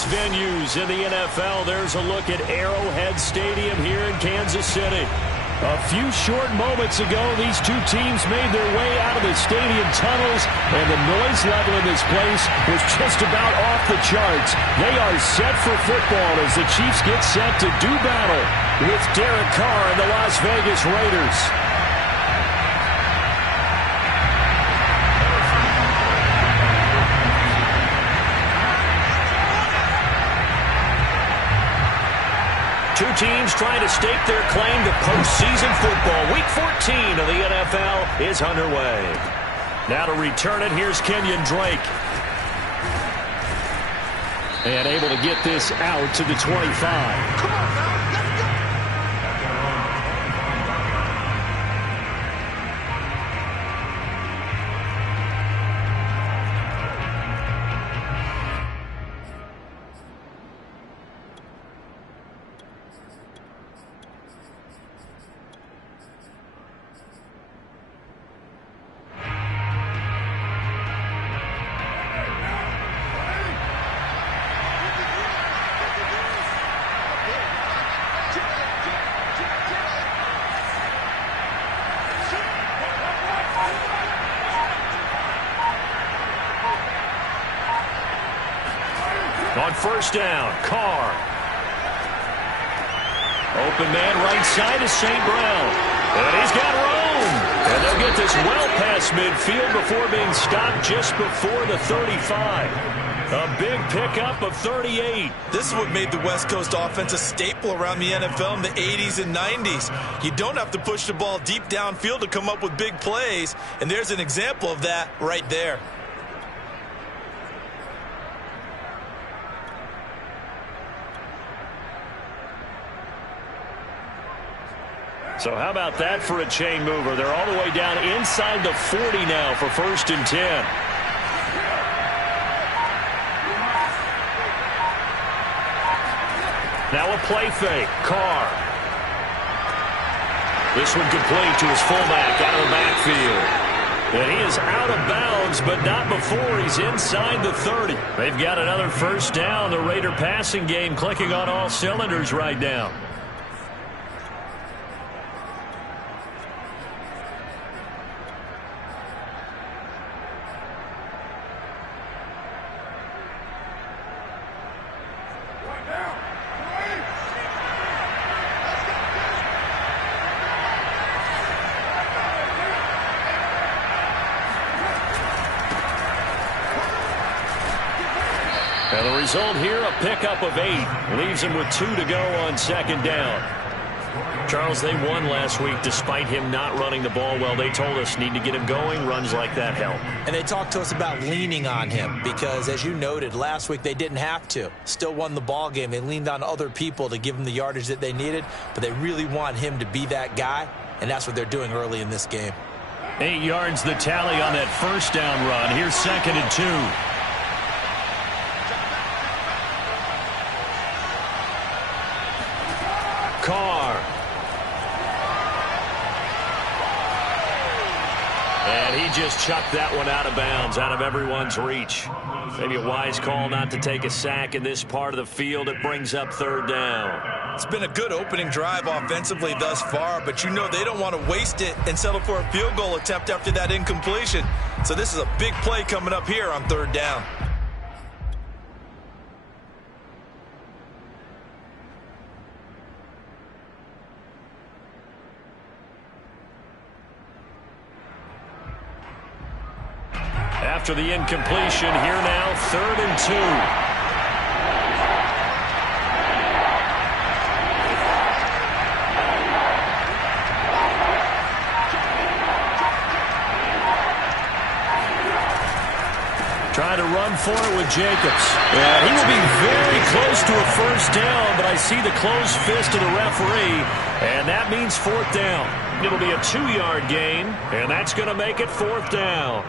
most venues in the NFL, there's a look at Arrowhead Stadium here in Kansas City. A few short moments ago, these two teams made their way out of the stadium tunnels, and the noise level in this place was just about off the charts. They are set for football as the Chiefs get set to do battle with Derek Carr and the Las Vegas Raiders. Two teams trying to stake their claim to postseason football. Week 14 of the NFL is underway. Now to return it, here's Kenyon Drake. And able to get this out to the 25. Come on, now. On first down, Carr. Open man right side is St. Brown. And he's got room. And they'll get this well past midfield before being stopped just before the 35. A big pickup of 38. This is what made the West Coast offense a staple around the NFL in the 80s and 90s. You don't have to push the ball deep downfield to come up with big plays. And there's an example of that right there. So how about that for a chain mover? They're all the way down inside the 40 now for 1st and 10. Now a play fake. Carr. This one complete to his fullback out of the backfield. And he is out of bounds, but not before he's inside the 30. They've got another first down. The Raider passing game clicking on all cylinders right now. And the result here, a pickup of 8. Leaves him with 2 to go on 2nd down. Charles, they won last week despite him not running the ball well. They told us need to get him going. Runs like that help. And they talked to us about leaning on him because, as you noted, last week they didn't have to. Still won the ball game. They leaned on other people to give them the yardage that they needed, but they really want him to be that guy, and that's what they're doing early in this game. 8 yards the tally on that first down run. Here's 2nd and 2. Carr. And he just chucked that one out of bounds, out of everyone's reach. Maybe a wise call not to take a sack in this part of the field. It brings up 3rd down. It's been a good opening drive offensively thus far, but you know they don't want to waste it and settle for a field goal attempt after that incompletion. So this is a big play coming up here on 3rd down. After the incompletion, here now, 3rd and 2. Trying to run for it with Jacobs. Yeah, he will be very close to a first down, but I see the closed fist of the referee, and that means 4th down. It'll be a 2-yard gain, and that's going to make it 4th down.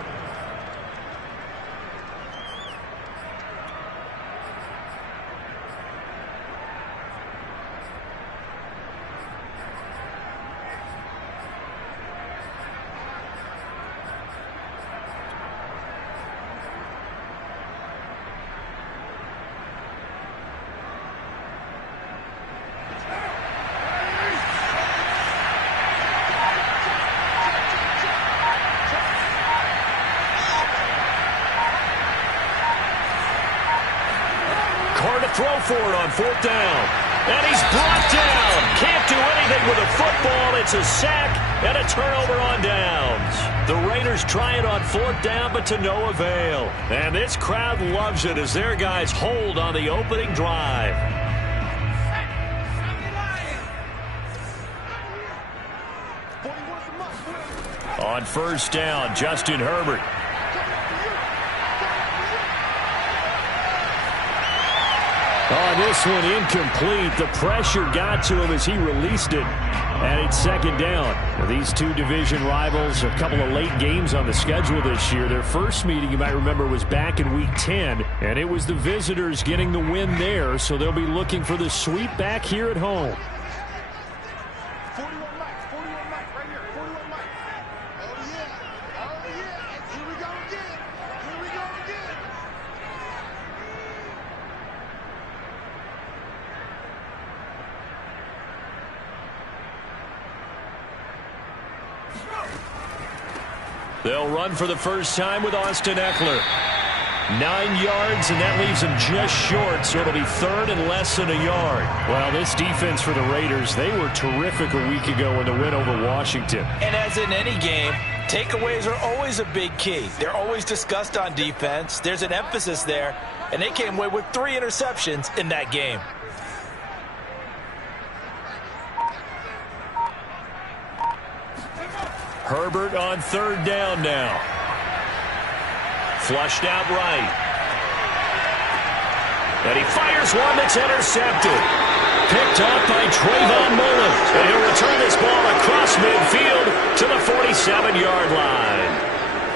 throw for it on 4th down. And he's brought down. Can't do anything with the football. It's a sack and a turnover on downs. The Raiders try it on 4th down, but to no avail. And this crowd loves it as their guys hold on the opening drive. On 1st down, Justin Herbert. On this one, incomplete. The pressure got to him as he released it. And it's 2nd down. Now, these two division rivals, a couple of late games on the schedule this year. Their first meeting, you might remember, was back in Week 10. And it was the visitors getting the win there. So they'll be looking for the sweep back here at home. 41 Mike, right here, 41 Mike. Oh, yeah, here we go again. They'll run for the first time with Austin Eckler. 9 yards, and that leaves him just short, so it'll be 3rd and less than a yard. Well, this defense for the Raiders, they were terrific a week ago in the win over Washington. And as in any game, takeaways are always a big key. They're always discussed on defense. There's an emphasis there, and they came away with 3 interceptions in that game. Herbert on 3rd down now. Flushed out right. And he fires one that's intercepted. Picked up by Trayvon Mullen. And he'll return this ball across midfield to the 47-yard line.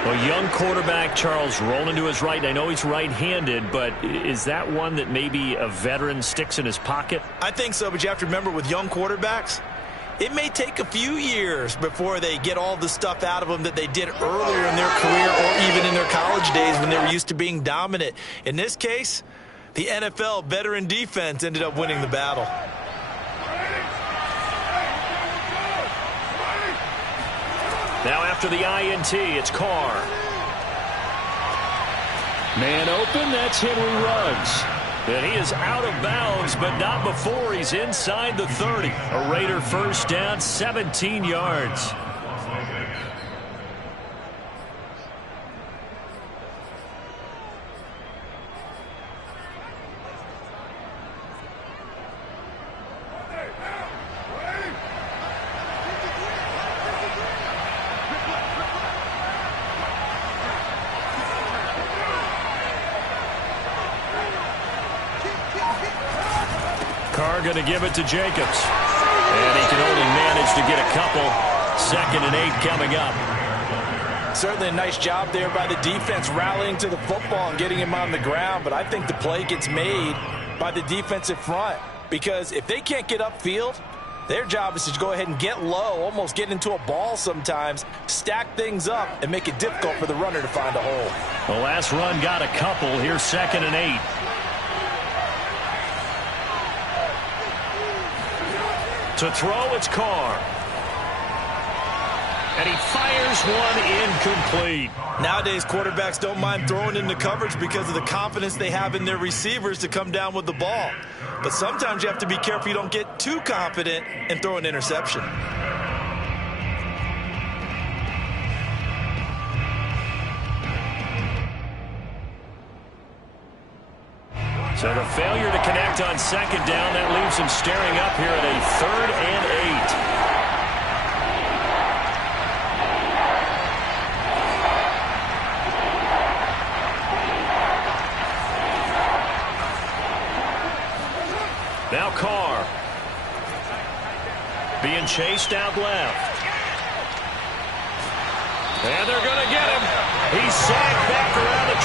A young quarterback, Charles, rolling to his right. I know he's right-handed, but is that one that maybe a veteran sticks in his pocket? I think so, but you have to remember with young quarterbacks, it may take a few years before they get all the stuff out of them that they did earlier in their career or even in their college days when they were used to being dominant. In this case, the NFL veteran defense ended up winning the battle. Now after the INT, it's Carr. Man open, that's Henry Ruggs. And he is out of bounds, but not before he's inside the 30. A Raider first down, 17 yards. Carr going to give it to Jacobs. And he can only manage to get a couple. 2nd and 8 coming up. Certainly a nice job there by the defense rallying to the football and getting him on the ground. But I think the play gets made by the defensive front. Because if they can't get upfield, their job is to go ahead and get low, almost get into a ball sometimes, stack things up, and make it difficult for the runner to find a hole. The last run got a couple. Here's 2nd and 8. To throw, it's Carr. And he fires one incomplete. Nowadays, quarterbacks don't mind throwing into coverage because of the confidence they have in their receivers to come down with the ball. But sometimes you have to be careful you don't get too confident and throw an interception. So the failure to connect on 2nd down, that leaves him staring up here at a 3rd and 8. Now Carr. Being chased out left. And they're going to get him. He's sacked back around the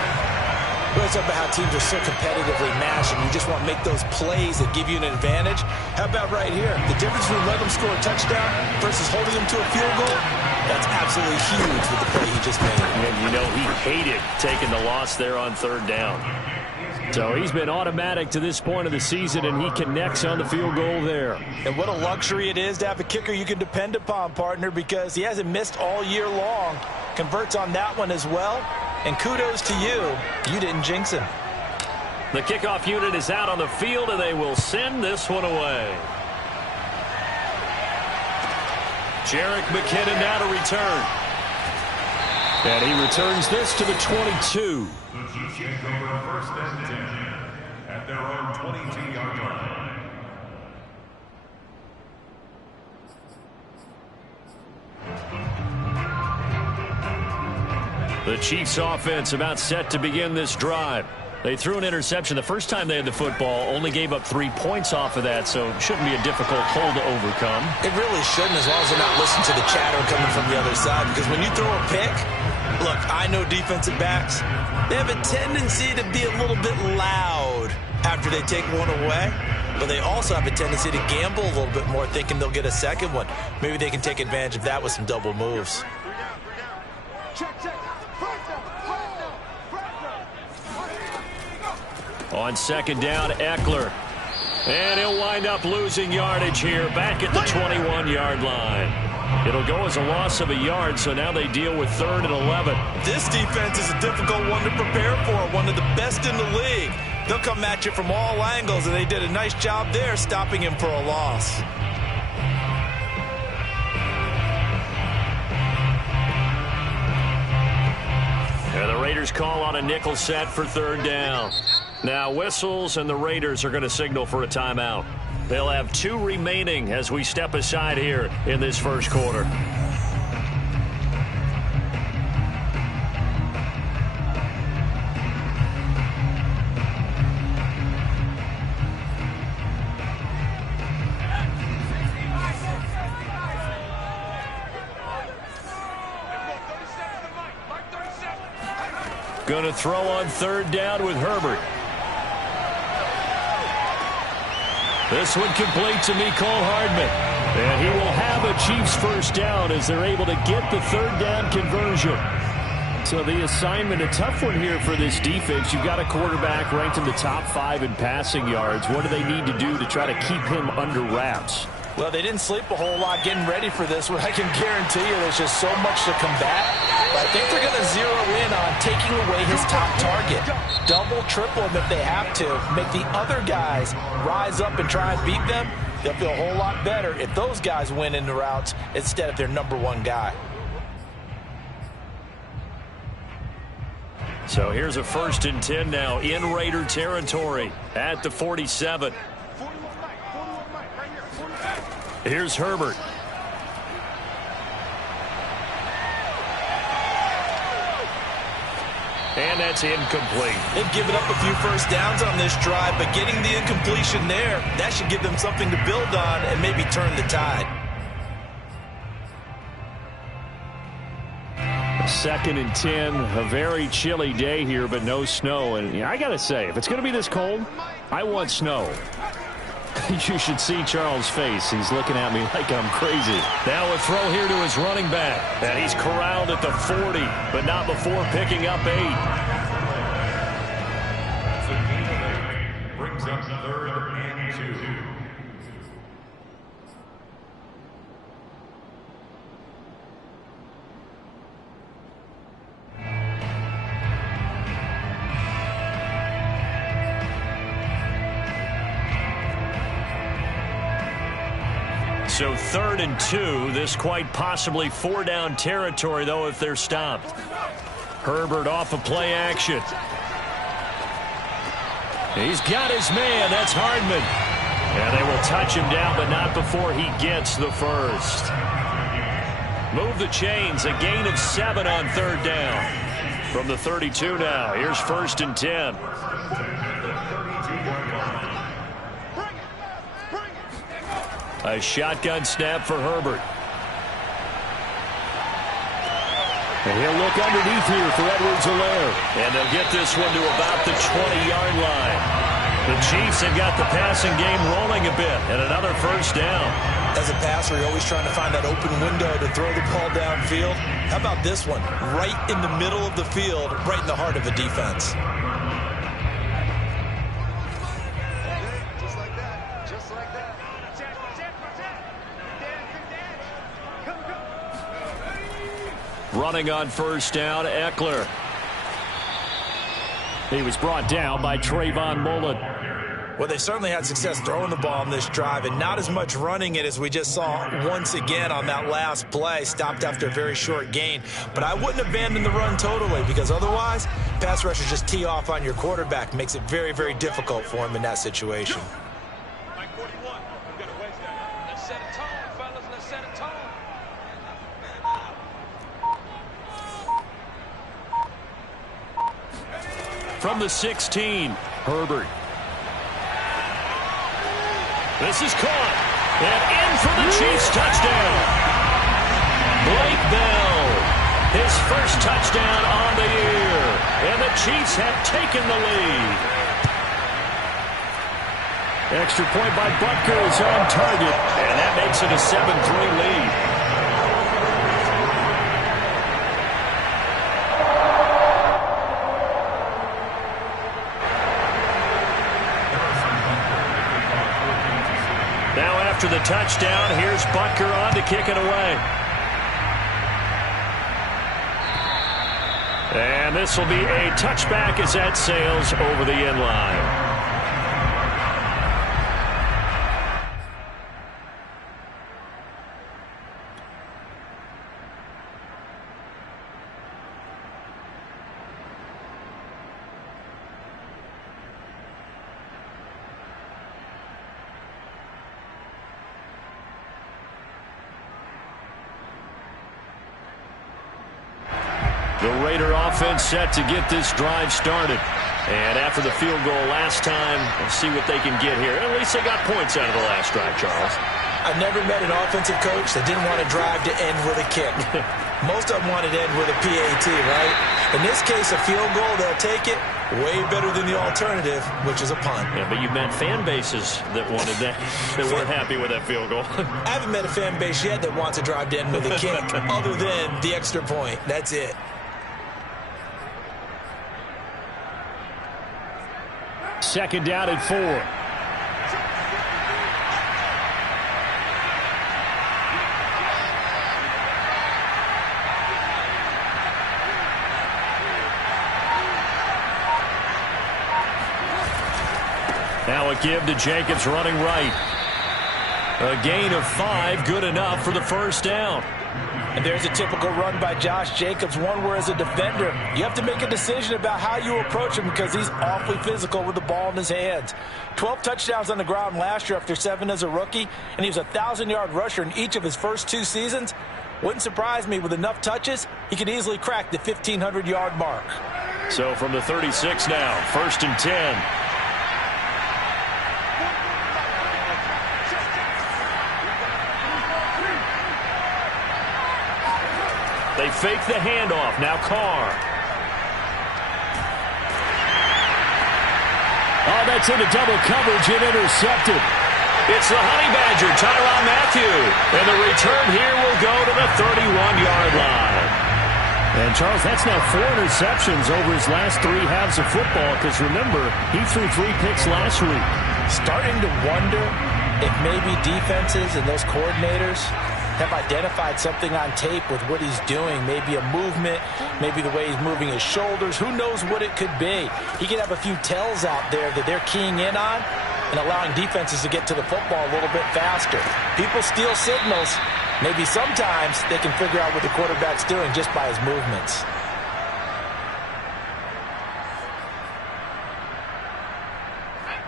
28. It's about how teams are so competitively matched, and you just want to make those plays that give you an advantage. How about right here? The difference between letting them score a touchdown versus holding them to a field goal, that's absolutely huge with the play he just made. And you know, he hated taking the loss there on 3rd down. So he's been automatic to this point of the season, and he connects on the field goal there. And what a luxury it is to have a kicker you can depend upon, partner, because he hasn't missed all year long. Converts on that one as well. And kudos to you. You didn't jinx him. The kickoff unit is out on the field, and they will send this one away. Jerick McKinnon now to return. And he returns this to the 22. The Chiefs take over first and 10 at their own 22-yard line. The Chiefs offense about set to begin this drive. They threw an interception the first time they had the football, only gave up 3 points off of that, so it shouldn't be a difficult hole to overcome. It really shouldn't, as long as they're not listening to the chatter coming from the other side, because when you throw a pick, look, I know defensive backs, they have a tendency to be a little bit loud after they take one away, but they also have a tendency to gamble a little bit more, thinking they'll get a second one. Maybe they can take advantage of that with some double moves. On second down, Eckler. And he'll wind up losing yardage here back at the 21-yard line. It'll go as a loss of a yard, so now they deal with 3rd and 11. This defense is a difficult one to prepare for, one of the best in the league. They'll come at you from all angles, and they did a nice job there stopping him for a loss. And the Raiders call on a nickel set for 3rd down. Now whistles, and the Raiders are going to signal for a timeout. They'll have 2 remaining as we step aside here in this first quarter. Going to throw on 3rd down with Herbert. This one complete to Mecole Hardman. And he will have a Chiefs first down as they're able to get the 3rd down conversion. So the assignment, a tough one here for this defense. You've got a quarterback ranked in the top 5 in passing yards. What do they need to do to try to keep him under wraps? Well, they didn't sleep a whole lot getting ready for this one. I can guarantee you there's just so much to combat. But I think they're going to zero in on taking away his top target. Double, triple him if they have to. Make the other guys rise up and try and beat them. They'll feel a whole lot better if those guys win in the routes instead of their #1 guy. So here's a 1st and 10 now in Raider territory at the 47. Here's Herbert. And that's incomplete. They've given up a few first downs on this drive, but getting the incompletion there, that should give them something to build on and maybe turn the tide. 2nd and 10, a very chilly day here, but no snow. And I got to say, if it's going to be this cold, I want snow. You should see Charles' face. He's looking at me like I'm crazy. Now a throw here to his running back. And he's corralled at the 40, but not before picking up 8. So game brings up 3rd and 2. So 3rd and 2, this quite possibly 4-down territory, though, if they're stopped. Herbert off of play action. He's got his man. That's Hardman. And they will touch him down, but not before he gets the first. Move the chains. A gain of 7 on 3rd down. From the 32 now. Here's 1st and 10. A shotgun snap for Herbert. And he'll look underneath here for Edwards-Helaire. And they'll get this one to about the 20-yard line. The Chiefs have got the passing game rolling a bit. And another first down. As a passer, you're always trying to find that open window to throw the ball downfield. How about this one? Right in the middle of the field, right in the heart of a defense. Running on first down, Eckler. He was brought down by Trayvon Mullen. Well, they certainly had success throwing the ball in this drive and not as much running it as we just saw once again on that last play. Stopped after a very short gain. But I wouldn't abandon the run totally because otherwise, pass rushers just tee off on your quarterback. Makes it very, very difficult for him in that situation. Mike 41, we got to waste that. Let's set a tone, fellas. Let's set a tone. From the 16, Herbert. This is caught. And in for the Chiefs touchdown. Blake Bell, his first touchdown on the year. And the Chiefs have taken the lead. Extra point by Butker is on target. And that makes it a 7-3 lead. After the touchdown, here's Butker on to kick it away. And this will be a touchback as that sails over the end line. The Raider offense set to get this drive started. And after the field goal last time, we'll see what they can get here. At least they got points out of the last drive, Charles. I've never met an offensive coach that didn't want to drive to end with a kick. Most of them wanted to end with a PAT, right? In this case, a field goal, they'll take it. Way better than the alternative, which is a punt. Yeah, but you've met fan bases that wanted that, that weren't happy with that field goal. I haven't met a fan base yet that wants to drive to end with a kick other than the extra point. That's it. Second down and 4. Now a give to Jacobs running right. A gain of 5, good enough for the first down. And there's a typical run by Josh Jacobs, one where as a defender, you have to make a decision about how you approach him because he's awfully physical with the ball in his hands. 12 touchdowns on the ground last year after 7 as a rookie, and he was a 1,000-yard rusher in each of his first 2 seasons. Wouldn't surprise me with enough touches, he could easily crack the 1,500-yard mark. So from the 36 now, 1st and 10. They fake the handoff. Now Carr. Oh, that's into double coverage and intercepted. It's the Honey Badger, Tyrann Mathieu. And the return here will go to the 31-yard line. And, Charles, that's now 4 interceptions over his last 3 halves of football because, remember, he threw 3 picks last week. Starting to wonder if maybe defenses and those coordinators have identified something on tape with what he's doing. Maybe a movement, maybe the way he's moving his shoulders. Who knows what it could be? He could have a few tells out there that they're keying in on and allowing defenses to get to the football a little bit faster. People steal signals. Maybe sometimes they can figure out what the quarterback's doing just by his movements.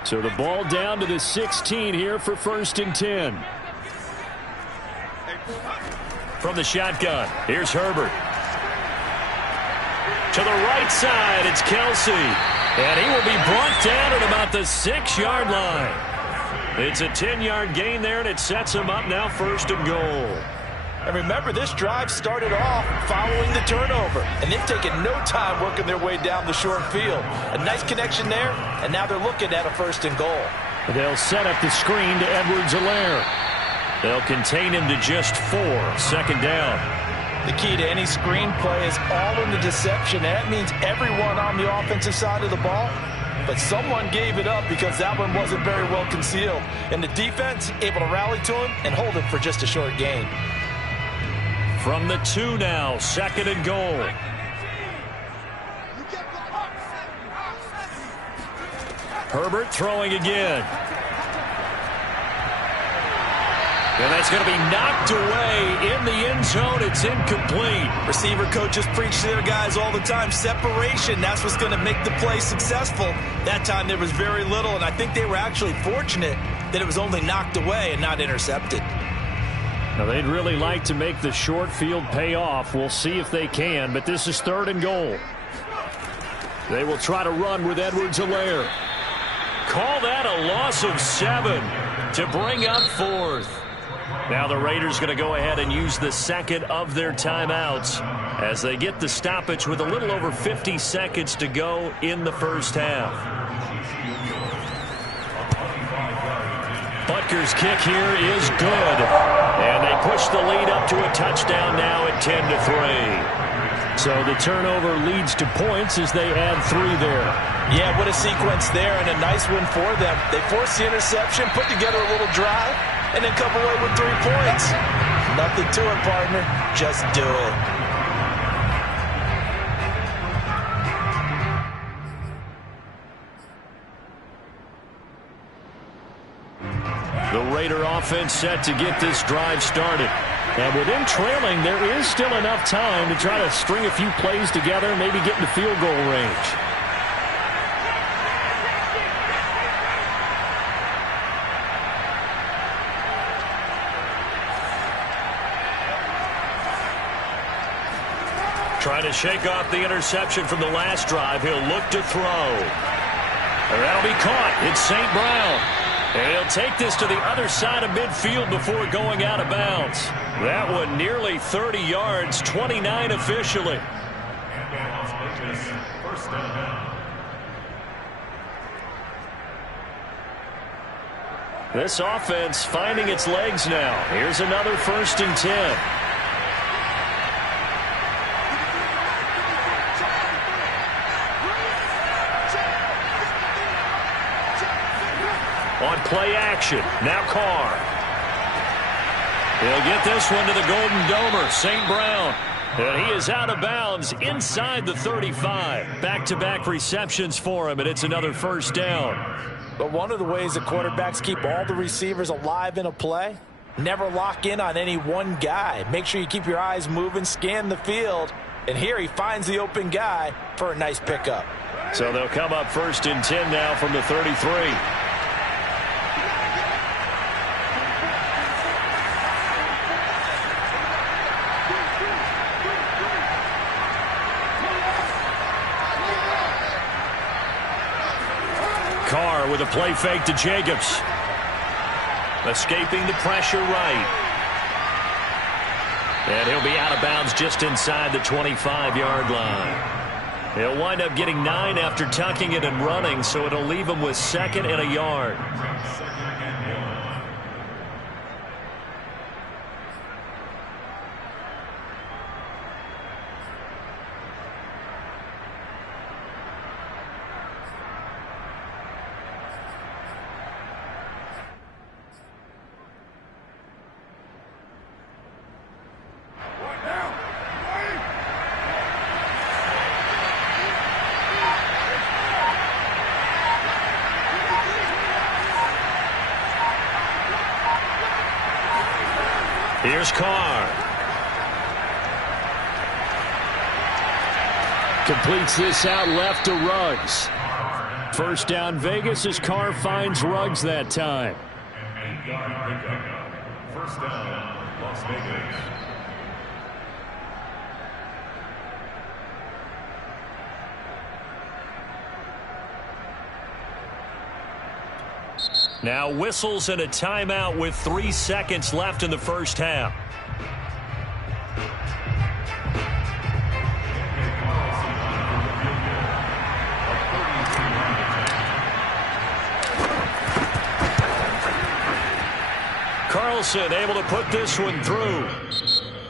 So the ball down to the 16 here for 1st and 10. From the shotgun, here's Herbert. To the right side, it's Kelsey. And he will be brought down at about the 6-yard line. It's a 10-yard gain there, and it sets him up now 1st and goal. And remember, this drive started off following the turnover. And they've taken no time working their way down the short field. A nice connection there, and now they're looking at a 1st and goal. They'll set up the screen to Edwards-Helaire. They'll contain him to just 4, 2nd down. The key to any screen play is all in the deception. And that means everyone on the offensive side of the ball. But someone gave it up because that one wasn't very well concealed. And the defense able to rally to him and hold it for just a short gain. From the 2 now, 2nd and goal. Herbert throwing again. And that's going to be knocked away in the end zone. It's incomplete. Receiver coaches preach to their guys all the time. Separation, that's what's going to make the play successful. That time there was very little, and I think they were actually fortunate that it was only knocked away and not intercepted. Now, they'd really like to make the short field pay off. We'll see if they can, but this is 3rd and goal. They will try to run with Edwards-Helaire. Call that a loss of 7 to bring up 4th. Now the Raiders going to go ahead and use the second of their timeouts as they get the stoppage with a little over 50 seconds to go in the first half. Butker's kick here is good. And they push the lead up to a touchdown now at 10-3. So the turnover leads to points as they add 3 there. Yeah, what a sequence there, and a nice one for them. They forced the interception, put together a little drive, and then come away with 3 points. Nothing to it, partner. Just do it. The Raider offense set to get this drive started. And with them trailing, there is still enough time to try to string a few plays together and maybe get into field goal range. Trying to shake off the interception from the last drive. He'll look to throw. And that'll be caught. It's St. Brown. And he'll take this to the other side of midfield before going out of bounds. That one nearly 30 yards, 29 officially. This offense finding its legs now. Here's another 1st and 10. On play action, now Carr. He'll get this one to the Golden Domer, St. Brown. And he is out of bounds inside the 35. Back-to-back receptions for him, and it's another 1st down. But one of the ways that quarterbacks keep all the receivers alive in a play, never lock in on any one guy. Make sure you keep your eyes moving, scan the field. And here he finds the open guy for a nice pickup. So they'll come up 1st and 10 now from the 33. Carr with a play fake to Jacobs. Escaping the pressure right. And he'll be out of bounds just inside the 25-yard line. He'll wind up getting 9 after tucking it and running, so it'll leave him with 2nd and a yard. Here's Carr. Completes this out left to Ruggs. 1st down Vegas as Carr finds Ruggs that time. 1st down, Las Vegas. Now whistles and a timeout with 3 seconds left in the first half. Carlson able to put this one through.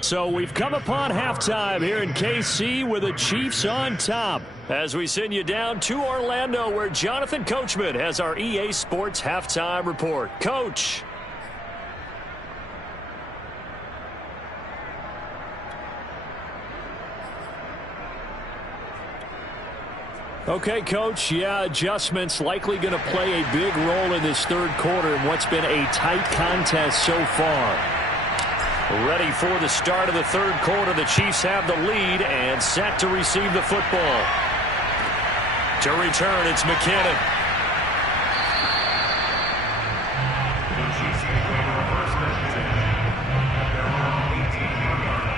So we've come upon halftime here in KC with the Chiefs on top. As we send you down to Orlando, where Jonathan Coachman has our EA Sports Halftime Report. Coach. Okay, Coach, yeah, adjustments likely going to play a big role in this third quarter in what's been a tight contest so far. Ready for the start of the third quarter. The Chiefs have the lead and set to receive the football. To return, it's McKinnon. The Chiefs take over first and 10 at their own 18-yard line.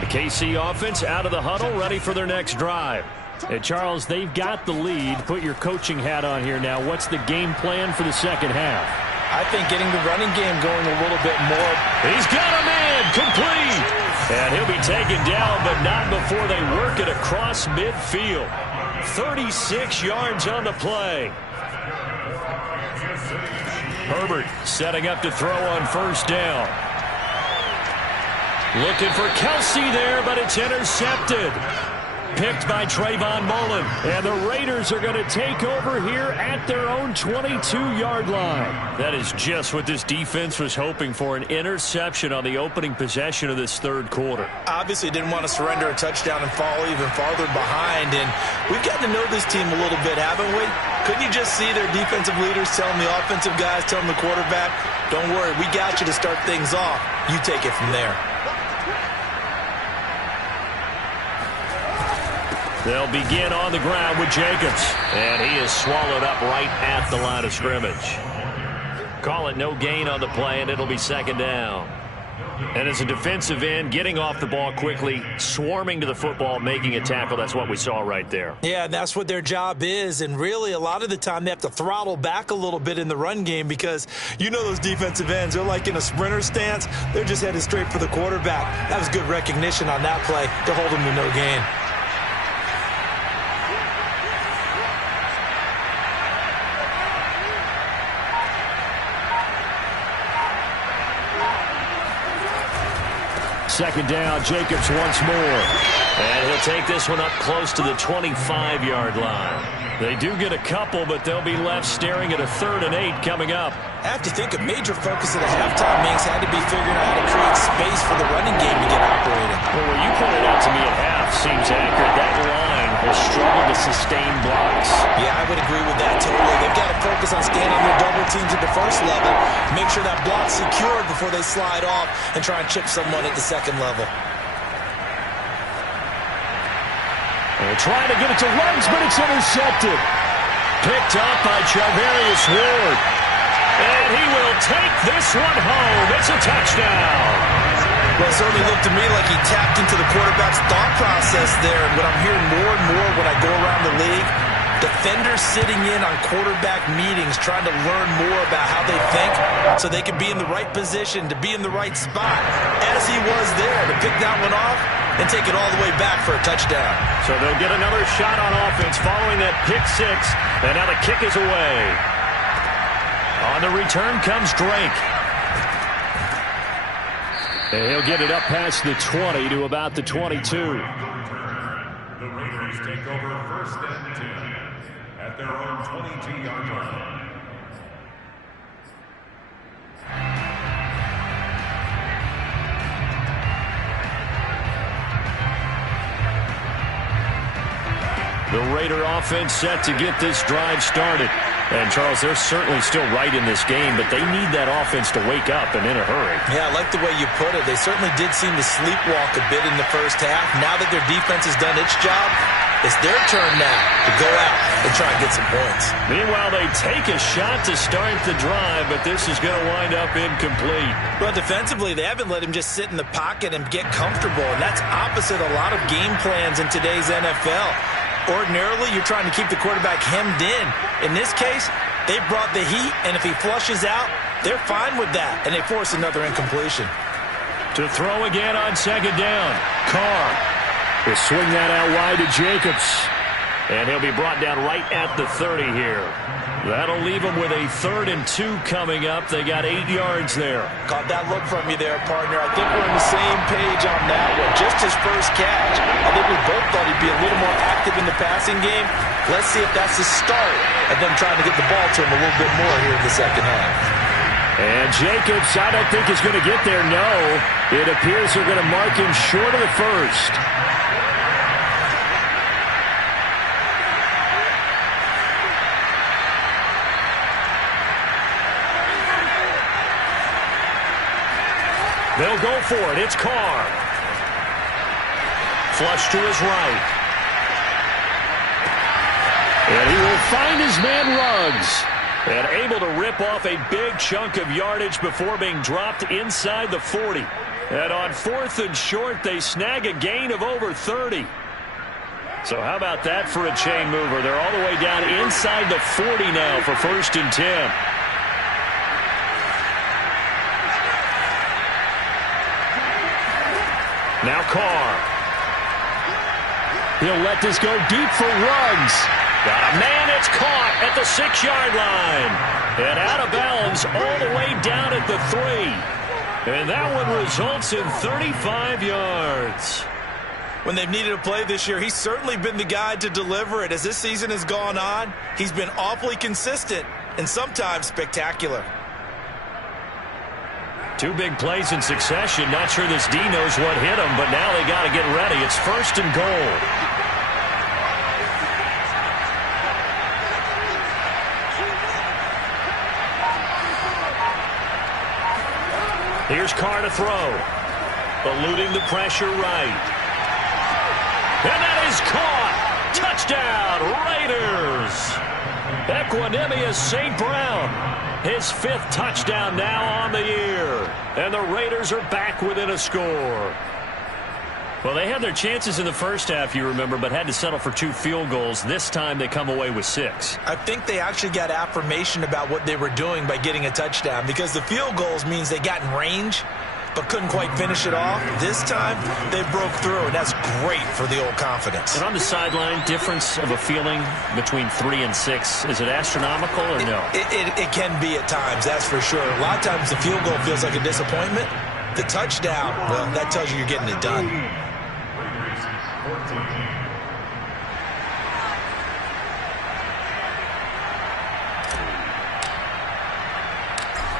The KC offense out of the huddle, ready for their next drive. And Charles, they've got the lead. Put your coaching hat on here now. What's the game plan for the second half? I think getting the running game going a little bit more. He's got a man, complete. And he'll be taken down, but not before they work it across midfield. 36 yards on the play. Herbert setting up to throw on first down. Looking for Kelsey there, but it's intercepted. Picked by Trayvon Mullen. And the Raiders are going to take over here at their own 22-yard line. That is just what this defense was hoping for, an interception on the opening possession of this third quarter. Obviously didn't want to surrender a touchdown and fall even farther behind. And we've gotten to know this team a little bit, haven't we? Couldn't you just see their defensive leaders telling the offensive guys, telling the quarterback, don't worry, we got you to start things off. You take it from there. They'll begin on the ground with Jacobs. And he is swallowed up right at the line of scrimmage. Call it no gain on the play, and it'll be second down. And as a defensive end, getting off the ball quickly, swarming to the football, making a tackle, that's what we saw right there. Yeah, and that's what their job is. And really, a lot of the time, they have to throttle back a little bit in the run game because you know those defensive ends, they're like in a sprinter stance. They're just headed straight for the quarterback. That was good recognition on that play to hold them to no gain. Second down, Jacobs once more. And he'll take this one up close to the 25-yard line. They do get a couple, but they'll be left staring at a 3rd and 8 coming up. I have to think a major focus of the halftime mix had to be figuring out how to create space for the running game to get operating. Well, what you pointed out to me at half seems accurate. That line will struggle to sustain blocks. Yeah, I would agree with that totally. They've got to focus on standing their double teams at the first level, make sure that block's secured before they slide off and try and chip someone at the second level. They're trying to get it to Ruggs, but it's intercepted. Picked up by Charvarius Ward. And he will take this one home. It's a touchdown. Well, it certainly looked to me like he tapped into the quarterback's thought process there. And what I'm hearing more and more when I go around the league, defenders sitting in on quarterback meetings trying to learn more about how they think so they can be in the right position, to be in the right spot, as he was there, to pick that one off and take it all the way back for a touchdown. So they'll get another shot on offense following that pick six, and now the kick is away. On the return comes Drake. And he'll get it up past the 20 to about the 22. The Raiders take over first and 10 at their own 22-yard line. The Raider offense set to get this drive started. And, Charles, they're certainly still right in this game, but they need that offense to wake up and in a hurry. Yeah, I like the way you put it. They certainly did seem to sleepwalk a bit in the first half. Now that their defense has done its job, it's their turn now to go out and try and get some points. Meanwhile, they take a shot to start the drive, but this is going to wind up incomplete. Well, defensively, they haven't let him just sit in the pocket and get comfortable, and that's opposite a lot of game plans in today's NFL. Ordinarily, you're trying to keep the quarterback hemmed in. In this case, they brought the heat, and if he flushes out, they're fine with that, and they force another incompletion. To throw again on second down, Carr will swing that out wide to Jacobs. And he'll be brought down right at the 30 here. That'll leave them with a 3rd and 2 coming up. They got 8 yards there. Caught that look from you there, partner. I think we're on the same page on that one. Just his first catch. I think we both thought he'd be a little more active in the passing game. Let's see if that's the start of them trying to get the ball to him a little bit more here in the second half. And Jacobs, I don't think is going to get there. No, it appears they're going to mark him short of the first. They'll go for it. It's Carr. Flush to his right. And he will find his man Ruggs. And able to rip off a big chunk of yardage before being dropped inside the 40. And on 4th and short, they snag a gain of over 30. So how about that for a chain mover? They're all the way down inside the 40 now for 1st and 10. Now Carr. He'll let this go deep for Ruggs. Got a man, it's caught at the 6-yard line. And out of bounds all the way down at the 3. And that one results in 35 yards. When they've needed a play this year, he's certainly been the guy to deliver it. As this season has gone on, he's been awfully consistent and sometimes spectacular. 2 big plays in succession. Not sure this D knows what hit him, but now they got to get ready. It's 1st and goal. Here's Carr to throw. Eluding the pressure right. And that is caught. Touchdown, Raiders. Equanimous St. Brown. His 5th touchdown now on the year. And the Raiders are back within a score. Well, they had their chances in the first half, you remember, but had to settle for 2 field goals. This time they come away with 6. I think they actually got affirmation about what they were doing by getting a touchdown, because the field goals means they got in range but couldn't quite finish it off. This time they broke through, and that's great for the old confidence. And on the sideline, difference of a feeling between 3 and 6, is it astronomical or no? It can be at times, that's for sure. A lot of times the field goal feels like a disappointment. The touchdown, well, that tells you you're getting it done.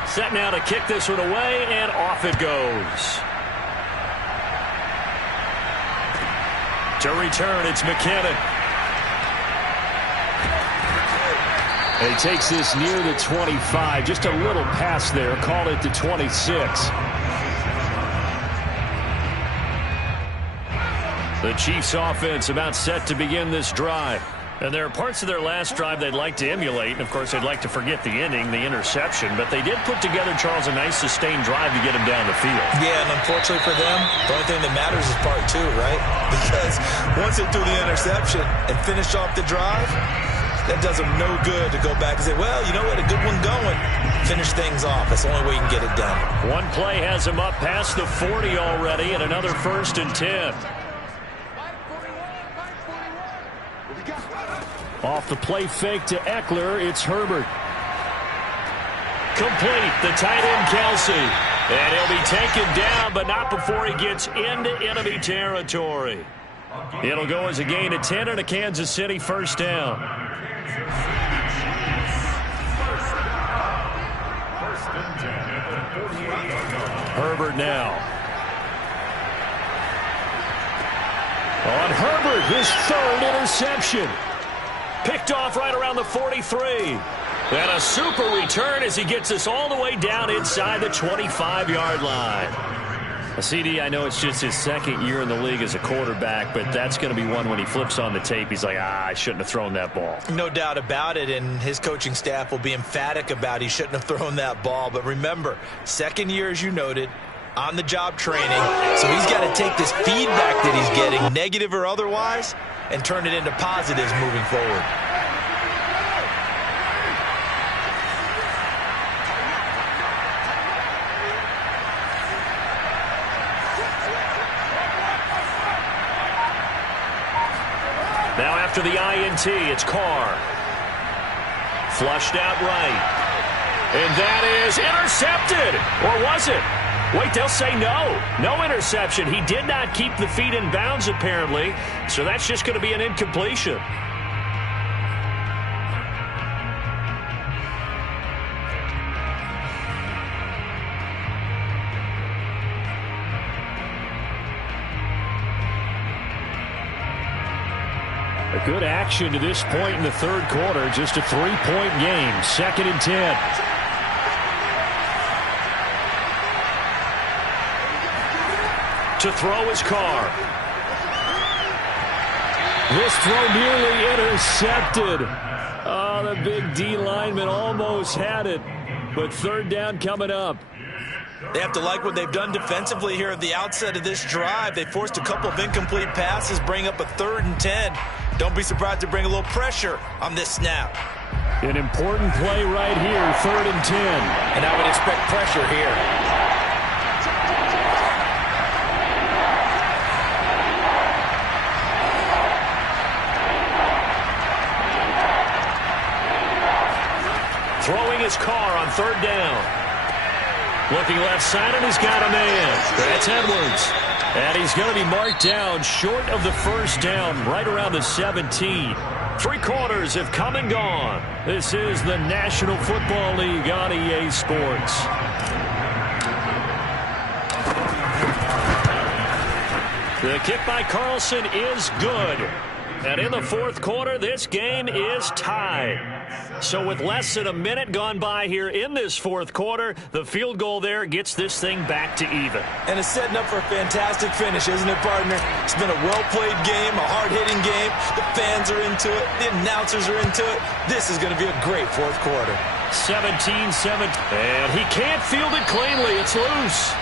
Set now to kick this one away, and off it goes. To return, it's McKinnon. And he takes this near the 25. Just a little pass there. Called it the 26. The Chiefs offense about set to begin this drive. And there are parts of their last drive they'd like to emulate. And, of course, they'd like to forget the ending, the interception. But they did put together, Charles, a nice sustained drive to get him down the field. Yeah, and unfortunately for them, the only thing that matters is part 2, right? Because once they threw the interception and finished off the drive, that does them no good to go back and say, well, you know what, a good one going. Finish things off. That's the only way you can get it done. One play has him up past the 40 already, and another 1st and 10. Off the play fake to Eckler, it's Herbert. Complete, the tight end Kelsey. And he'll be taken down, but not before he gets into enemy territory. It'll go as a gain of 10 and a Kansas City 1st down. Herbert now. On Herbert, his 3rd interception. Picked off right around the 43. And a super return as he gets us all the way down inside the 25-yard line. A CD, I know it's just his 2nd year in the league as a quarterback, but that's going to be one when he flips on the tape, he's like, I shouldn't have thrown that ball. No doubt about it, and his coaching staff will be emphatic about he shouldn't have thrown that ball. But remember, 2nd year, as you noted, on-the-job training, so he's got to take this feedback that he's getting, negative or otherwise, and turn it into positives moving forward. Now after the INT, it's Carr. Flushed out right. And that is intercepted. Or was it? Wait, they'll say no. No interception. He did not keep the feet in bounds, apparently. So that's just going to be an incompletion. A good action to this point in the third quarter. Just a 3-point game. 2nd and 10. To throw is Carr. This throw nearly intercepted. Oh, the big D lineman almost had it. But 3rd down coming up. They have to like what they've done defensively here at the outset of this drive. They forced a couple of incomplete passes, bring up a 3rd and 10. Don't be surprised to bring a little pressure on this snap. An important play right here, 3rd and 10. And I would expect pressure here. Throwing his Carr on 3rd down. Looking left side, and he's got a man. That's Edwards. And he's going to be marked down short of the 1st down, right around the 17. 3 quarters have come and gone. This is the National Football League on EA Sports. The kick by Carlson is good. And in the 4th quarter, this game is tied. So with less than a minute gone by here in this 4th quarter, the field goal there gets this thing back to even. And it's setting up for a fantastic finish, isn't it, partner? It's been a well-played game, a hard-hitting game. The fans are into it. The announcers are into it. This is going to be a great 4th quarter. 17-7. And he can't field it cleanly. It's loose.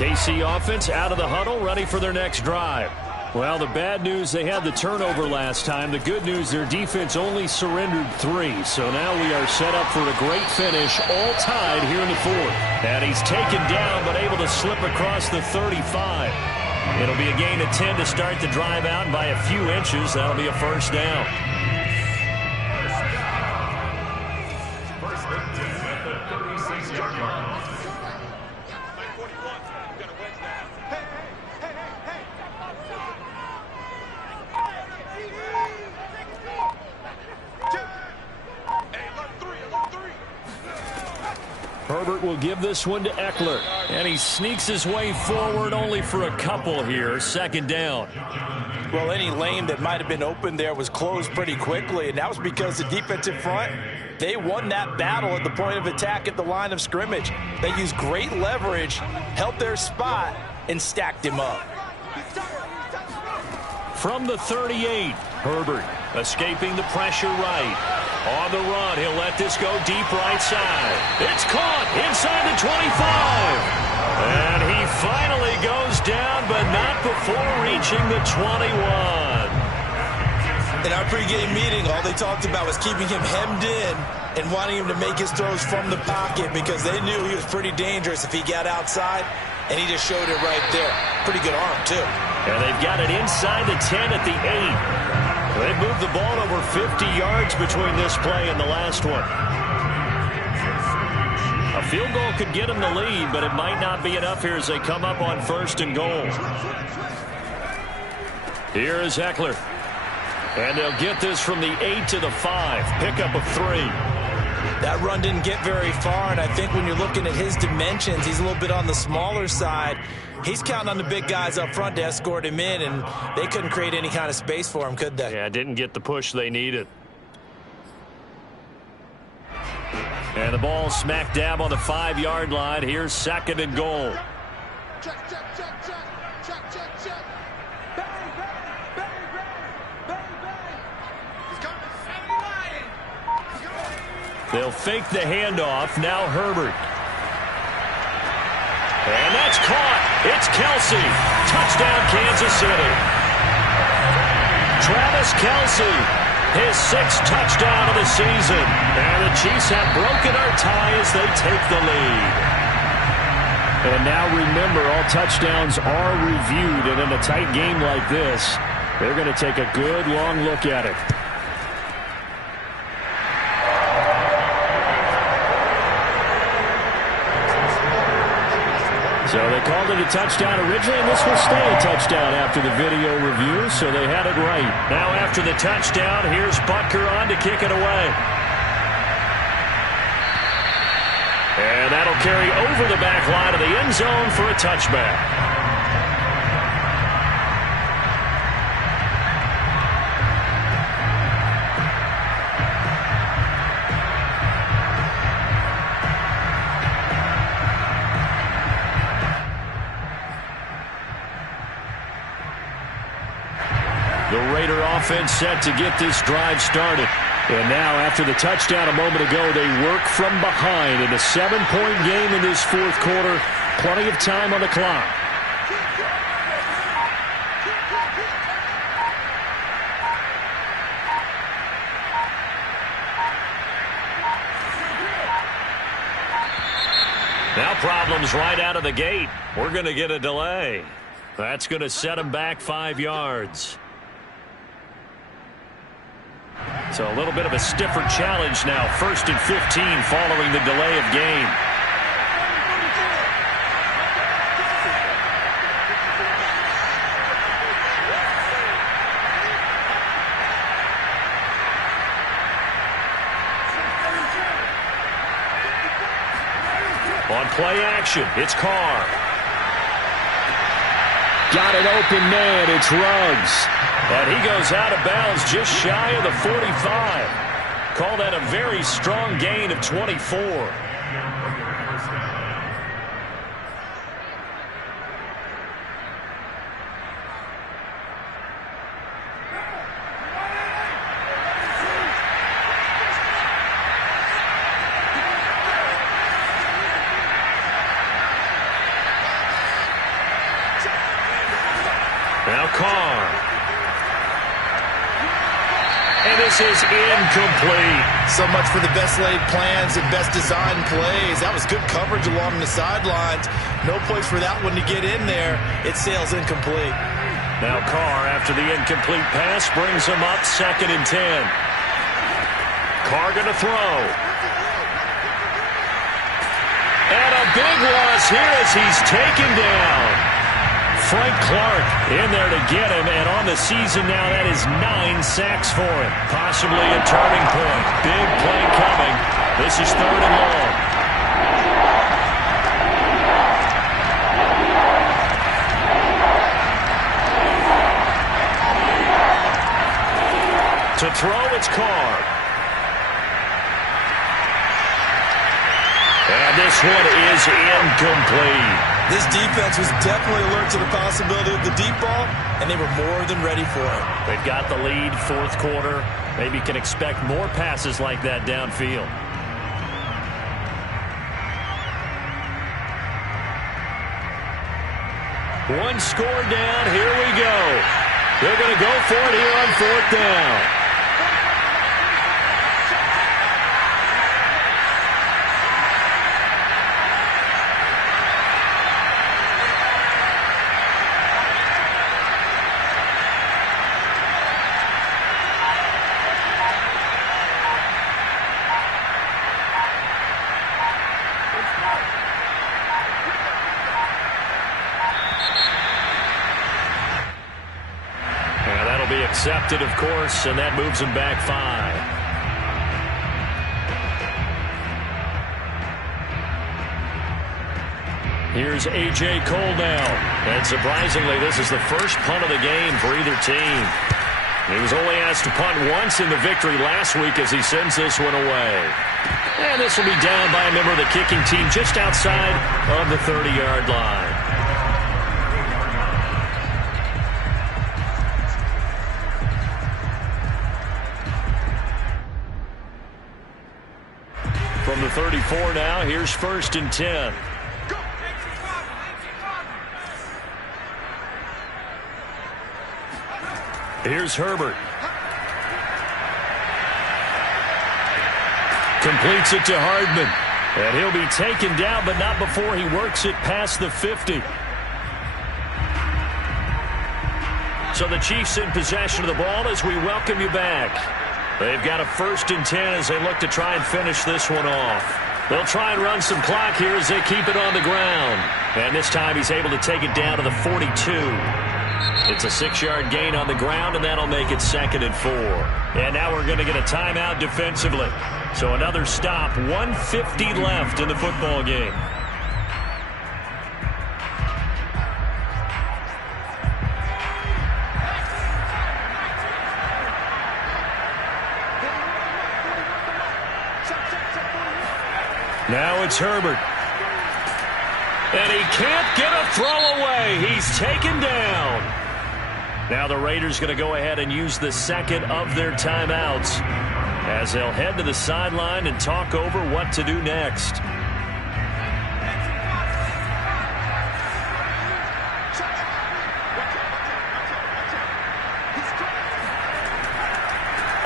KC offense out of the huddle, ready for their next drive. Well, the bad news, they had the turnover last time. The good news, their defense only surrendered 3. So now we are set up for a great finish, all tied here in the 4th. And he's taken down, but able to slip across the 35. It'll be a gain of 10 to start the drive out, and by a few inches, that'll be a 1st down. Herbert will give this one to Eckler. And he sneaks his way forward only for a couple here. 2nd down. Well, any lane that might have been open there was closed pretty quickly, and that was because the defensive front, they won that battle at the point of attack at the line of scrimmage. They used great leverage, held their spot, and stacked him up. From the 38, Herbert escaping the pressure right. On the run, he'll let this go deep right side. It's caught inside the 25. And he finally goes down, but not before reaching the 21. In our pregame meeting, all they talked about was keeping him hemmed in and wanting him to make his throws from the pocket because they knew he was pretty dangerous if he got outside, and he just showed it right there. Pretty good arm, too. And they've got it inside the 10 at the 8. They moved the ball over 50 yards between this play and the last one. A field goal could get them the lead, but it might not be enough here as they come up on 1st and goal. Here is Eckler. And they'll get this from the 8 to the 5. Pickup of 3. That run didn't get very far, and I think when you're looking at his dimensions, he's a little bit on the smaller side. He's counting on the big guys up front to escort him in, and they couldn't create any kind of space for him, could they? Yeah, didn't get the push they needed. And the ball smack dab on the 5-yard line. Here's 2nd and goal. Check, check, check, check, check, check, check. Bang, bang, bang, bang, bang, bang. He's coming, 79. They'll fake the handoff. Now Herbert. And that's caught. It's Kelsey. Touchdown, Kansas City. Travis Kelsey, his 6th touchdown of the season. And the Chiefs have broken our tie as they take the lead. And now remember, all touchdowns are reviewed. And in a tight game like this, they're going to take a good long look at it. So they called it a touchdown originally, and this will stay a touchdown after the video review, so they had it right. Now after the touchdown, here's Butker on to kick it away. And that'll carry over the back line of the end zone for a touchback. The Raider offense set to get this drive started. And now, after the touchdown a moment ago, they work from behind in a 7-point game in this fourth quarter. Plenty of time on the clock. Now problems right out of the gate. We're going to get a delay. That's going to set them back 5 yards. So a little bit of a stiffer challenge now. 1st and 15 following the delay of game. On play action, it's Carr. Got an open man, it's Ruggs. And he goes out of bounds just shy of the 45. Call that a very strong gain of 24. Now Carr. And this is incomplete. So much for the best laid plans and best designed plays. That was good coverage along the sidelines. No place for that one to get in there. It sails incomplete. Now Carr, after the incomplete pass, brings him up 2nd and 10. Carr going to throw. And a big loss here as he's taken down. Frank Clark in there to get him, and on the season now, that is 9 sacks for him. Possibly a turning point. Big play coming. This is 3rd and long. To throw, it's Carr. And this one is incomplete. This defense was definitely alert to the possibility of the deep ball, and they were more than ready for it. They've got the lead, 4th quarter. Maybe can expect more passes like that downfield. One score down. Here we go. They're going to go for it here on 4th down. Accepted, of course, and that moves him back 5. Here's A.J. Cole now. And surprisingly, this is the first punt of the game for either team. He was only asked to punt once in the victory last week as he sends this one away. And this will be down by a member of the kicking team just outside of the 30-yard line. From the 34 now, here's 1st and 10. Here's Herbert. Completes it to Hardman. And he'll be taken down, but not before he works it past the 50. So the Chiefs in possession of the ball as we welcome you back. They've got a 1st and 10 as they look to try and finish this one off. They'll try and run some clock here as they keep it on the ground. And this time he's able to take it down to the 42. It's a 6-yard gain on the ground, and that'll make it 2nd and 4. And now we're going to get a timeout defensively. So another stop, 1:50 left in the football game. Now it's Herbert. And he can't get a throw away. He's taken down. Now the Raiders going to go ahead and use the second of their timeouts as they'll head to the sideline and talk over what to do next.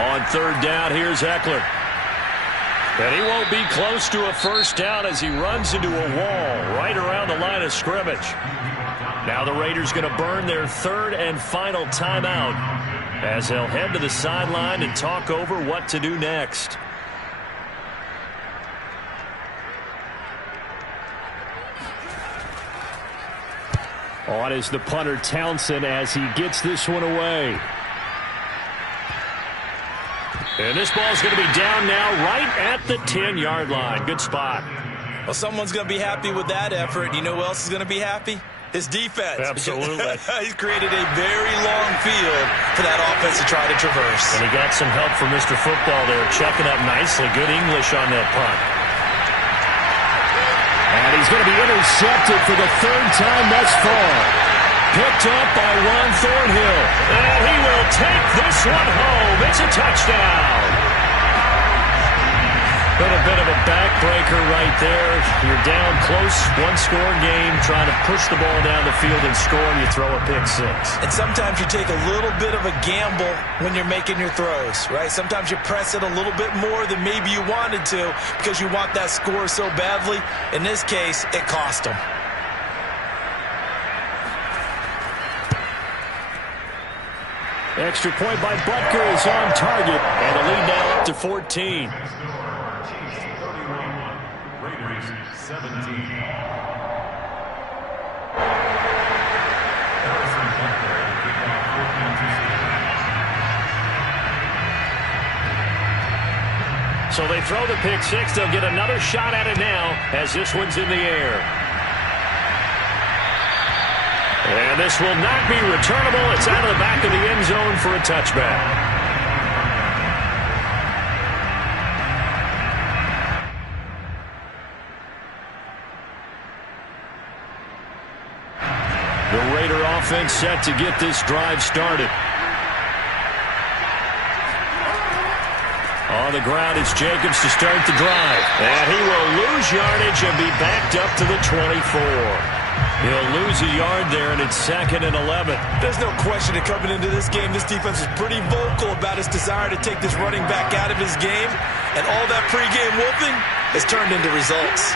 On third down, here's Eckler. And he won't be close to a first down as he runs into a wall right around the line of scrimmage. Now the Raiders going to burn their third and final timeout as they'll head to the sideline and talk over what to do next. On is the punter Townsend as he gets this one away. And this ball's going to be down now right at the 10-yard line. Good spot. Well, someone's going to be happy with that effort. You know who else is going to be happy? His defense. Absolutely. He's created a very long field for that offense to try to traverse. And he got some help from Mr. Football there, checking up nicely. Good English on that punt. And he's going to be intercepted for the third time thus far. Picked up by Ron Thornhill. And he will take this one home. It's a touchdown. Been a bit of a backbreaker right there. You're down close, one-score game, trying to push the ball down the field and score, and you throw a pick six. And sometimes you take a little bit of a gamble when you're making your throws, right? Sometimes you press it a little bit more than maybe you wanted to because you want that score so badly. In this case, it cost him. Extra point by Butker is on target, and the lead now up to 14. Raiders 17. So they throw the pick six. They'll get another shot at it now as this one's in the air. And this will not be returnable. It's out of the back of the end zone for a touchback. The Raider offense set to get this drive started. On the ground, it's Jacobs to start the drive. And he will lose yardage and be backed up to the 24. He'll lose a yard there, and it's 2nd and 11. There's no question that coming into this game, this defense was pretty vocal about his desire to take this running back out of his game. And all that pregame whooping has turned into results.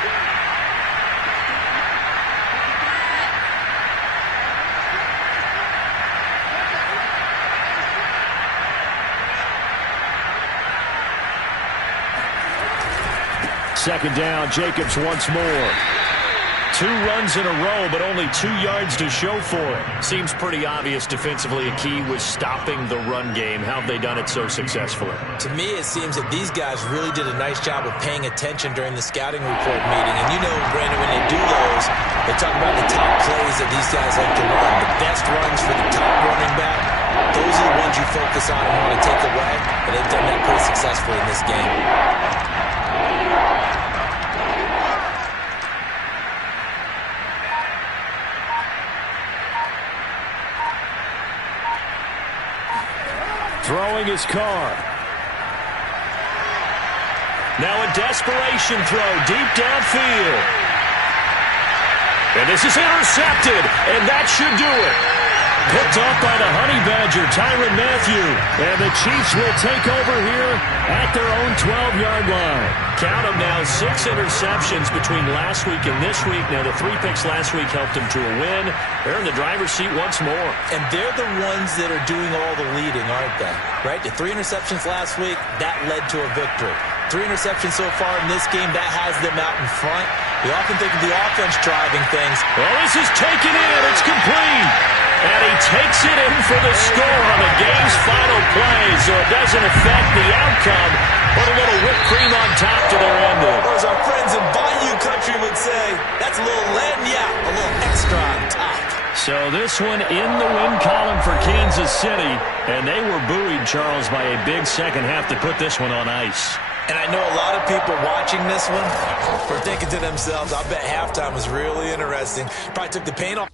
Second down, Jacobs once more. 2 runs in a row, but only 2 yards to show for it. Seems pretty obvious defensively a key was stopping the run game. How have they done it so successfully? To me, it seems that these guys really did a nice job of paying attention during the scouting report meeting. And you know, Brandon, when they do those, they talk about the top plays that these guys like to run. The best runs for the top running back, those are the ones you focus on and want to take away. And they've done that pretty successfully in this game. Throwing his car. Now a desperation throw deep downfield. And this is intercepted, and that should do it. Picked off by the Honey Badger, Tyrann Mathieu. And the Chiefs will take over here at their own 12-yard line. Count them now, 6 interceptions between last week and this week. Now, the 3 picks last week helped them to a win. They're in the driver's seat once more. And they're the ones that are doing all the leading, aren't they? Right? The 3 interceptions last week, that led to a victory. 3 interceptions so far in this game, that has them out in front. We often think of the offense driving things. Well, this is taken in. It's complete. And he takes it in for the score on the game's final play, so it doesn't affect the outcome. Put a little whipped cream on So this one in the win column for Kansas City, and they were buoyed, Charles, by a big second half to put this one on ice. And I know a lot of people watching this one were thinking to themselves, I bet halftime was really interesting. Probably took the paint off.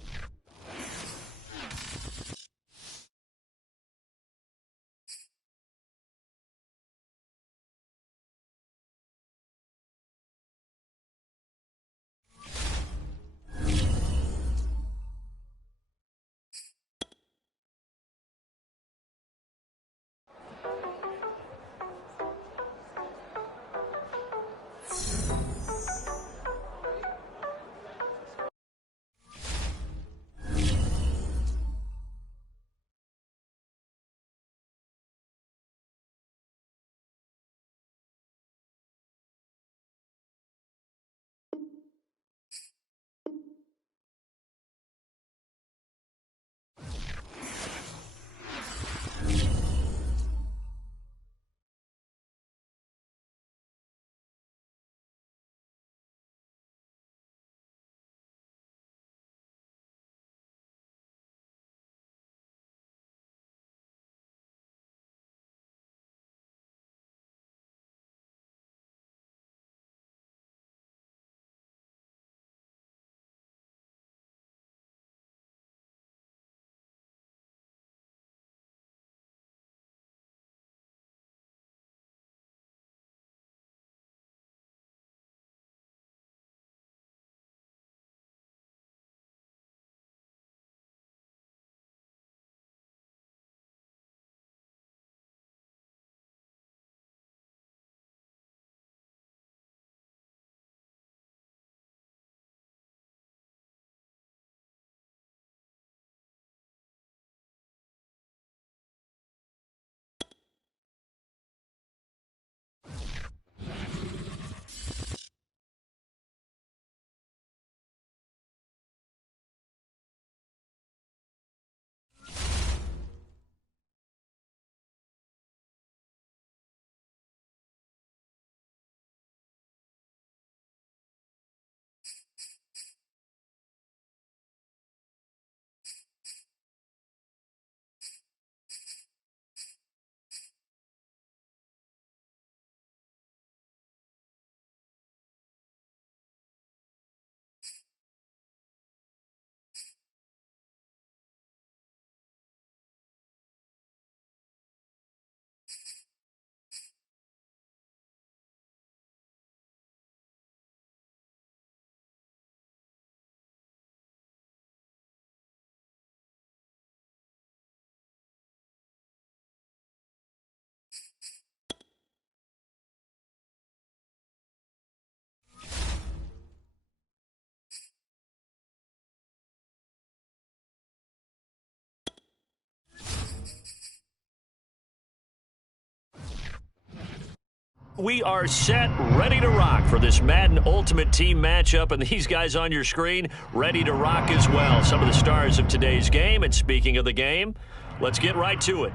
We are set, ready to rock for this Madden Ultimate Team matchup, and these guys on your screen ready to rock as well. Some of the stars of today's game, and speaking of the game, let's get right to it.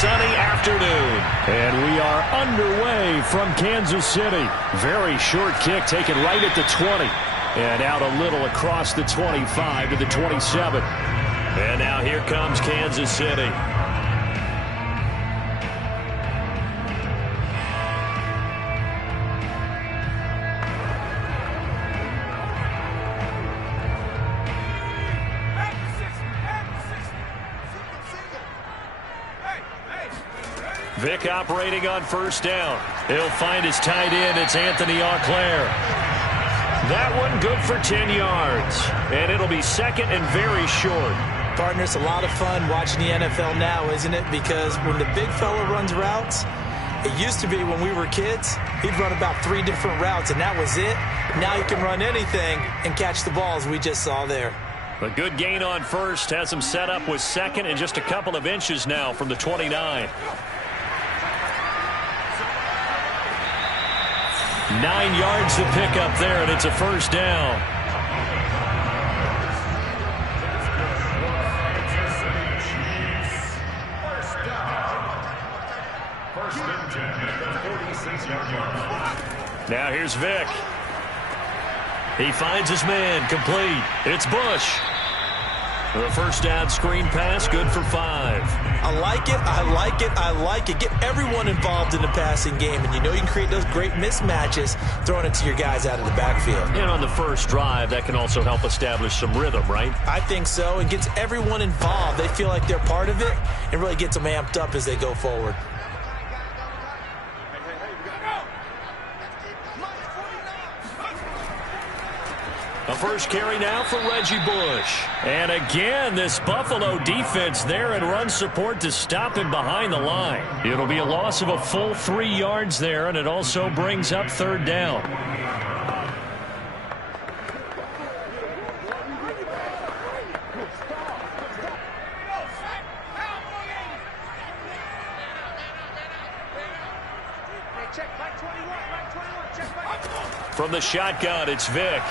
sunny afternoon. And we are underway from Kansas City. Very short kick taken right at the 20. And out a little across the 25 to the 27. And now here comes Kansas City. Vick operating on first down. He'll find his tight end. It's Anthony Auclair. That one good for 10 yards. And it'll be second and very short. Partner, it's a lot of fun watching the NFL now, isn't it? Because when the big fella runs routes, it used to be when we were kids, he'd run about 3 different routes, and that was it. Now he can run anything and catch the balls we just saw there. A good gain on first. Has him set up with second and just a couple of inches now from the 29. 9 yards to pick up there, and it's a first down. Now here's Vick. He finds his man, complete. It's Bush. The first down screen pass, good for 5. I like it, I like it, I like it. Get everyone involved in the passing game, and you know you can create those great mismatches throwing it to your guys out of the backfield. And on the first drive, that can also help establish some rhythm, right? I think so, and gets everyone involved. They feel like they're part of it, and really gets them amped up as they go forward. A first carry now for Reggie Bush. And again, this Buffalo defense there in run support to stop him behind the line. It'll be a loss of a full 3 yards there, and it also brings up third down. From the shotgun, it's Vick.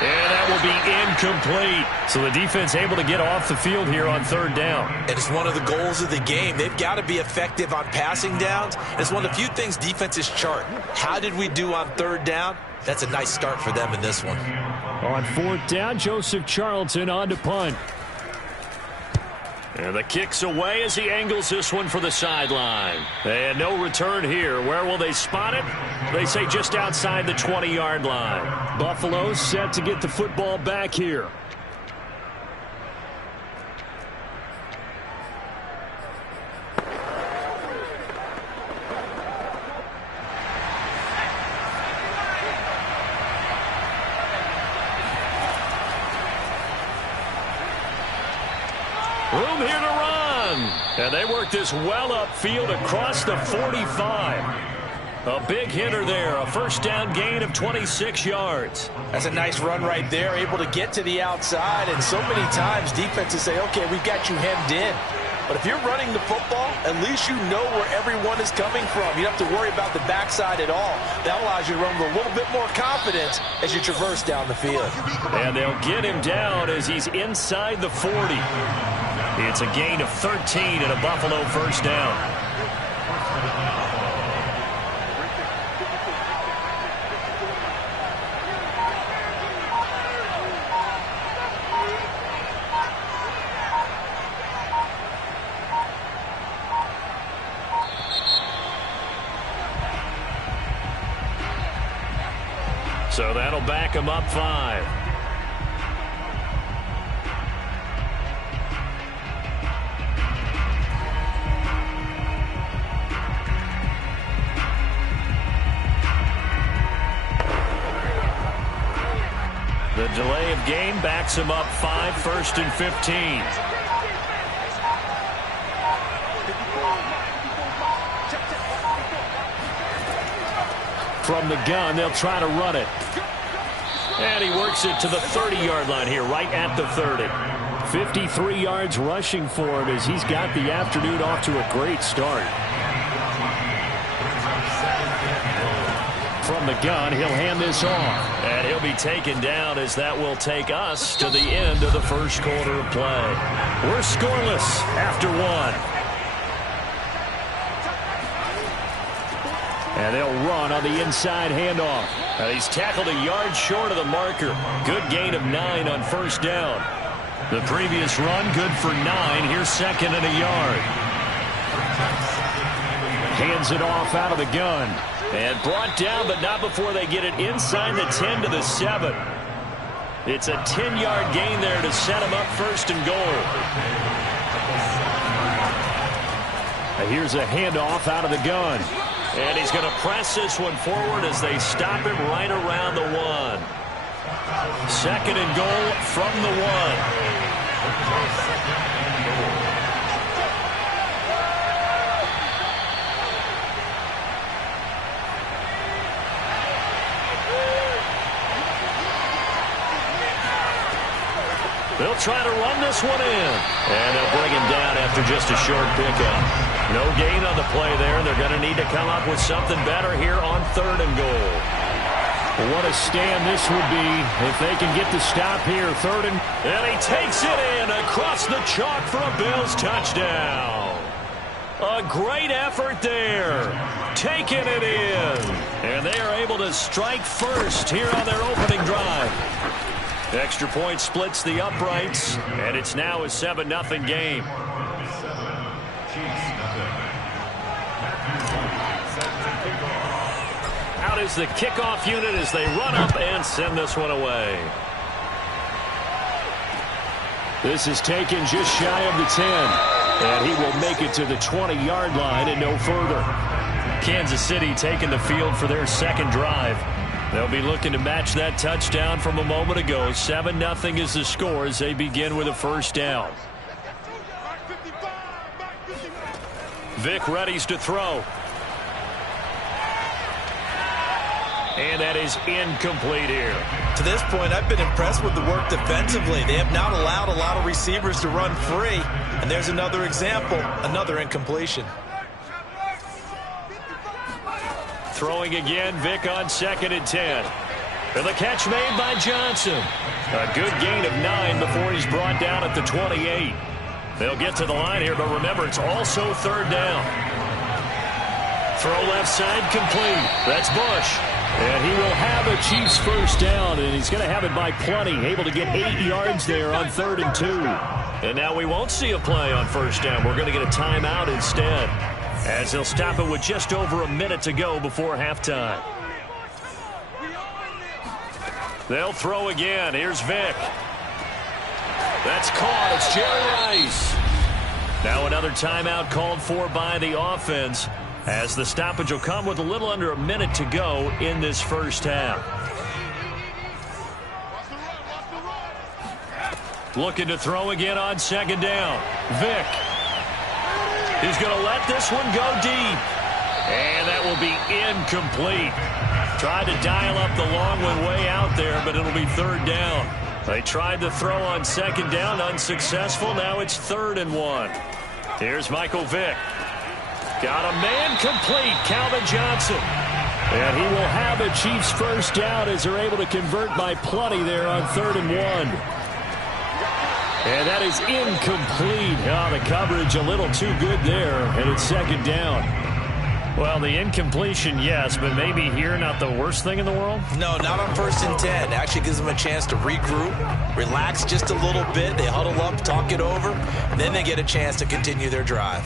And that will be incomplete. So the defense able to get off the field here on third down. And it's one of the goals of the game. They've got to be effective on passing downs. It's one of the few things defenses chart. How did we do on third down? That's a nice start for them in this one. On fourth down, Joseph Charlton on to punt. And the kick's away as he angles this one for the sideline. And no return here. Where will they spot it? They say just outside the 20-yard line. Buffalo set to get the football back here. Room here to run. And they work this well upfield across the 45. A big hitter there. A first down gain of 26 yards. That's a nice run right there. Able to get to the outside. And so many times defenses say, okay, we've got you hemmed in. But if you're running the football, at least you know where everyone is coming from. You don't have to worry about the backside at all. That allows you to run with a little bit more confidence as you traverse down the field. And they'll get him down as he's inside the 40. It's a gain of 13 and a Buffalo first down. So that'll back him up 5. The delay of game backs him up 5, first and 15. From the gun, they'll try to run it. And he works it to the 30-yard line here, right at the 30. 53 yards rushing for him as he's got the afternoon off to a great start. from the gun. He'll hand this off. And he'll be taken down as that will take us to the end of the first quarter of play. We're scoreless after one. And they'll run on the inside handoff. And he's tackled a yard short of the marker. Good gain of 9 on first down. The previous run, good for 9. Here's second and a yard. Hands it off out of the gun. And brought down, but not before they get it inside the 10 to the 7. It's a 10-yard gain there to set him up first and goal. Here's a handoff out of the gun. And he's going to press this one forward as they stop him right around the 1. Second and goal from the 1. They'll try to run this one in. And they'll bring him down after just a short pickup. No gain on the play there. They're going to need to come up with something better here on third and goal. What a stand this would be if they can get the stop here. Third and he takes it in across the chalk for a Bills touchdown. A great effort there. Taking it in. And they are able to strike first here on their opening drive. Extra point splits the uprights, and it's now a 7-0 game. Out is the kickoff unit as they run up and send this one away. This is taken just shy of the 10, and he will make it to the 20-yard line and no further. Kansas City taking the field for their second drive. They'll be looking to match that touchdown from a moment ago. 7-0 is the score as they begin with a first down. Vic readies to throw. And that is incomplete here. To this point, I've been impressed with the work defensively. They have not allowed a lot of receivers to run free. And there's another example, another incompletion. Throwing again, Vic on second and 10. And the catch made by Johnson. A good gain of 9 before he's brought down at the 28. They'll get to the line here, but remember, it's also third down. Throw left side complete. That's Bush. And he will have a Chiefs first down, and he's going to have it by plenty. Able to get 8 yards there on 3rd and 2. And now we won't see a play on first down. We're going to get a timeout instead, as they'll stop it with just over a minute to go before halftime. They'll throw again. Here's Vic. That's caught. It's Jerry Rice. Now another timeout called for by the offense, as the stoppage will come with a little under a minute to go in this first half. Looking to throw again on second down. Vic. He's going to let this one go deep. And that will be incomplete. Tried to dial up the long one way out there, but it'll be third down. They tried to throw on second down, unsuccessful. Now it's 3rd and 1. Here's Michael Vick. Got a man complete, Calvin Johnson. And he will have a Chiefs first down as they're able to convert by plenty there on 3rd and 1. And that is incomplete. Oh, the coverage a little too good there, and it's second down. Well, the incompletion, yes, but maybe here not the worst thing in the world? No, not on 1st and 10. Actually gives them a chance to regroup, relax just a little bit. They huddle up, talk it over, and then they get a chance to continue their drive.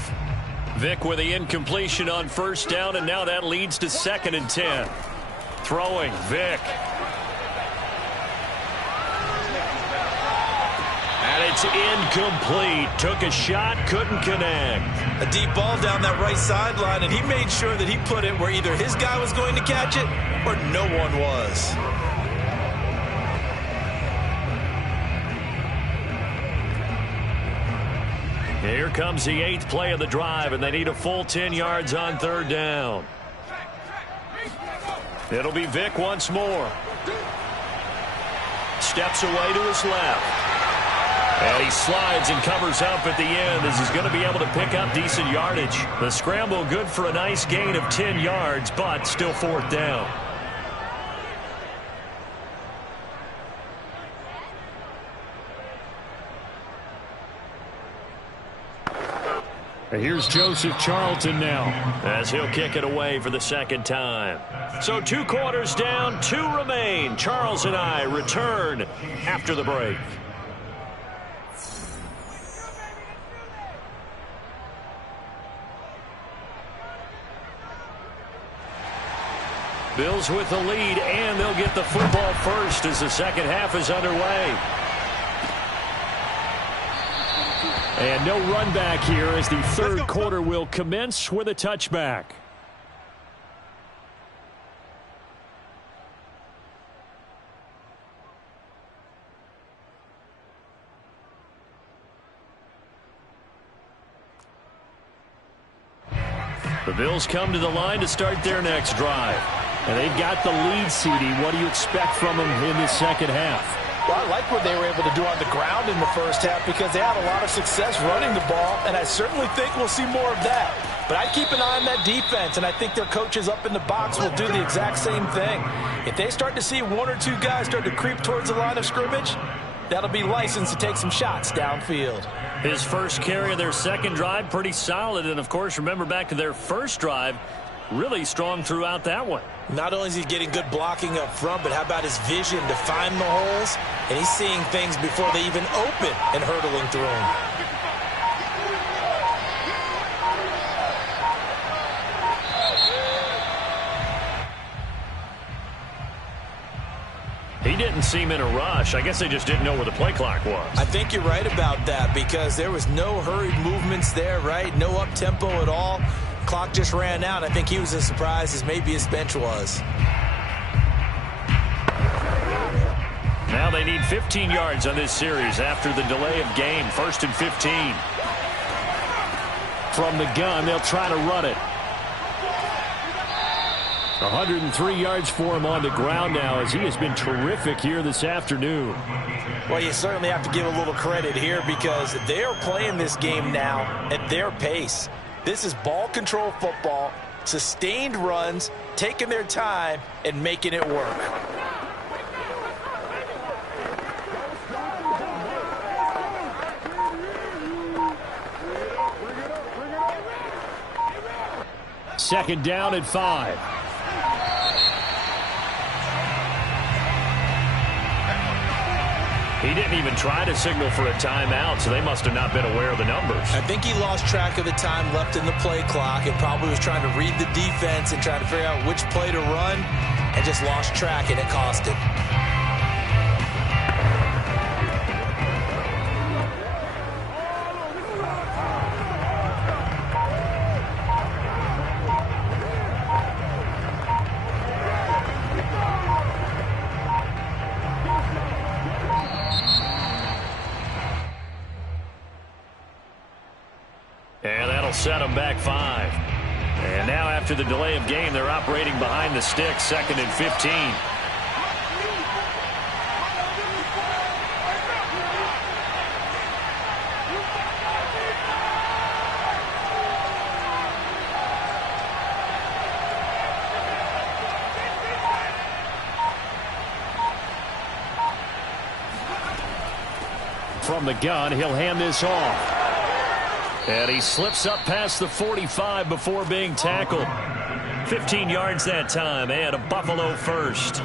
Vic with the incompletion on first down, and now that leads to 2nd and 10. Throwing, Vic. And it's incomplete. Took a shot, couldn't connect. A deep ball down that right sideline, and he made sure that he put it where either his guy was going to catch it or no one was. Here comes the 8th play of the drive, and they need a full 10 yards on 3rd down. It'll be Vic once more. Steps away to his left. And he slides and covers up at the end as he's going to be able to pick up decent yardage. The scramble good for a nice gain of 10 yards, but still 4th down. Here's Joseph Charlton now as he'll kick it away for the second time. So 2 quarters down, 2 remain. Charles and I return after the break. Bills with the lead, and they'll get the football first as the second half is underway. And no run back here as the third quarter will commence with a touchback. The Bills come to the line to start their next drive. And they've got the lead, CD. What do you expect from them in the second half? Well, I like what they were able to do on the ground in the first half because they had a lot of success running the ball, and I certainly think we'll see more of that. But I keep an eye on that defense, and I think their coaches up in the box will do the exact same thing. If they start to see 1 or 2 guys start to creep towards the line of scrimmage, that'll be licensed to take some shots downfield. His first carry of their second drive, pretty solid. And, of course, remember back to their first drive, really strong throughout that one. Not only is he getting good blocking up front, but how about his vision to find the holes? And he's seeing things before they even open and hurdling through them. He didn't seem in a rush. I guess they just didn't know where the play clock was. I think you're right about that because there was no hurried movements there, right? No up-tempo at all. Clock just ran out. I think he was as surprised as maybe his bench was. Now they need 15 yards on this series after the delay of game. 1st and 15. From the gun, they'll try to run it. 103 yards for him on the ground now as he has been terrific here this afternoon. Well, you certainly have to give a little credit here because they're playing this game now at their pace. This is ball control football, sustained runs, taking their time, and making it work. Second down at 5. He didn't even try to signal for a timeout, so they must have not been aware of the numbers. I think he lost track of the time left in the play clock and probably was trying to read the defense and trying to figure out which play to run and just lost track, and it cost him. Set them back 5. And now after the delay of game, they're operating behind the sticks, 2nd and 15. From the gun, he'll hand this off. And he slips up past the 45 before being tackled. 15 yards that time, and a Buffalo first.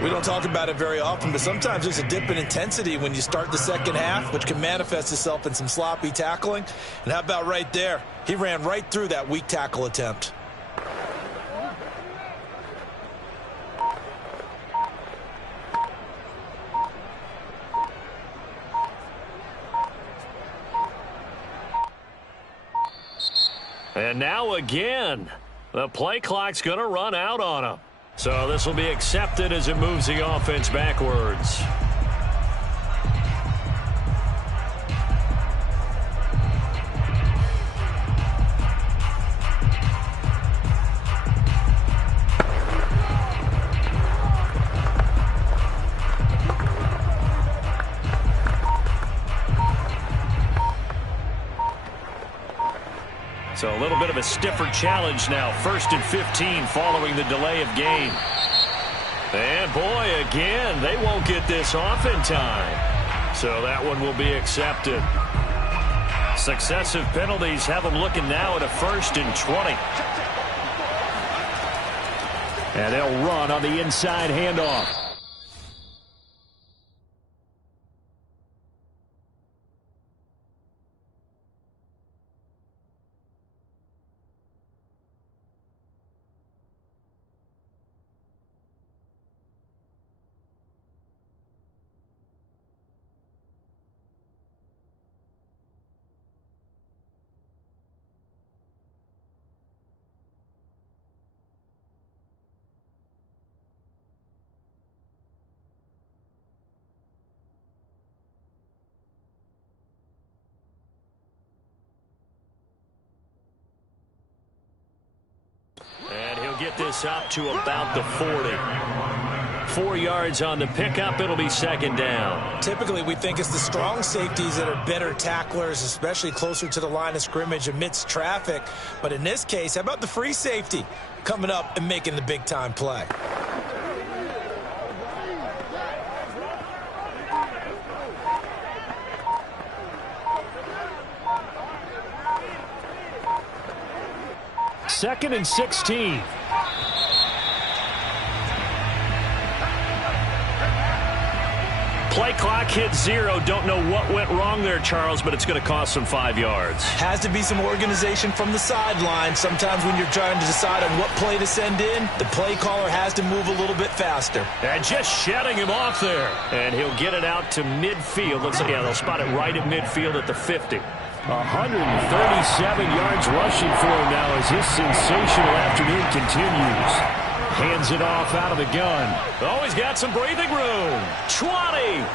We don't talk about it very often, but sometimes there's a dip in intensity when you start the second half, which can manifest itself in some sloppy tackling. And how about right there? He ran right through that weak tackle attempt. And now again, the play clock's going to run out on him. So this will be accepted as it moves the offense backwards. So a little bit of a stiffer challenge now. 1st and 15 following the delay of game. And boy, again, they won't get this off in time. So that one will be accepted. Successive penalties have them looking now at a 1st and 20. And they'll run on the inside handoff. And he'll get this up to about the 40. 4 yards on the pickup. It'll be 2nd down. Typically, we think it's the strong safeties that are better tacklers, especially closer to the line of scrimmage amidst traffic. But in this case, how about the free safety coming up and making the big-time play? Second and 16. Play clock hit 0. Don't know what went wrong there, Charles, but it's going to cost them 5 yards. Has to be some organization from the sideline. Sometimes when you're trying to decide on what play to send in, the play caller has to move a little bit faster. And just shedding him off there. And he'll get it out to midfield. Looks like, yeah, they'll spot it right at midfield at the 50. 137 yards rushing for him now as his sensational afternoon continues. Hands it off out of the gun. Oh, he's got some breathing room. 20.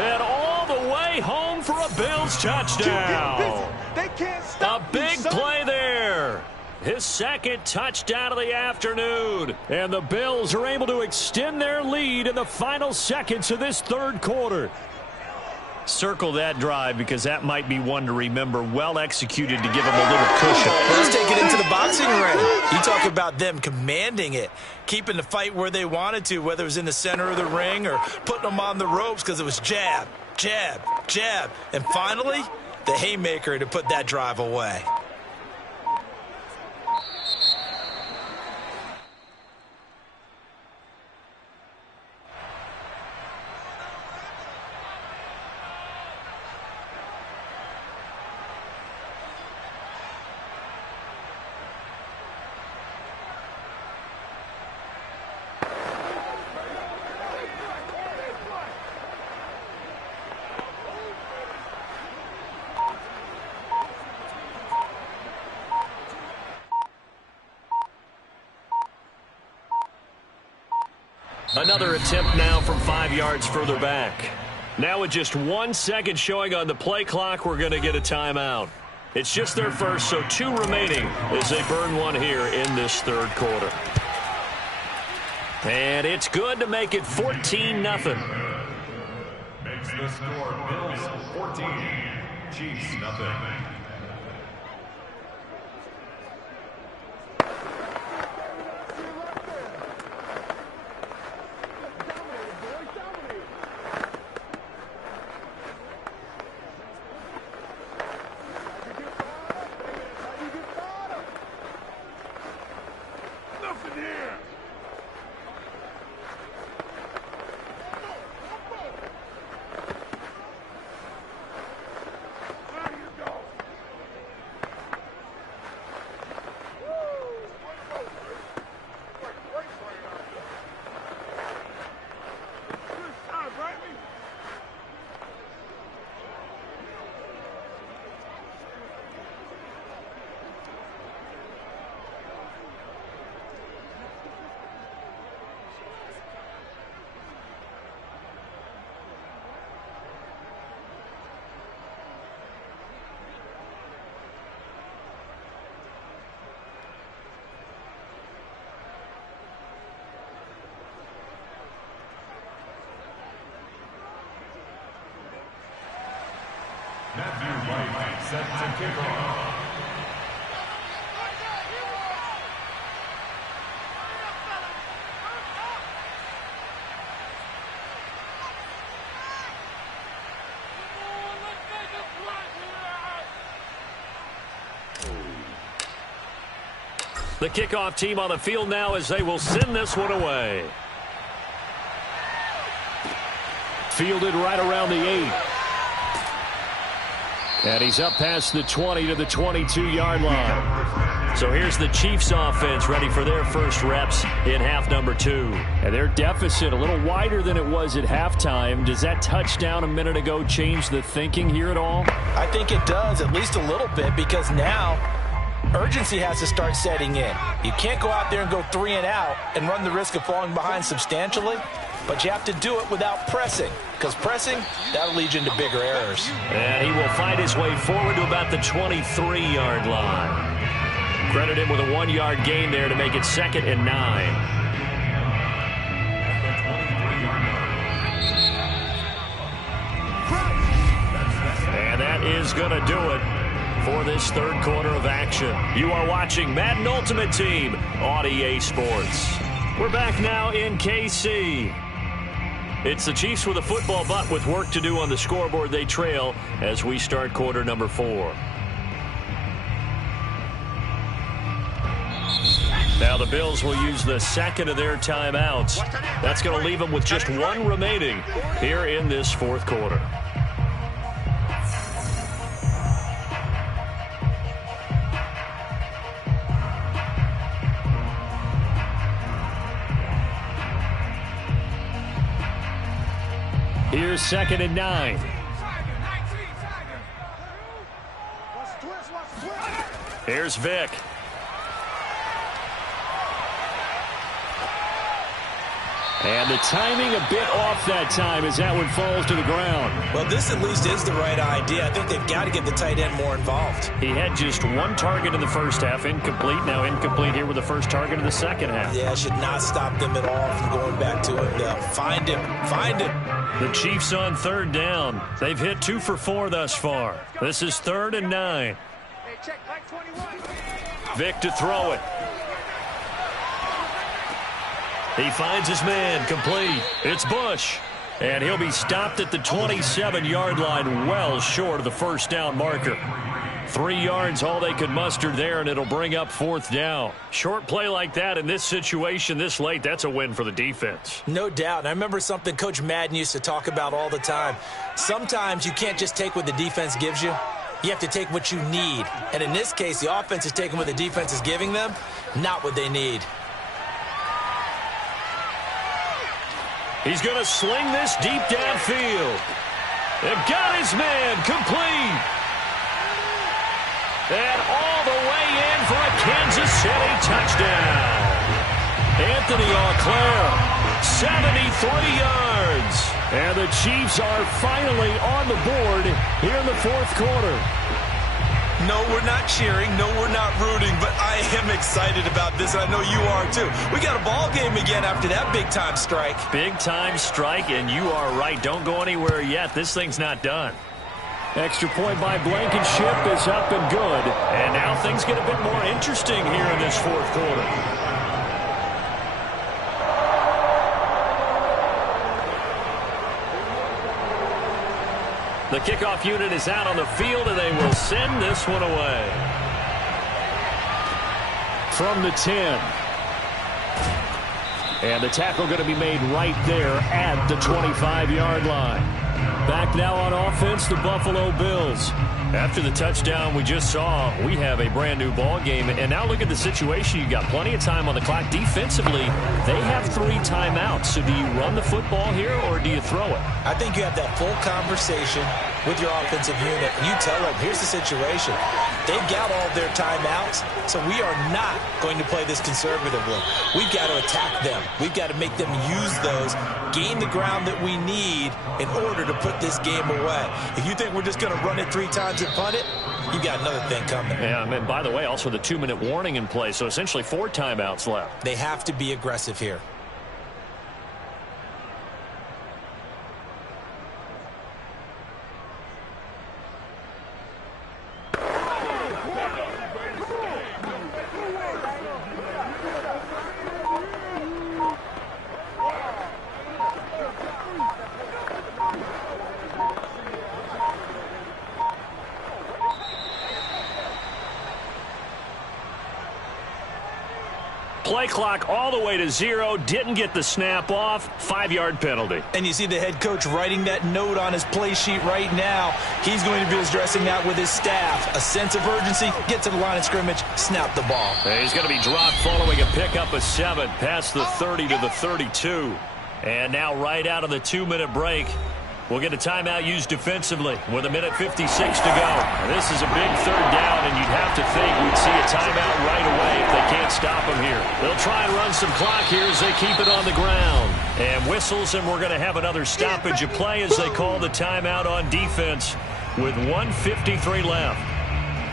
And all the way home for a Bills touchdown. They can't stop A big play there. His 2nd touchdown of the afternoon. And the Bills are able to extend their lead in the final seconds of this 3rd quarter. Circle that drive because that might be one to remember. Well executed to give them a little cushion. Let's take it into the boxing ring. You talk about them commanding it, keeping the fight where they wanted to, whether it was in the center of the ring or putting them on the ropes because it was jab, jab, jab. And finally, the haymaker to put that drive away. Another attempt now from 5 yards further back. Now with just 1 second showing on the play clock, we're going to get a timeout. It's just their first, so 2 remaining as they burn one here in this 3rd quarter. And it's good to make it 14-0. Makes the score Bills 14, Chiefs nothing. Matthew White set to kick off. The kickoff team on the field now as they will send this one away. Fielded right around the 8. And he's up past the 20 to the 22-yard line. So here's the Chiefs offense ready for their first reps in half number 2. And their deficit a little wider than it was at halftime. Does that touchdown a minute ago change the thinking here at all? I think it does, at least a little bit, because now urgency has to start setting in. You can't go out there and go 3 and out and run the risk of falling behind substantially, but you have to do it without pressing, because pressing, that'll lead you into bigger errors. And he will find his way forward to about the 23-yard line. Credit him with a 1-yard gain there to make it 2nd and 9. And that is going to do it for this third quarter of action. You are watching Madden Ultimate Team on EA Sports. We're back now in KC. It's the Chiefs with a football, but with work to do on the scoreboard. They trail as we start quarter number 4. Now the Bills will use the second of their timeouts. That's going to leave them with just 1 remaining here in this fourth quarter. Here's 2nd and 9. Here's Vic. And the timing a bit off that time as that one falls to the ground. Well, this at least is the right idea. I think they've got to get the tight end more involved. He had just 1 target in the first half, incomplete. Now incomplete here with the first target in the second half. Yeah, should not stop them at all from going back to him. Find him. Find him. The Chiefs on 3rd down. They've hit 2 for 4 thus far. This is 3rd and 9. Vic to throw it. He finds his man, complete. It's Bush. And he'll be stopped at the 27-yard line, well short of the first down marker. 3 yards, all they could muster there, and it'll bring up 4th down. Short play like that in this situation this late, that's a win for the defense. No doubt. And I remember something Coach Madden used to talk about all the time. Sometimes you can't just take what the defense gives you. You have to take what you need. And in this case, the offense is taking what the defense is giving them, not what they need. He's going to sling this deep downfield. They've got his man complete. And all the way in for a Kansas City touchdown. Anthony Auclair, 73 yards. And the Chiefs are finally on the board here in the fourth quarter. No, we're not cheering. No, we're not rooting. But I am excited about this, and I know you are too. We got a ball game again after that big-time strike. Big-time strike, and you are right. Don't go anywhere yet. This thing's not done. Extra point by Blankenship is up and good. And now things get a bit more interesting here in this fourth quarter. The kickoff unit is out on the field, and they will send this one away. From the 10. And the tackle going to be made right there at the 25-yard line. Back now on offense, the Buffalo Bills. After the touchdown we just saw, we have a brand-new ball game. And now look at the situation. You've got plenty of time on the clock. Defensively, they have 3 timeouts. So do you run the football here, or do you throw it? I think you have that full conversation with your offensive unit, and you tell them, here's the situation. They've got all of their timeouts, so we are not going to play this conservatively. We've got to attack them. We've got to make them use those, gain the ground that we need in order to put this game away. If you think we're just going to run it 3 times and punt it, you got another thing coming. Yeah, and by the way, also the 2-minute warning in play, so essentially 4 timeouts left. They have to be aggressive here. Play clock all the way to 0. Didn't get the snap off. 5-yard penalty. And you see the head coach writing that note on his play sheet right now. He's going to be addressing that with his staff. A sense of urgency, get to the line of scrimmage, snap the ball. He's going to be dropped following a pickup of 7 past the 30 to the 32. And now right out of the 2-minute break, we'll get a timeout used defensively with 1:56 to go. This is a big 3rd down, and you'd have to think we'd see a timeout right away if they can't stop them here. They'll try and run some clock here as they keep it on the ground. And whistles, and we're going to have another stoppage of play as they call the timeout on defense with 1:53 left.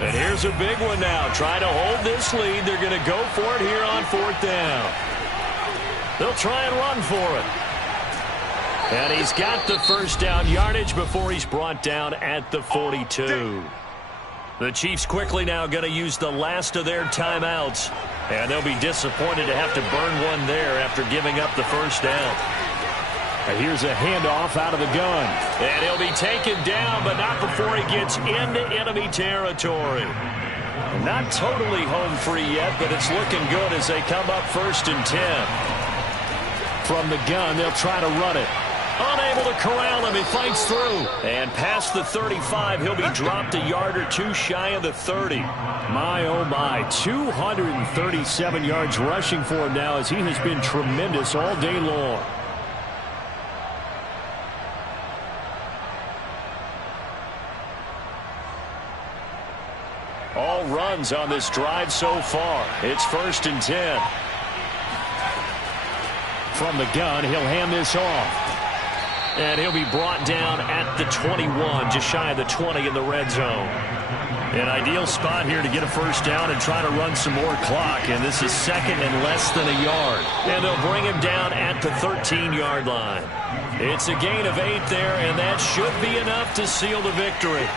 And here's a big one now. Trying to hold this lead. They're going to go for it here on 4th down. They'll try and run for it. And he's got the 1st down yardage before he's brought down at the 42. The Chiefs quickly now going to use the last of their timeouts. And they'll be disappointed to have to burn one there after giving up the 1st down. And here's a handoff out of the gun. And he'll be taken down, but not before he gets into enemy territory. Not totally home free yet, but it's looking good as they come up 1st and 10. From the gun, they'll try to run it. Unable to corral him. He fights through. And past the 35, he'll be dropped a yard or 2 shy of the 30. My, oh my, 237 yards rushing for him now as he has been tremendous all day long. All runs on this drive so far. It's 1st and 10. From the gun, he'll hand this off. And he'll be brought down at the 21, just shy of the 20 in the red zone. An ideal spot here to get a 1st down and try to run some more clock. And this is 2nd and less than a yard. And they'll bring him down at the 13-yard line. It's a gain of 8 there, and that should be enough to seal the victory.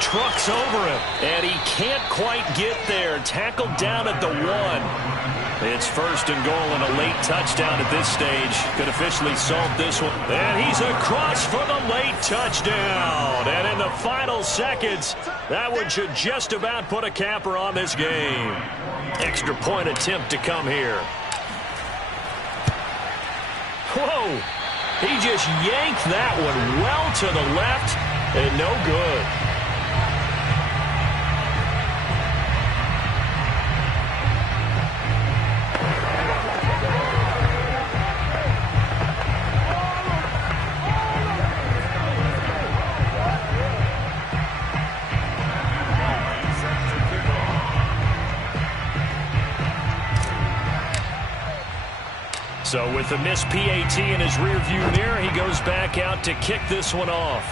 Trucks over him, and he can't quite get there. Tackled down at the 1. It's 1st and goal and a late touchdown at this stage. Could officially solve this one. And he's across for the late touchdown. And in the final seconds, that one should just about put a capper on this game. Extra point attempt to come here. Whoa! He just yanked that one well to the left and no good. So with the missed PAT in his rearview mirror, he goes back out to kick this one off.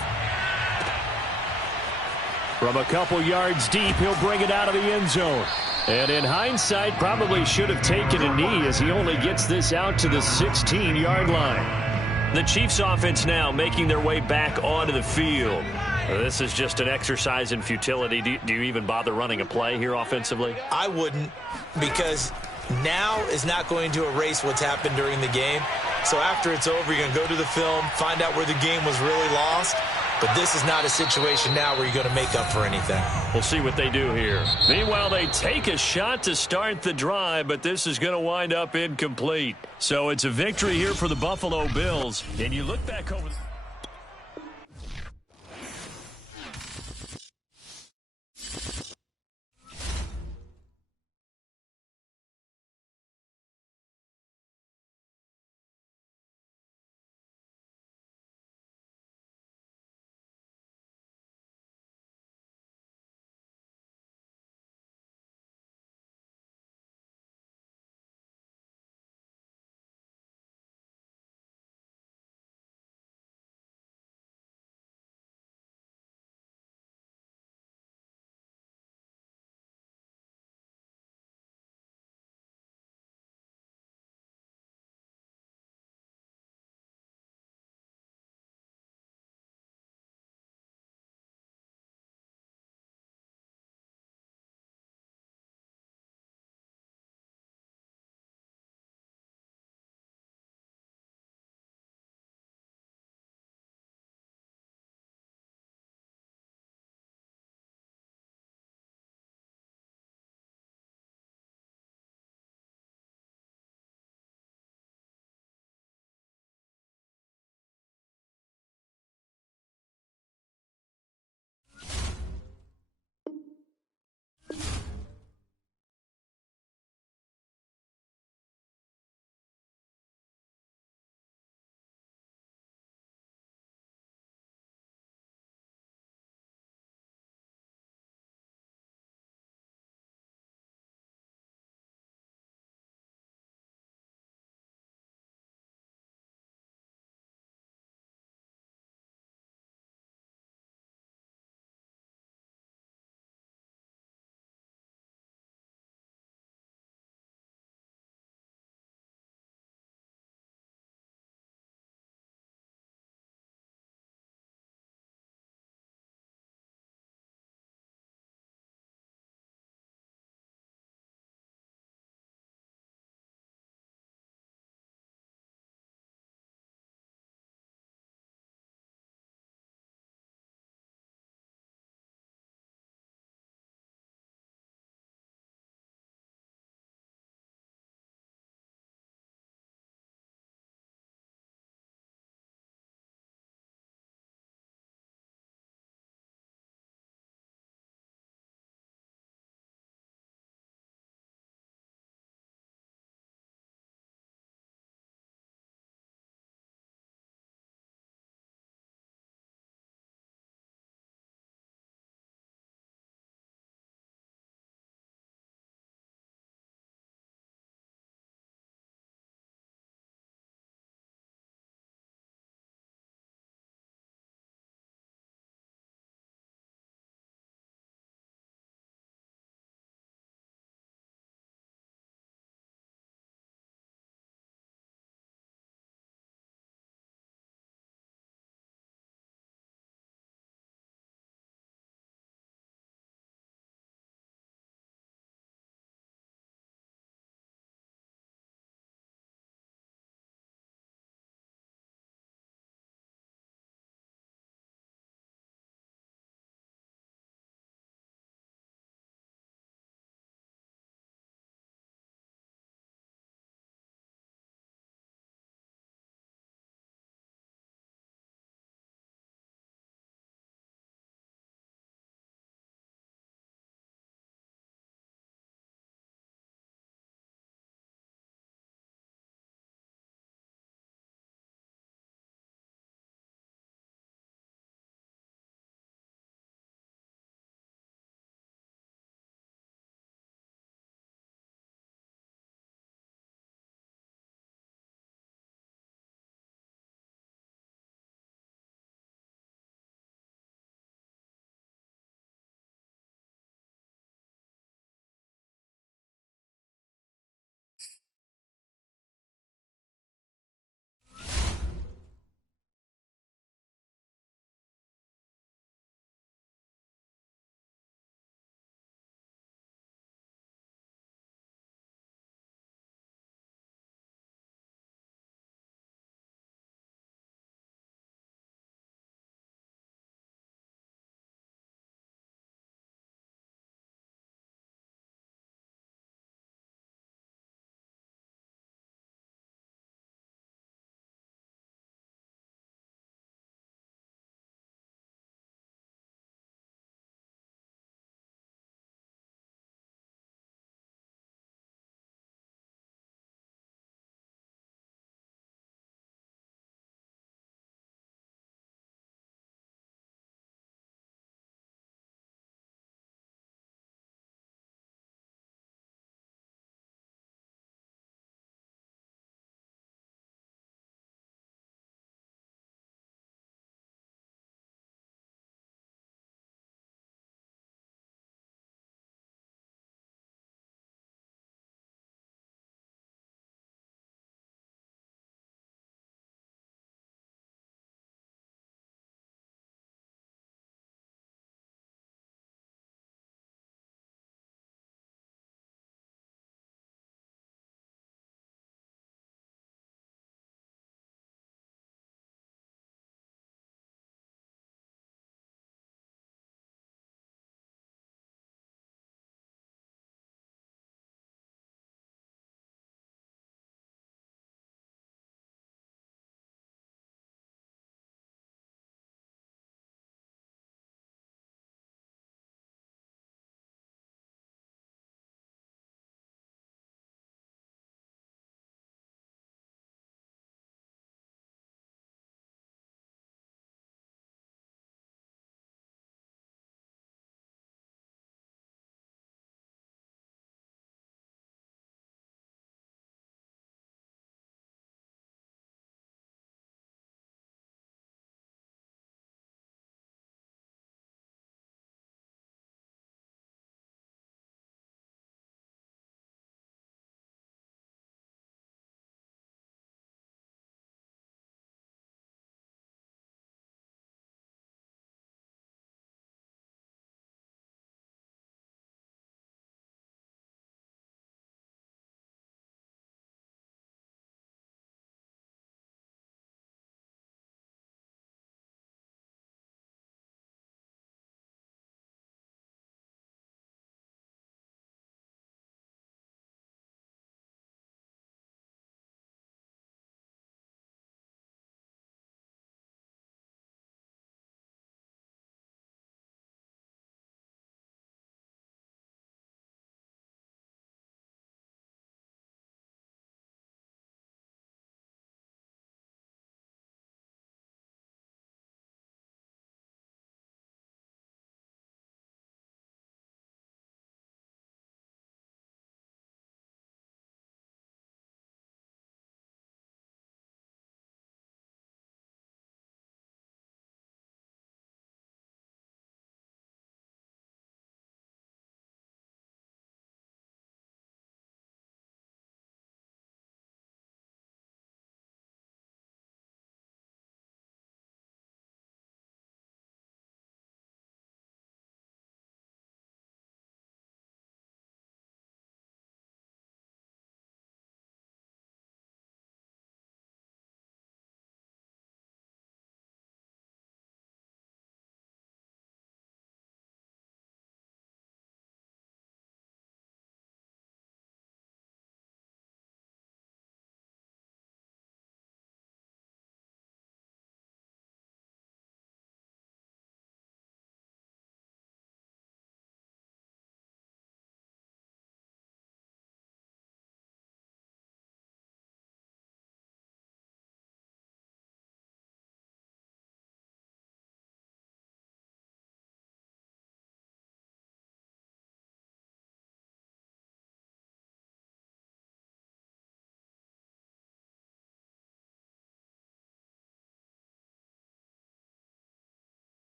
From a couple yards deep, he'll bring it out of the end zone. And in hindsight, probably should have taken a knee as he only gets this out to the 16-yard line. The Chiefs offense now making their way back onto the field. This is just an exercise in futility. Do you even bother running a play here offensively? I wouldn't, because now is not going to erase what's happened during the game. So after it's over, you're going to go to the film, find out where the game was really lost. But this is not a situation now where you're going to make up for anything. We'll see what they do here. Meanwhile, they take a shot to start the drive, but this is going to wind up incomplete. So it's a victory here for the Buffalo Bills. And you look back over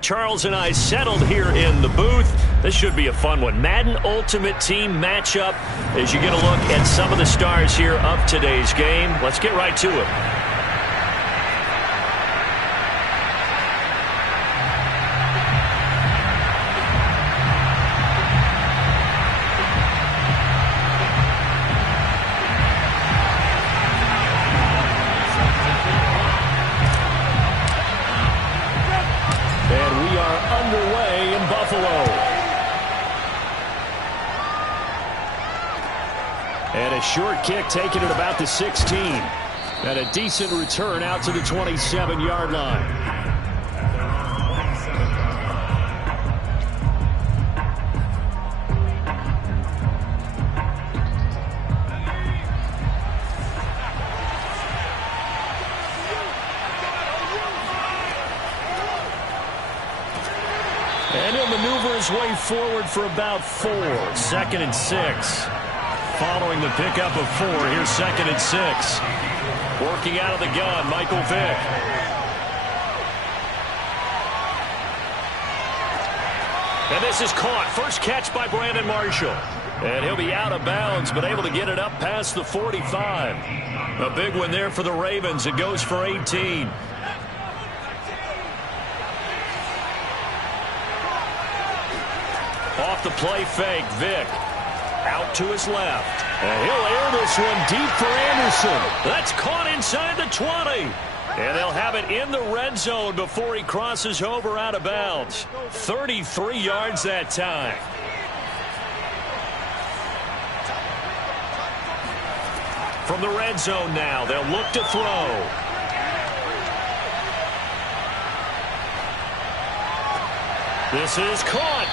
Charles and I settled here in the booth. This should be a fun one. Madden Ultimate Team matchup as you get a look at some of the stars here of today's game. Let's get right to it. Underway in Buffalo. And a short kick taken at about the 16. And a decent return out to the 27-yard line. And he'll maneuver his way forward for about 4. 2nd and 6. Following the pickup of 4, here's 2nd and 6. Working out of the gun, Michael Vick. And this is caught. First catch by Brandon Marshall. And he'll be out of bounds, but able to get it up past the 45. A big one there for the Ravens. It goes for 18. Off the play fake, Vick. Out to his left. And he'll air this one deep for Anderson. That's caught inside the 20. And they'll have it in the red zone before he crosses over out of bounds. 33 yards that time. From the red zone now, they'll look to throw. This is caught.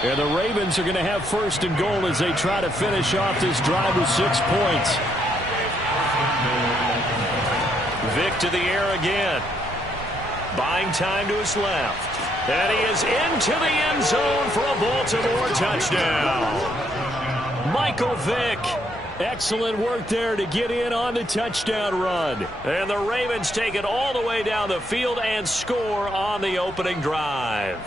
And the Ravens are going to have 1st and goal as they try to finish off this drive with 6 points. Vick to the air again. Buying time to his left. And he is into the end zone for a Baltimore touchdown. Michael Vick. Excellent work there to get in on the touchdown run. And the Ravens take it all the way down the field and score on the opening drive.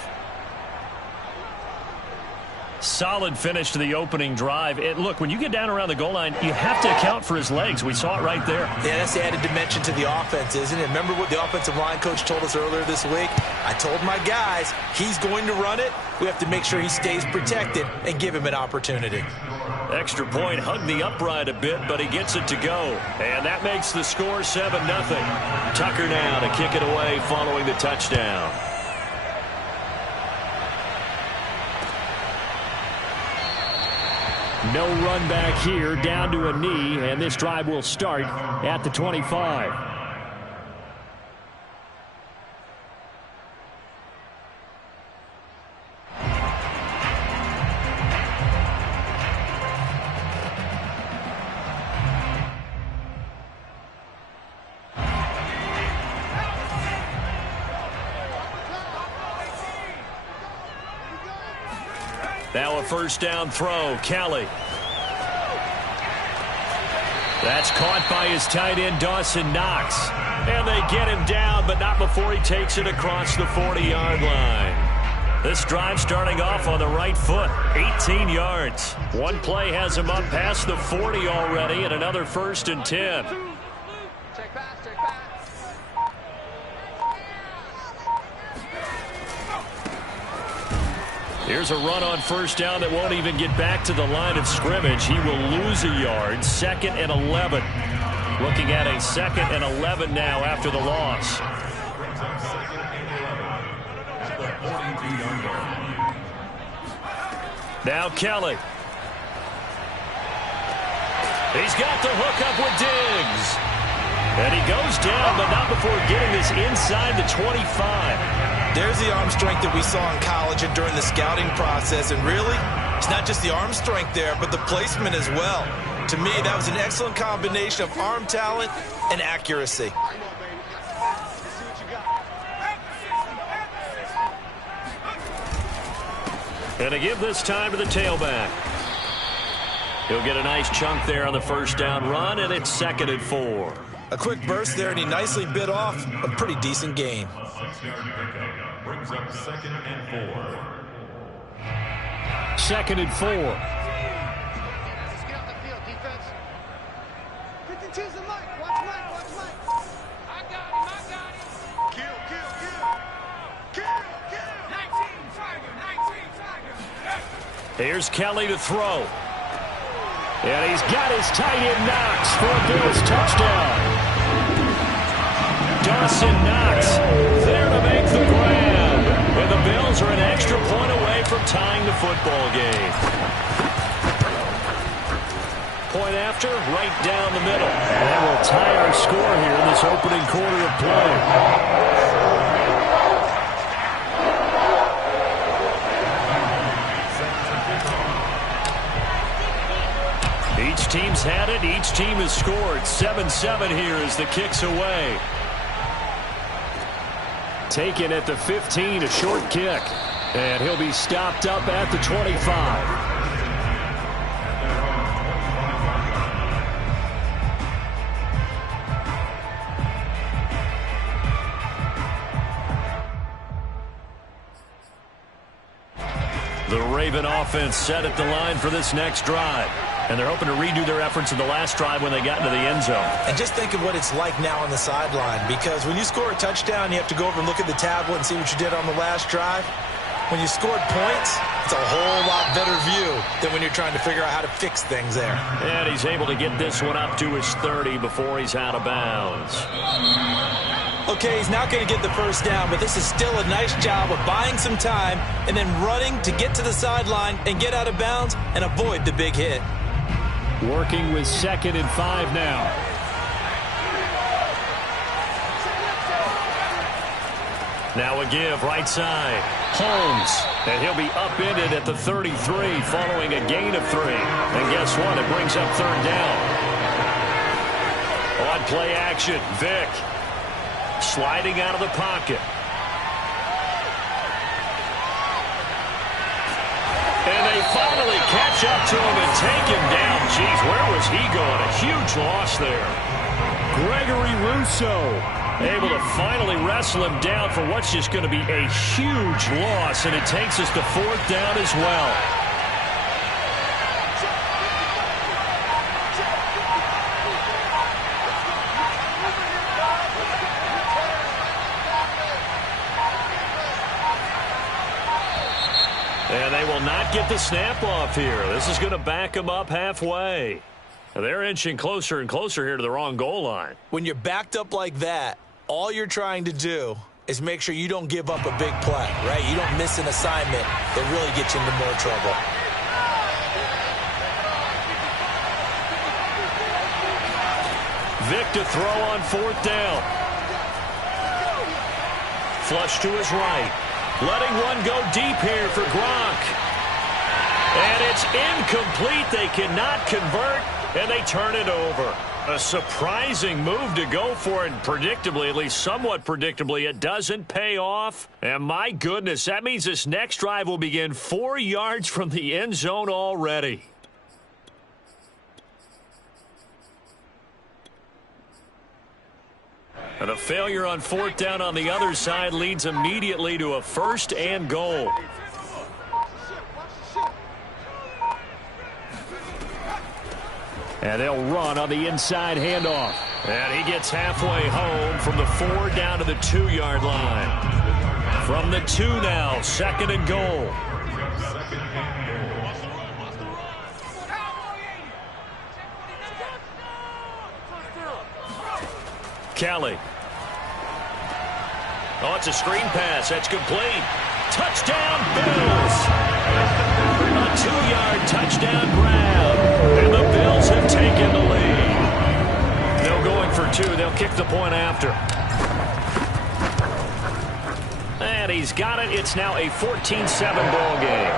Solid finish to the opening drive. And look, when you get down around the goal line, you have to account for his legs. We saw it right there. Yeah, that's the added dimension to the offense, isn't it? Remember what the offensive line coach told us earlier this week? I told my guys, he's going to run it. We have to make sure he stays protected and give him an opportunity. Extra point, hugged the upright a bit, but he gets it to go. And that makes the score 7-0. Tucker now to kick it away following the touchdown. No run back here, down to a knee, and this drive will start at the 25. Now a 1st down throw. Kelly. That's caught by his tight end, Dawson Knox. And they get him down, but not before he takes it across the 40-yard line. This drive starting off on the right foot. 18 yards. One play has him up past the 40 already, and another 1st and 10. Check pass, check pass. Here's a run on 1st down that won't even get back to the line of scrimmage. He will lose a yard. 2nd and 11. Looking at a 2nd and 11 now after the loss. Now Kelly. He's got the hook up with Diggs. And he goes down, but not before getting this inside the 25. There's the arm strength that we saw in college and during the scouting process. And really, it's not just the arm strength there, but the placement as well. To me, that was an excellent combination of arm talent and accuracy. And to give this time to the tailback. He'll get a nice chunk there on the 1st down run, and it's 2nd and 4. A quick burst there, and he nicely bit off a pretty decent gain. Brings up 2nd and 4. 2nd and 4. Let's get off the field, defense. 52's the mic. Watch Mike, watch Mike. I got him. Kill. 19, Tiger. Here's Kelly to throw. And he's got his tight end Knox for a Bills touchdown. Dawson Knox there to make the grab. And the Bills are an extra point away from tying the football game. Point after, right down the middle. And that will tie our score here in this opening quarter of play. Each team's had it. Each team has scored. 7-7 here as the kick's away. Taken at the 15, a short kick. And he'll be stopped up at the 25. The Raven offense set at the line for this next drive. And they're hoping to redo their efforts in the last drive when they got into the end zone. And just think of what it's like now on the sideline, because when you score a touchdown, you have to go over and look at the tablet and see what you did on the last drive. When you scored points, it's a whole lot better view than when you're trying to figure out how to fix things there. And he's able to get this one up to his 30 before he's out of bounds. Okay, he's not going to get the first down, but this is still a nice job of buying some time and then running to get to the sideline and get out of bounds and avoid the big hit. Working with 2nd and 5 now. Now a give, right side. Holmes. And he'll be upended at the 33 following a gain of 3. And guess what? It brings up 3rd down. On play action, Vick. Sliding out of the pocket. And they finally catch up to him and take him down. Jeez, where was he going? A huge loss there. Gregory Rousseau able to finally wrestle him down for what's just going to be a huge loss, and it takes us to 4th down as well. And they will not get the snap off here. This is going to back them up halfway. They're inching closer and closer here to the wrong goal line. When you're backed up like that, all you're trying to do is make sure you don't give up a big play, right? You don't miss an assignment that really gets you into more trouble. Vick to throw on 4th down. Flush to his right. Letting one go deep here for Gronk. And it's incomplete. They cannot convert, and they turn it over. A surprising move to go for it, and predictably, at least somewhat predictably, it doesn't pay off. And my goodness, that means this next drive will begin 4 yards from the end zone already. And a failure on 4th down on the other side leads immediately to a 1st and goal. And they'll run on the inside handoff. And he gets halfway home from the 4 down to the 2-yard line. From the 2 now, 2nd and goal. Kelly. Oh, it's a screen pass. That's complete. Touchdown, Bills. A 2-yard touchdown grab. And the Bills have taken the lead. No going for 2. They'll kick the point after. And he's got it. It's now a 14-7 ball game.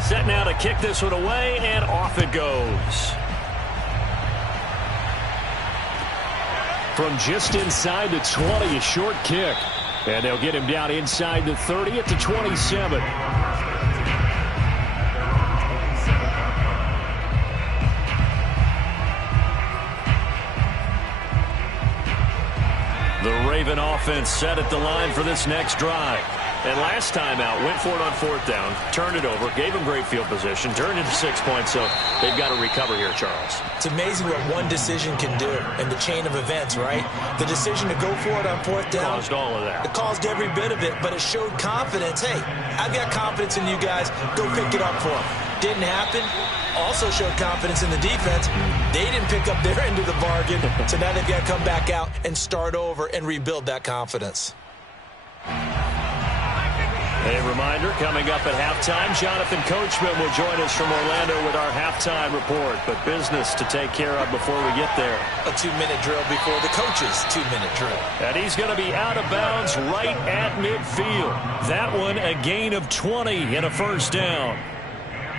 Set now to kick this one away, and off it goes. From just inside the 20, a short kick. And they'll get him down inside the 30 at the 27. Raven offense set at the line for this next drive. And last time out, went for it on 4th down, turned it over, gave them great field position, turned into 6 points, so they've got to recover here, Charles. It's amazing what one decision can do in the chain of events, right? The decision to go for it on 4th down. Caused all of that. It caused every bit of it, but it showed confidence. Hey, I've got confidence in you guys. Go pick it up for them. Didn't happen. Also showed confidence in the defense. They didn't pick up their end of the bargain, so now they've got to come back out and start over and rebuild that confidence. A reminder, coming up at halftime, Jonathan Coachman will join us from Orlando with our halftime report. But business to take care of before we get there. A 2-minute drill before the coach's 2-minute drill. And he's going to be out of bounds right at midfield. That one a gain of 20 and a first down.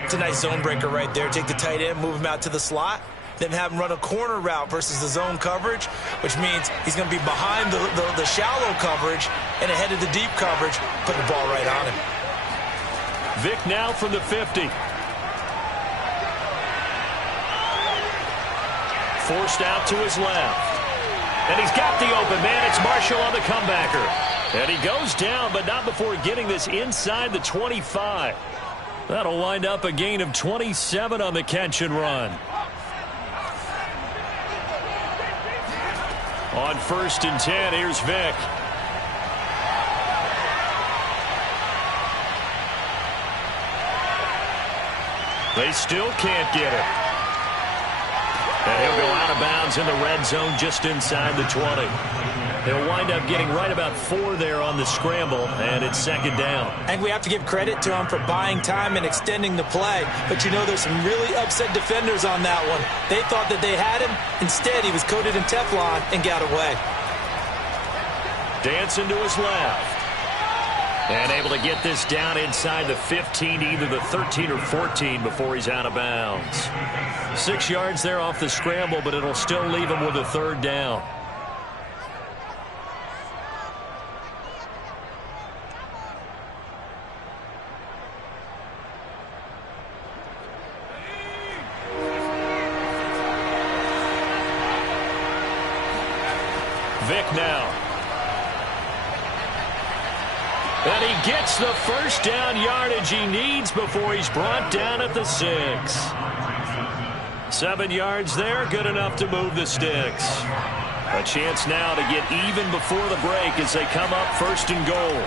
It's a nice zone breaker right there. Take the tight end, move him out to the slot. Then have him run a corner route versus the zone coverage, which means he's going to be behind the shallow coverage and ahead of the deep coverage, put the ball right on him. Vic now from the 50. Forced out to his left. And he's got the open man. It's Marshall on the comebacker. And he goes down, but not before getting this inside the 25. That'll wind up a gain of 27 on the catch and run. On 1st and 10, here's Vic. They still can't get it. And he'll go out of bounds in the red zone just inside the 20. They'll wind up getting right about 4 there on the scramble, and it's 2nd down. I think we have to give credit to him for buying time and extending the play. But, you know, there's some really upset defenders on that one. They thought that they had him. Instead, he was coated in Teflon and got away. Dancing to his left. And able to get this down inside the 15, either the 13 or 14 before he's out of bounds. 6 yards there off the scramble, but it'll still leave him with a 3rd down. Vic now. And he gets the first down yardage he needs before he's brought down at the 6. 7 yards there, good enough to move the sticks. A chance now to get even before the break as they come up 1st and goal.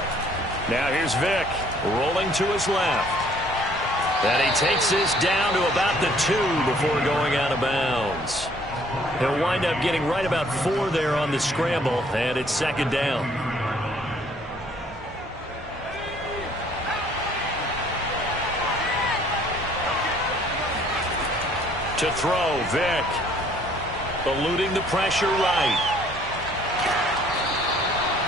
Now here's Vic, rolling to his left. And he takes this down to about the 2 before going out of bounds. He'll wind up getting right about 4 there on the scramble, and it's 2nd down. To throw, Vic. Eluding the pressure right.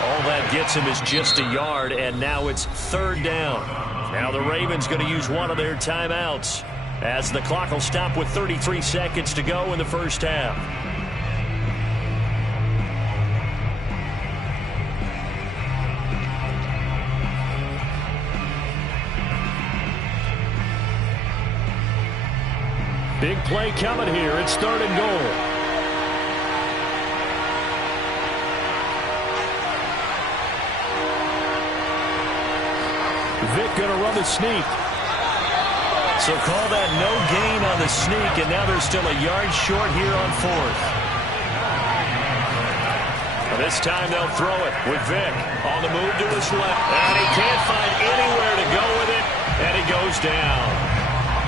All that gets him is just a yard, and now it's 3rd down. Now the Ravens going to use one of their timeouts, as the clock will stop with 33 seconds to go in the first half. Big play coming here. It's 3rd and goal. Vic going to run the sneak. So call that no gain on the sneak, and now they're still a yard short here on 4th. This time they'll throw it with Vic on the move to his left. And he can't find anywhere to go with it, and he goes down.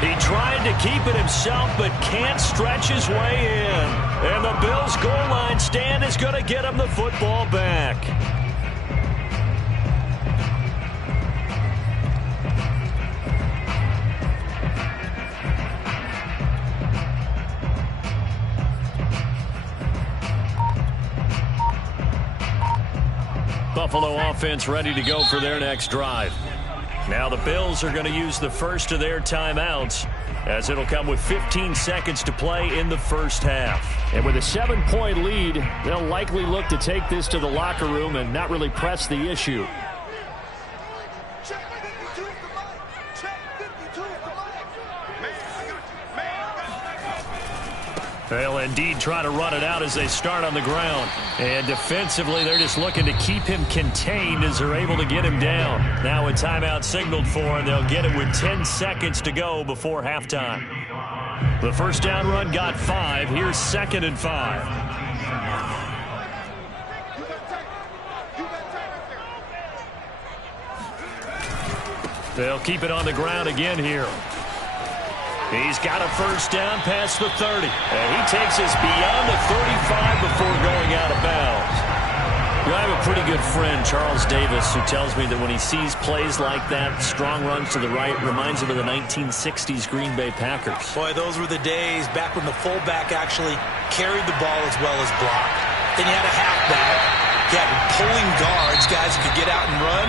He tried to keep it himself, but can't stretch his way in. And the Bills' goal line stand is going to get him the football back. Buffalo offense ready to go for their next drive. Now the Bills are going to use the first of their timeouts, as it'll come with 15 seconds to play in the first half. And with a 7-point lead, they'll likely look to take this to the locker room and not really press the issue. They'll indeed try to run it out as they start on the ground. And defensively, they're just looking to keep him contained as they're able to get him down. Now a timeout signaled for, and they'll get it with 10 seconds to go before halftime. The first down run got 5. Here's 2nd and 5. They'll keep it on the ground again here. He's got a first down past the 30. And he takes us beyond the 35 before going out of bounds. I have a pretty good friend, Charles Davis, who tells me that when he sees plays like that, strong runs to the right, reminds him of the 1960s Green Bay Packers. Boy, those were the days back when the fullback actually carried the ball as well as blocked. Then you had a halfback. You had pulling guards, guys who could get out and run.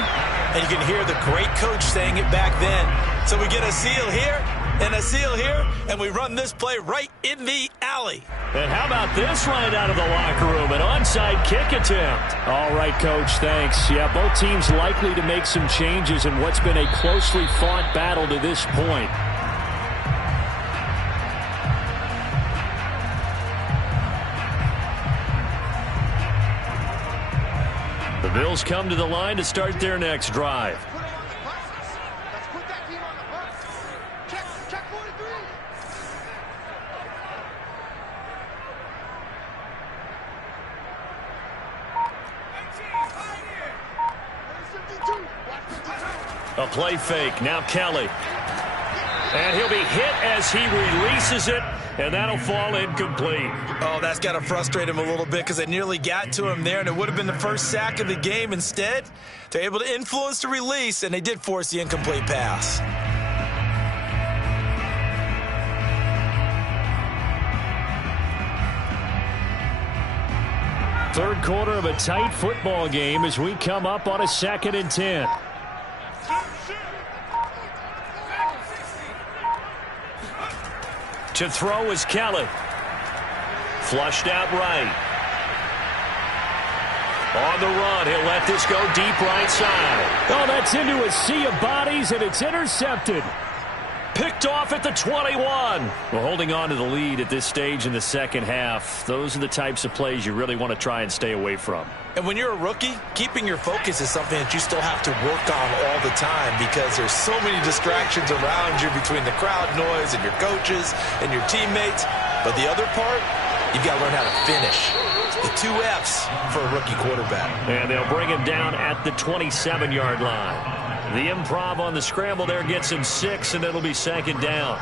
And you can hear the great coach saying it back then. So we get a seal here and a seal here, and we run this play right in the alley. And how about this right out of the locker room? An onside kick attempt. All right, Coach, thanks. Yeah, both teams likely to make some changes in what's been a closely fought battle to this point. The Bills come to the line to start their next drive. Let's put that team on the bus. Check 43. A play fake. Now Kelly. And he'll be hit as he releases it, and that'll fall incomplete. Oh, that's got to frustrate him a little bit because they nearly got to him there, and it would have been the first sack of the game. Instead, they're able to influence the release, and they did force the incomplete pass. Third quarter of a tight football game as we come up on a 2nd and 10. To throw is Kelly. Flushed out right. On the run, he'll let this go deep right side. Oh, that's into a sea of bodies, and it's intercepted. Picked off at the 21. Well, holding on to the lead at this stage in the second half, those are the types of plays you really want to try and stay away from. And when you're a rookie, keeping your focus is something that you still have to work on all the time because there's so many distractions around you between the crowd noise and your coaches and your teammates. But the other part, you've got to learn how to finish. The 2 F's for a rookie quarterback. And they'll bring him down at the 27-yard line. The improv on the scramble there gets him 6, and it'll be 2nd down.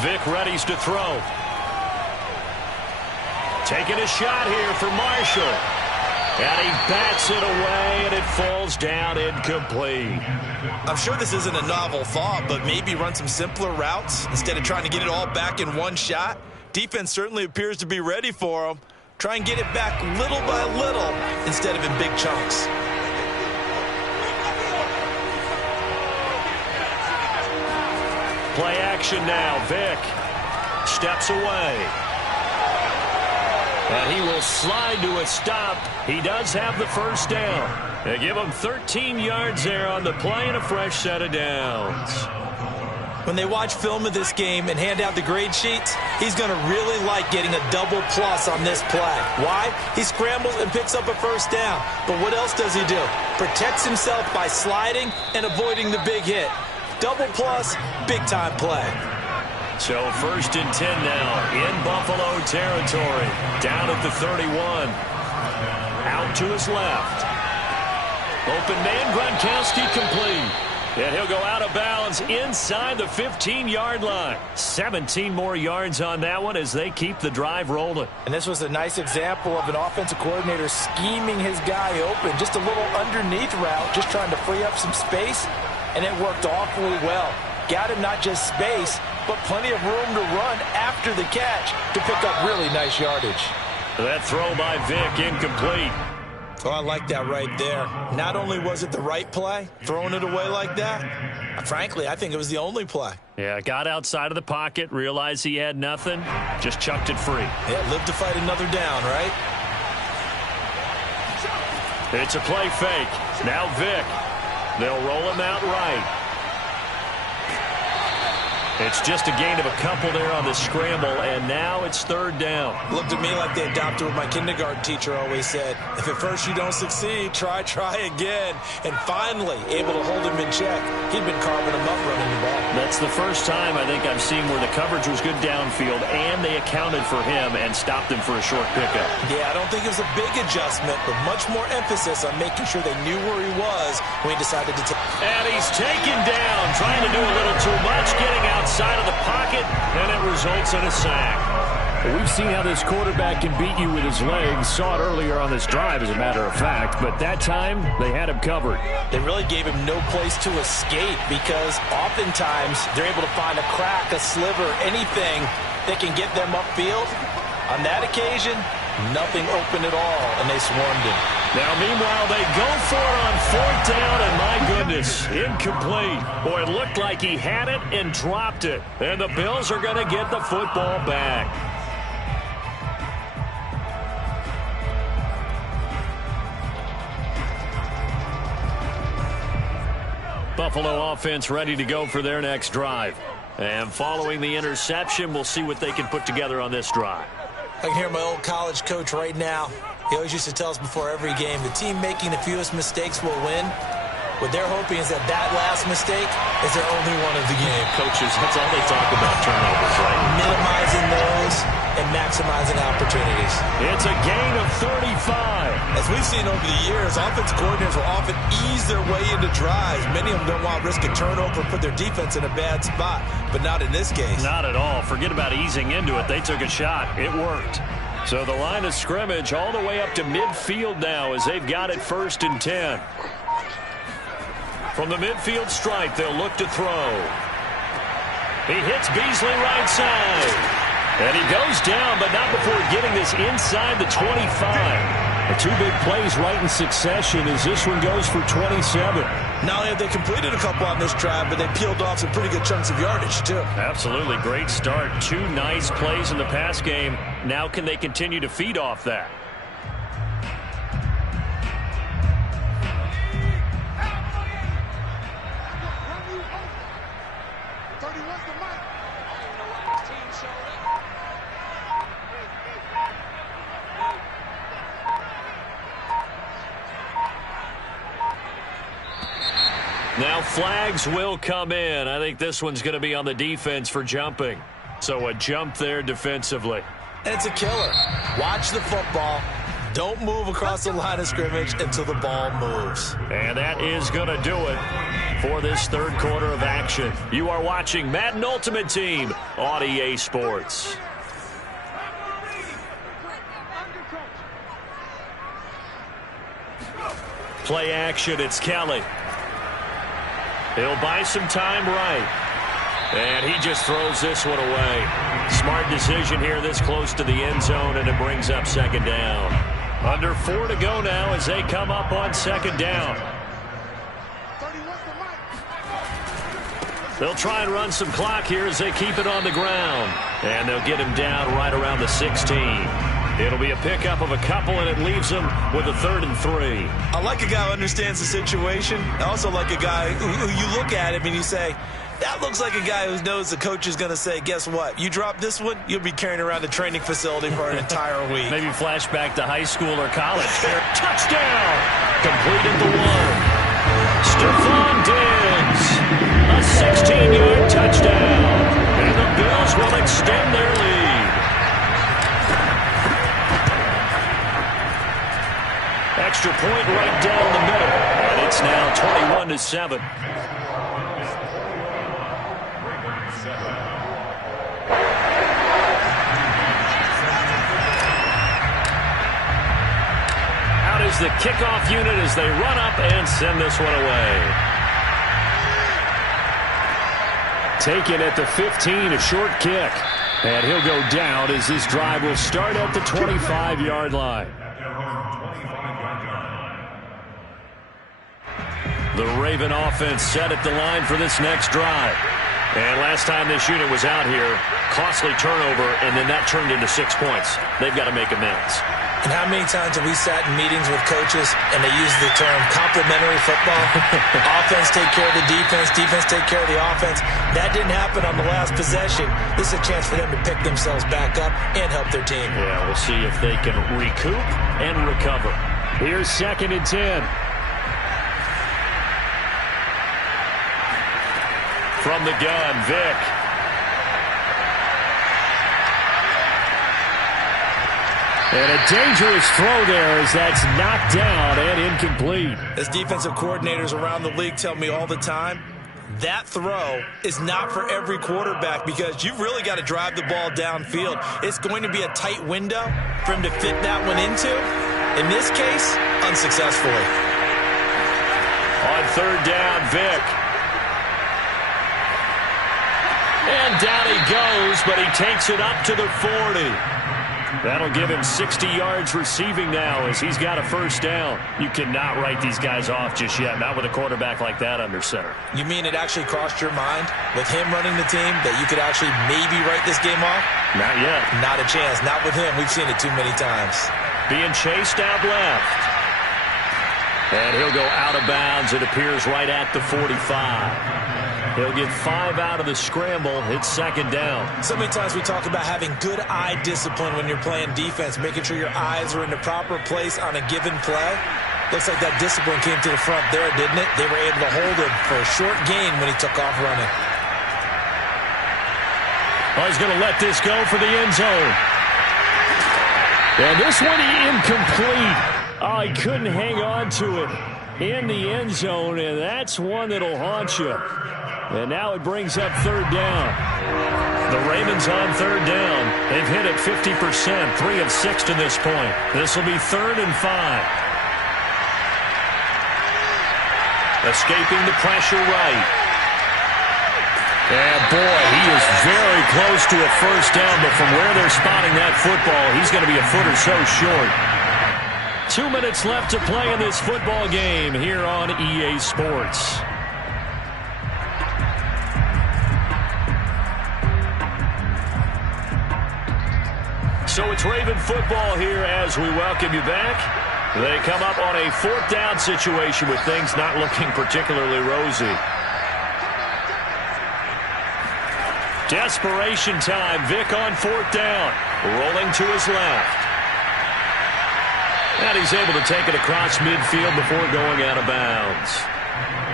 Vic readies to throw. Taking a shot here for Marshall. And he bats it away, and it falls down incomplete. I'm sure this isn't a novel thought, but maybe run some simpler routes instead of trying to get it all back in one shot. Defense certainly appears to be ready for him. Try and get it back little by little instead of in big chunks. Play action now. Vic steps away. And he will slide to a stop. He does have the first down. They give him 13 yards there on the play and a fresh set of downs. When they watch film of this game and hand out the grade sheets, he's going to really like getting a double plus on this play. Why? He scrambles and picks up a first down. But what else does he do? Protects himself by sliding and avoiding the big hit. Double plus, big-time play. So 1st and 10 now in Buffalo territory. Down at the 31. Out to his left. Open man, Gronkowski complete. And he'll go out of bounds inside the 15-yard line. 17 more yards on that one as they keep the drive rolling. And this was a nice example of an offensive coordinator scheming his guy open. Just a little underneath route, just trying to free up some space. And it worked awfully well. Got him not just space, but plenty of room to run after the catch to pick up really nice yardage. That throw by Vic incomplete. Oh, I like that right there. Not only was it the right play, throwing it away like that, frankly, I think it was the only play. Yeah, got outside of the pocket, realized he had nothing, just chucked it free. Yeah, live to fight another down, right? It's a play fake. Now Vic. They'll roll him out right. It's just a gain of a couple there on the scramble, and now it's third down. Looked at me like they adopted what my kindergarten teacher always said. If at first you don't succeed, try again. And finally, able to hold him in check. He'd been carving him up running the ball. That's the first time I think I've seen where the coverage was good downfield, and they accounted for him and stopped him for a short pickup. Yeah, I don't think it was a big adjustment, but much more emphasis on making sure they knew where he was when he decided to take. And he's taken down, trying to do a little too much, getting outside of the pocket, and it results in a sack. We've seen how this quarterback can beat you with his legs. Saw it earlier on this drive, as a matter of fact, but that time they had him covered. They really gave him no place to escape because oftentimes they're able to find a crack, a sliver, anything that can get them upfield. On that occasion, nothing open at all, and they swarmed him. Now, meanwhile, they go for it on fourth down, and my goodness, incomplete. Boy, it looked like he had it and dropped it. And the Bills are going to get the football back. Buffalo offense ready to go for their next drive. And following the interception, we'll see what they can put together on this drive. I can hear my old college coach right now. He always used to tell us before every game, the team making the fewest mistakes will win. What they're hoping is that last mistake is their only one of the game. Coaches, that's all they talk about, turnovers, right? Minimizing those and maximizing opportunities. It's a gain of 35. As we've seen over the years, offense coordinators will often ease their way into drives. Many of them don't want to risk a turnover or put their defense in a bad spot, but not in this case. Not at all. Forget about easing into it. They took a shot. It worked. So the line of scrimmage all the way up to midfield now as they've got it 1st and 10. From the midfield stripe, they'll look to throw. He hits Beasley right side. And he goes down, but not before getting this inside the 25. The two big plays right in succession as this one goes for 27. Not only have they completed a couple on this drive, but they peeled off some pretty good chunks of yardage, too. Absolutely. Great start. 2 nice plays in the pass game. Now can they continue to feed off that? Now flags will come in. I think this one's going to be on the defense for jumping. So a jump there defensively. And it's a killer. Watch the football. Don't move across the line of scrimmage until the ball moves. And that is going to do it for this third quarter of action. You are watching Madden Ultimate Team on EA Sports. Play action, it's Kelly. He'll buy some time right. And he just throws this one away. Smart decision here this close to the end zone, and it brings up 2nd down. Under 4 to go now as they come up on 2nd down. They'll try and run some clock here as they keep it on the ground. And they'll get him down right around the 16. It'll be a pickup of a couple, and it leaves them with a 3rd and 3. I like a guy who understands the situation. I also like a guy who you look at him and you say, that looks like a guy who knows the coach is going to say, guess what? You drop this one, you'll be carrying around the training facility for an entire week. Maybe flashback to high school or college. Touchdown! Complete at the 1. Stephon Diggs. A 16-yard touchdown. And the Bills will extend their lead. Extra point right down the middle. And it's now 21-7. Out is the kickoff unit as they run up and send this one away. Taken at the 15, a short kick. And he'll go down as this drive will start at the 25-yard line. The Raven offense set at the line for this next drive. And last time this unit was out here, costly turnover, and then that turned into 6 points. They've got to make amends. And how many times have we sat in meetings with coaches and they use the term complementary football? Offense take care of the defense, defense take care of the offense. That didn't happen on the last possession. This is a chance for them to pick themselves back up and help their team. Yeah, we'll see if they can recoup and recover. Here's 2nd and 10. From the gun, Vick. And a dangerous throw there as that's knocked down and incomplete. As defensive coordinators around the league tell me all the time, that throw is not for every quarterback because you've really got to drive the ball downfield. It's going to be a tight window for him to fit that one into. In this case, unsuccessfully. On 3rd down, Vick. And down he goes, but he takes it up to the 40. That'll give him 60 yards receiving now as he's got a 1st down. You cannot write these guys off just yet, not with a quarterback like that under center. You mean it actually crossed your mind with him running the team that you could actually maybe write this game off? Not yet. Not a chance. Not with him. We've seen it too many times. Being chased out left. And he'll go out of bounds. It appears right at the 45. He'll get 5 out of the scramble. It's 2nd down. So many times we talk about having good eye discipline when you're playing defense, making sure your eyes are in the proper place on a given play. Looks like that discipline came to the front there, didn't it? They were able to hold him for a short gain when he took off running. Oh, he's going to let this go for the end zone. And this one incomplete. Oh, he couldn't hang on to it in the end zone, and that's one that'll haunt you. And now it brings up 3rd down. The Ravens on 3rd down. They've hit it 50%, 3 of 6 to this point. This will be 3rd and 5. Escaping the pressure right. And boy, he is very close to a 1st down, but from where they're spotting that football, he's going to be a foot or so short. 2 minutes left to play in this football game here on EA Sports. So it's Raven football here as we welcome you back. They come up on a 4th down situation with things not looking particularly rosy. Desperation time. Vick on 4th down. Rolling to his left. And he's able to take it across midfield before going out of bounds.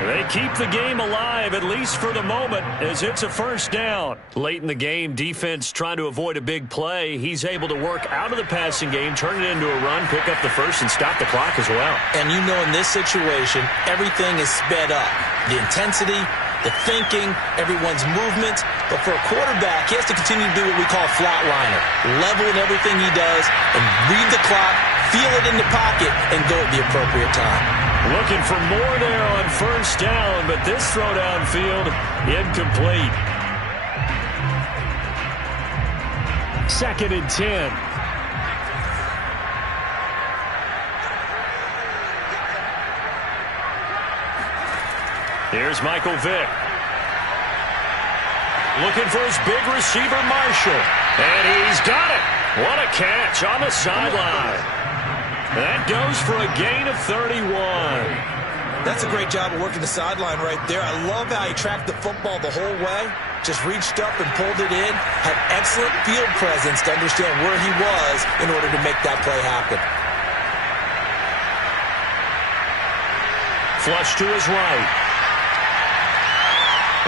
They keep the game alive, at least for the moment, as it's a 1st down. Late in the game, defense trying to avoid a big play. He's able to work out of the passing game, turn it into a run, pick up the 1st, and stop the clock as well. And you know in this situation, everything is sped up. The intensity, the thinking, everyone's movement. But for a quarterback, he has to continue to do what we call flatliner. Level in everything he does and read the clock, feel it in the pocket, and go at the appropriate time. Looking for more there on 1st down, but this throw downfield, incomplete. 2nd and 10. Here's Michael Vick. Looking for his big receiver, Marshall. And he's got it. What a catch on the sideline. That goes for a gain of 31. That's a great job of working the sideline right there. I love how he tracked the football the whole way. Just reached up and pulled it in. Had excellent field presence to understand where he was in order to make that play happen. Flush to his right.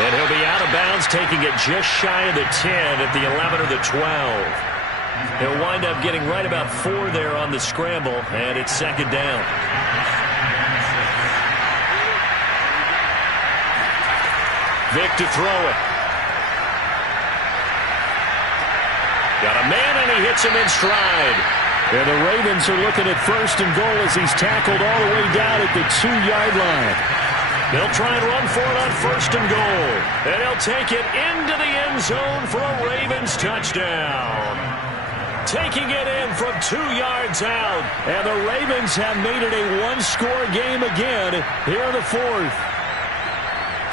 And he'll be out of bounds, taking it just shy of the 10 at the 11 or the 12. He'll wind up getting right about 4 there on the scramble, and it's 2nd down. Vick to throw it. Got a man, and he hits him in stride. And the Ravens are looking at 1st and goal as he's tackled all the way down at the 2-yard line. They'll try and run for it on 1st and goal. And he'll take it into the end zone for a Ravens touchdown. Taking it in from 2 yards out. And the Ravens have made it a one-score game again here in the 4th.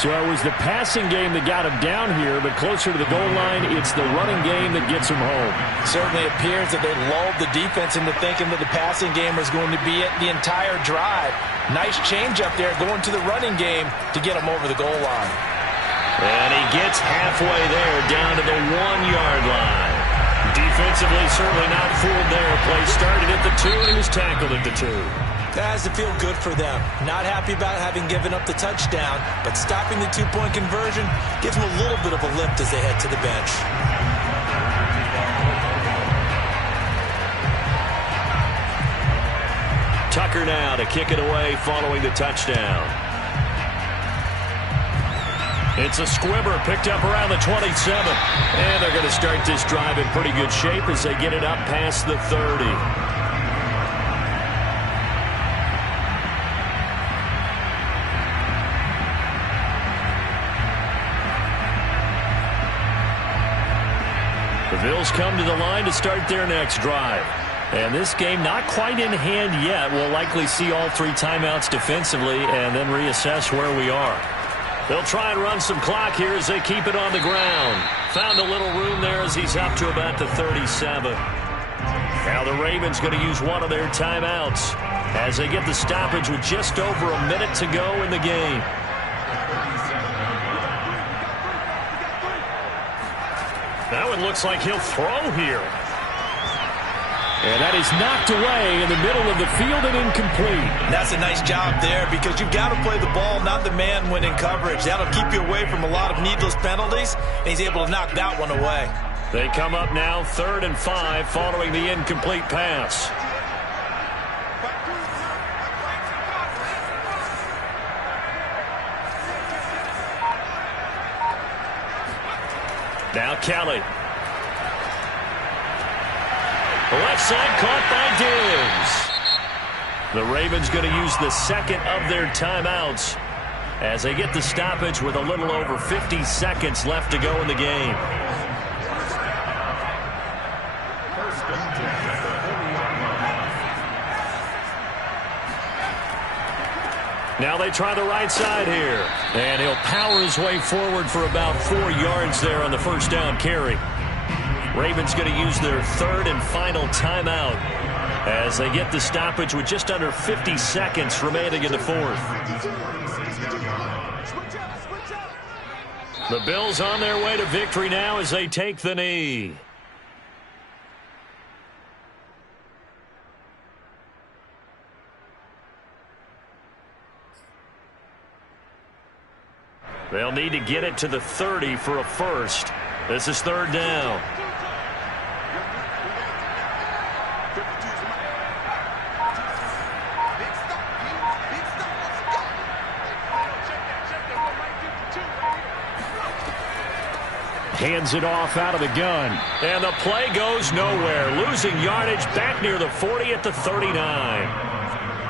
So it was the passing game that got him down here, but closer to the goal line, it's the running game that gets him home. Certainly appears that they lulled the defense into thinking that the passing game was going to be it the entire drive. Nice change up there going to the running game to get him over the goal line. And he gets halfway there, down to the 1-yard line. Defensively, certainly not fooled there. Play started at the 2, and he was tackled at the 2. That has to feel good for them. Not happy about having given up the touchdown, but stopping the 2-point conversion gives them a little bit of a lift as they head to the bench. Tucker now to kick it away following the touchdown. It's a squibber picked up around the 27. And they're going to start this drive in pretty good shape as they get it up past the 30. The Bills come to the line to start their next drive. And this game not quite in hand yet. We'll likely see all 3 timeouts defensively and then reassess where we are. They'll try and run some clock here as they keep it on the ground. Found a little room there as he's up to about the 37. Now the Ravens going to use one of their timeouts as they get the stoppage with just over a minute to go in the game. Now it looks like he'll throw here. And that is knocked away in the middle of the field and incomplete. That's a nice job there because you've got to play the ball, not the man when in coverage. That'll keep you away from a lot of needless penalties, and he's able to knock that one away. They come up now 3rd and 5 following the incomplete pass. Now Kelly. Left side caught by Diggs. The Ravens going to use the second of their timeouts as they get the stoppage with a little over 50 seconds left to go in the game. Now they try the right side here. And he'll power his way forward for about 4 yards there on the first down carry. Ravens going to use their 3rd and final timeout as they get the stoppage with just under 50 seconds remaining in the 4th. The Bills on their way to victory now as they take the knee. They'll need to get it to the 30 for a first. This is 3rd down. Hands it off out of the gun. And the play goes nowhere. Losing yardage back near the 40 at the 39.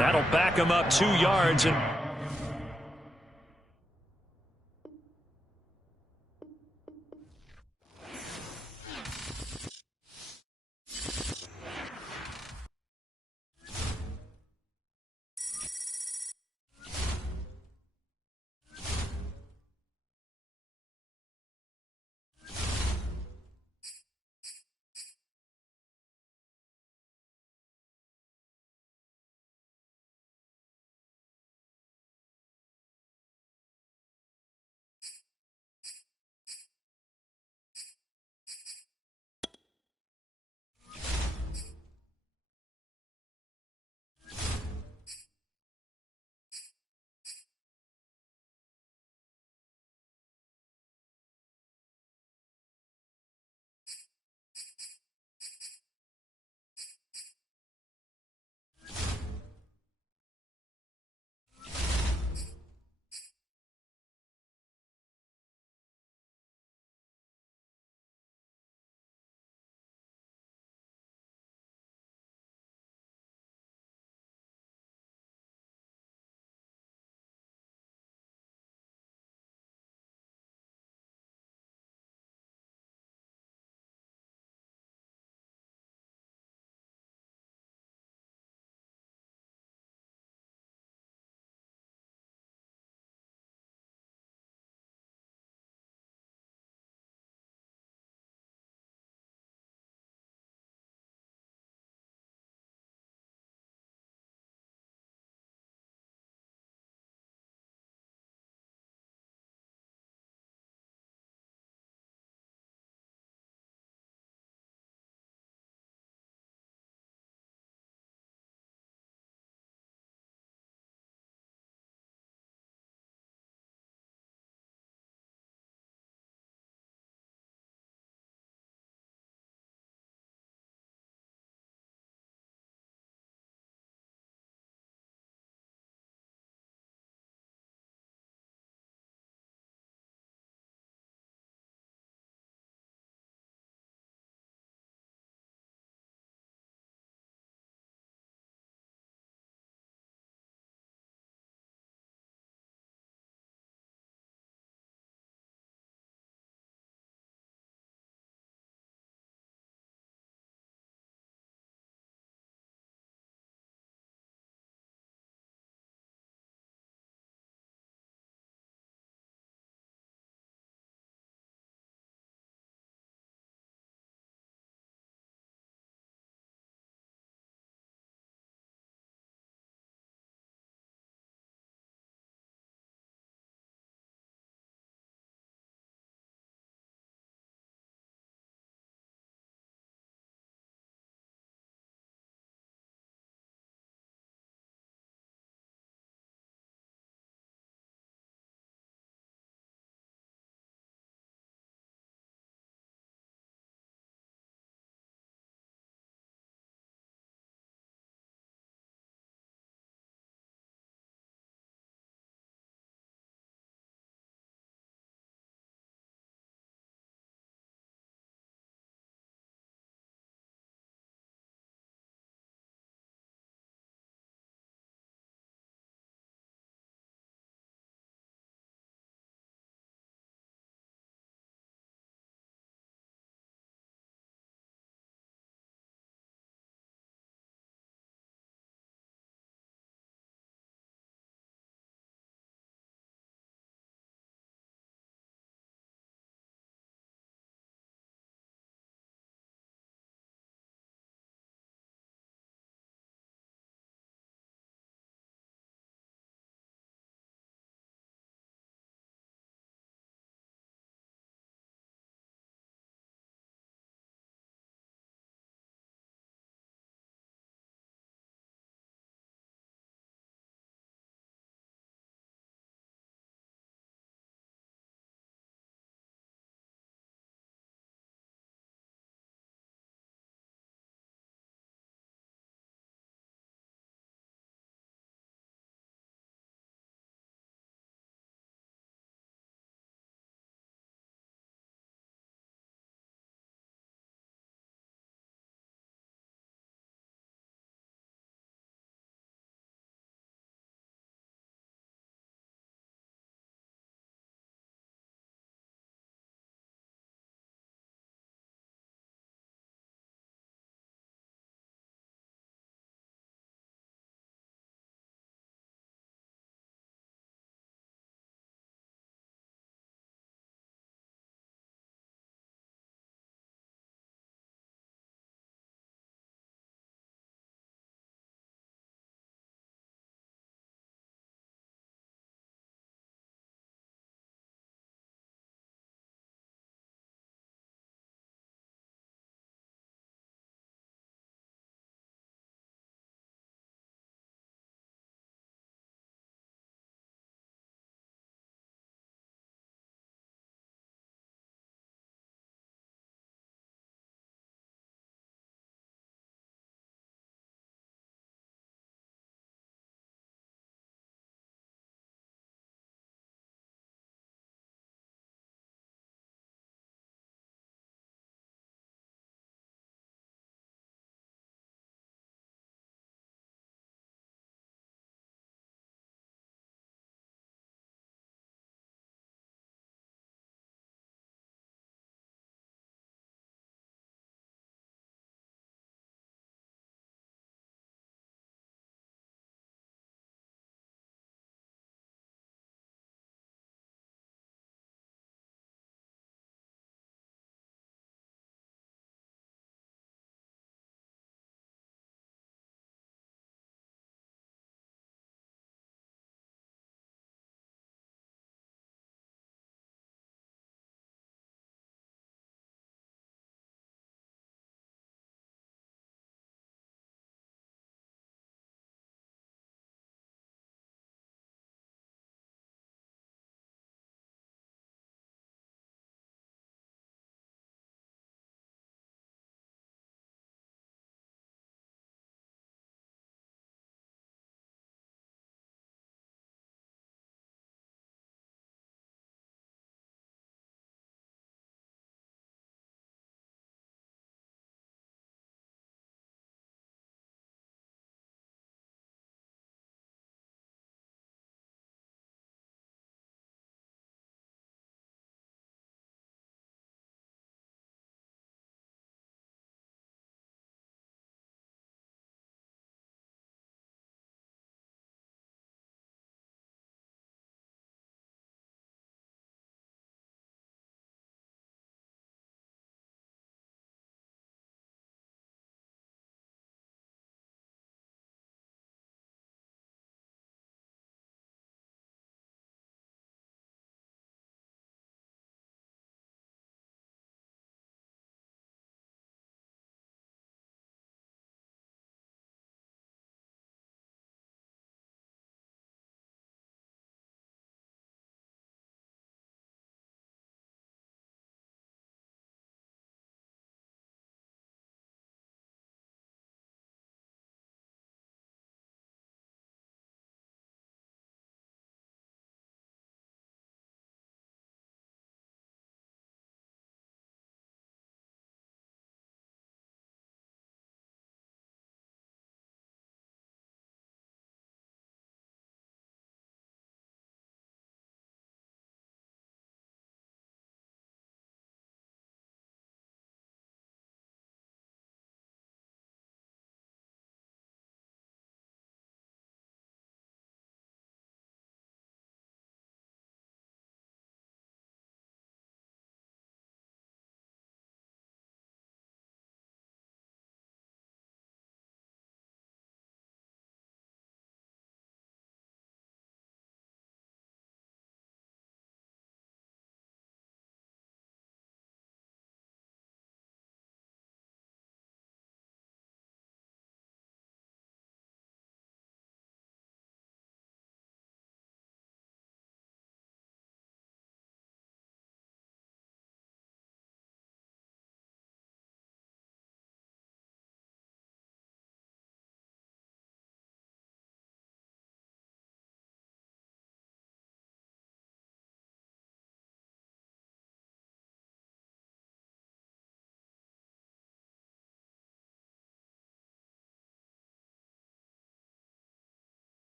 That'll back him up 2 yards. And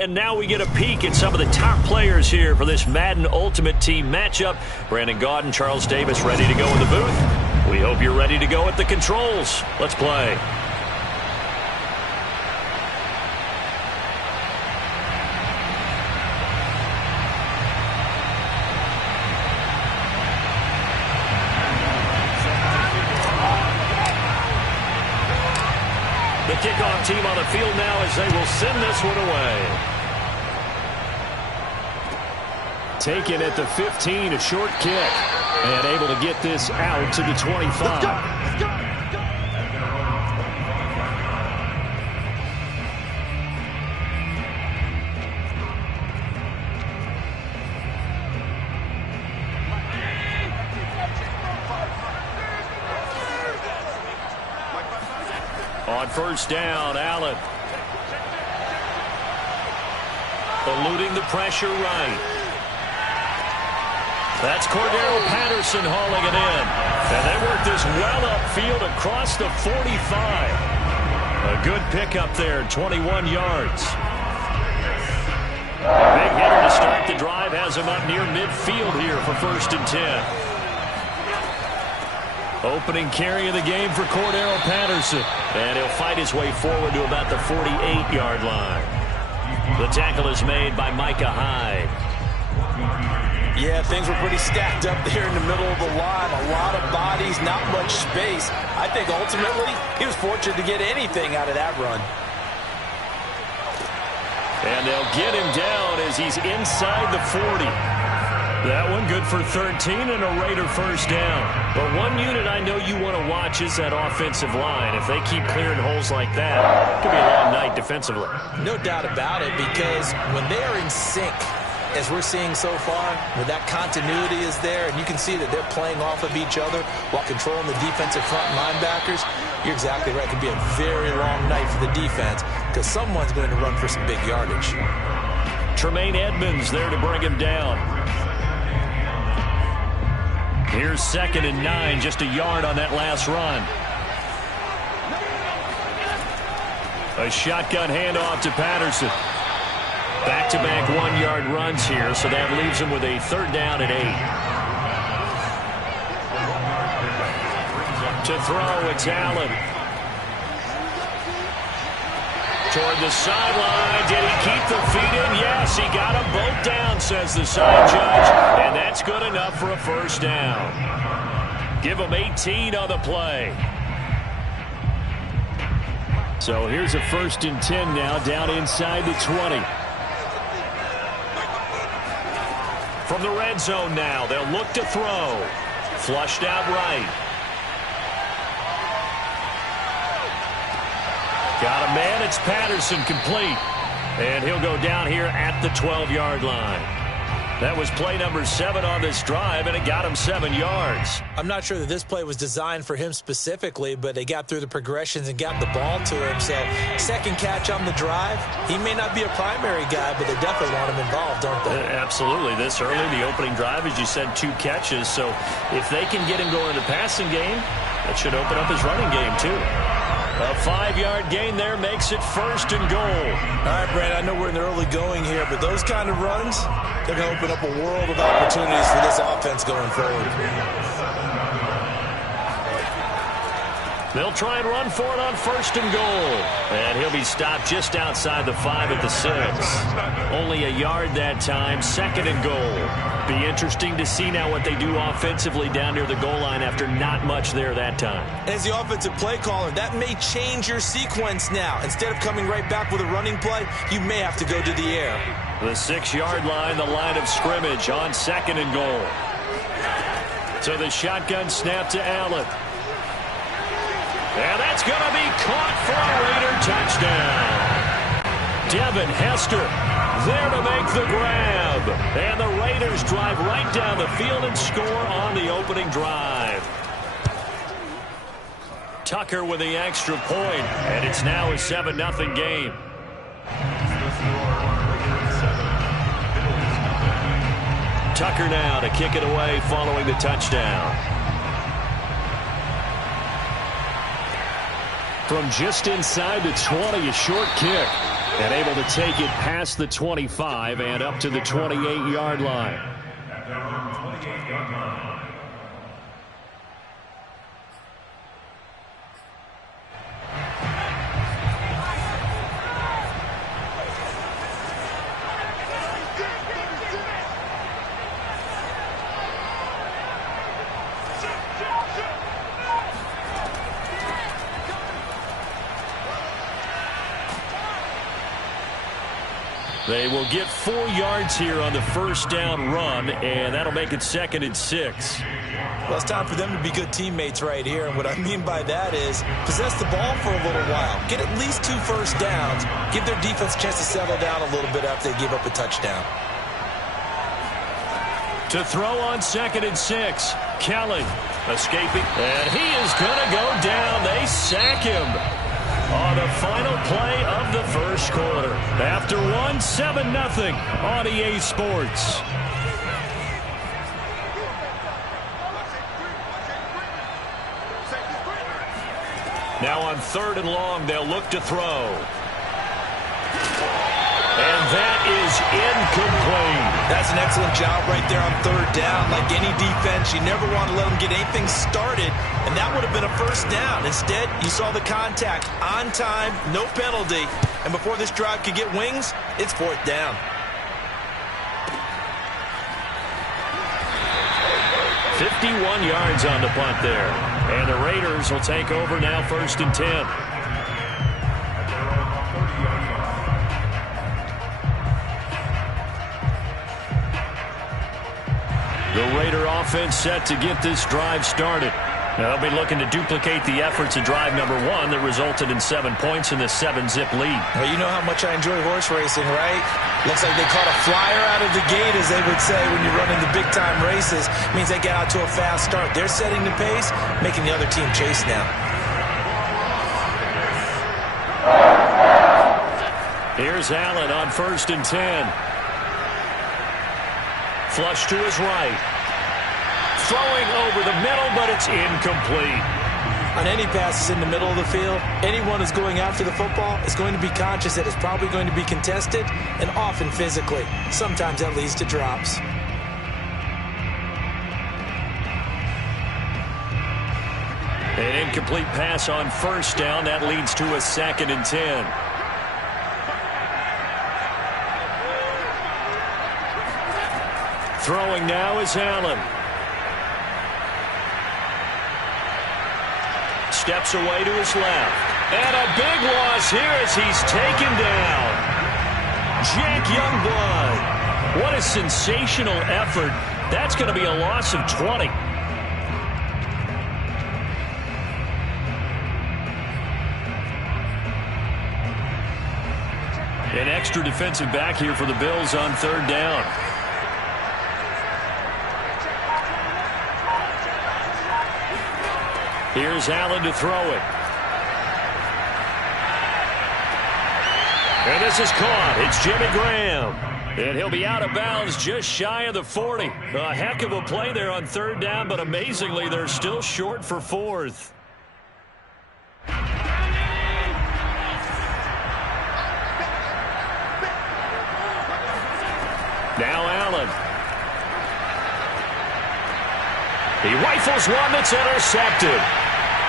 And now we get a peek at some of the top players here for this Madden Ultimate Team matchup. Brandon Gaudin, Charles Davis ready to go in the booth. We hope you're ready to go at the controls. Let's play. The kickoff team on the field now as they will send this one away. Taken at the 15, a short kick. And able to get this out to the 25. Let's go. Let's go. On first down, Allen. Eluding the pressure right. That's Cordero Patterson hauling it in. And they work this well upfield across the 45. A good pickup there, 21 yards. Big hitter to start the drive, has him up near midfield here for 1st and 10. Opening carry of the game for Cordero Patterson. And he'll fight his way forward to about the 48-yard line. The tackle is made by Micah Hyde. Yeah, things were pretty stacked up there in the middle of the line. A lot of bodies, not much space. I think ultimately he was fortunate to get anything out of that run. And they'll get him down as he's inside the 40. That one good for 13 and a Raider first down. But one unit I know you want to watch is that offensive line. If they keep clearing holes like that, it could be a long night defensively. No doubt about it, because when they are in sync, as we're seeing so far, where that continuity is there, and you can see that they're playing off of each other while controlling the defensive front linebackers, you're exactly right. It could be a very long night for the defense because someone's going to run for some big yardage. Tremaine Edmonds there to bring him down. Here's 2nd and 9, just a yard on that last run. A shotgun handoff to Patterson. Back-to-back 1-yard runs here, so that leaves him with a 3rd down and 8. To throw, it's Allen. Toward the sideline. Did he keep the feet in? Yes, he got them both down, says the side judge. And that's good enough for a 1st down. Give him 18 on the play. So here's a 1st and 10 now, down inside the 20. From the red zone now, they'll look to throw. Flushed out right. Got a man, it's Patterson, complete. And he'll go down here at the 12-yard line. That was play number 7 on this drive, and it got him 7 yards. I'm not sure that this play was designed for him specifically, but they got through the progressions and got the ball to him. So, 2nd catch on the drive. He may not be a primary guy, but they definitely want him involved, don't they? Absolutely. This early, the opening drive, as you said, 2 catches. So, if they can get him going in the passing game, that should open up his running game, too. A 5-yard gain there makes it 1st and goal. All right, Brad, I know we're in the early going here, but those kind of runs, they're going to open up a world of opportunities for this offense going forward. They'll try and run for it on 1st and goal. And he'll be stopped just outside the 5 at the 6. Only a yard that time, 2nd and goal. Be interesting to see now what they do offensively down near the goal line after not much there that time. As the offensive play caller, that may change your sequence now. Instead of coming right back with a running play, you may have to go to the air. The 6-yard line, the line of scrimmage on 2nd and goal. So the shotgun snap to Allen. And that's going to be caught for a Raider touchdown. Devin Hester there to make the grab. And the Raiders drive right down the field and score on the opening drive. Tucker with the extra point, and it's now a 7-0 game. Tucker now to kick it away following the touchdown. From just inside the 20, a short kick. And able to take it past the 25 and up to the 28-yard line. At down 28-yard line. They will get 4 yards here on the first down run, and that'll make it 2nd and 6. Well, it's time for them to be good teammates right here, and what I mean by that is possess the ball for a little while. Get at least 2 first downs. Give their defense a chance to settle down a little bit after they give up a touchdown. To throw on 2nd and 6. Kelly escaping, and he is going to go down. They sack him on the final play of the first quarter. After 7-0 on EA Sports. Now on 3rd and long, they'll look to throw. And that is incomplete. That's an excellent job right there on 3rd down. Like any defense, you never want to let them get anything started, and that would have been a first down. Instead, you saw the contact on time, no penalty, and before this drive could get wings, it's 4th down. .51 yards on the punt there. And the Raiders will take over now 1st and 10. The Raider offense set to get this drive started. Now they'll be looking to duplicate the efforts of drive number 1 that resulted in 7 points in the 7-zip lead. Well, you know how much I enjoy horse racing, right? Looks like they caught a flyer out of the gate, as they would say when you're running the big-time races. It means they get out to a fast start. They're setting the pace, making the other team chase now. Here's Allen on 1st and 10. Flush to his right. Throwing over the middle, but it's incomplete. On any passes in the middle of the field, anyone who's going after the football is going to be conscious that it's probably going to be contested, and often physically. Sometimes that leads to drops. An incomplete pass on 1st down. That leads to a 2nd and 10. Throwing now is Allen. Steps away to his left. And a big loss here as he's taken down. Jack Youngblood. What a sensational effort. That's going to be a loss of 20. An extra defensive back here for the Bills on 3rd down. Here's Allen to throw it. And this is caught. It's Jimmy Graham. And he'll be out of bounds just shy of the 40. A heck of a play there on 3rd down, but amazingly, they're still short for 4th. Now Allen. He rifles one that's intercepted.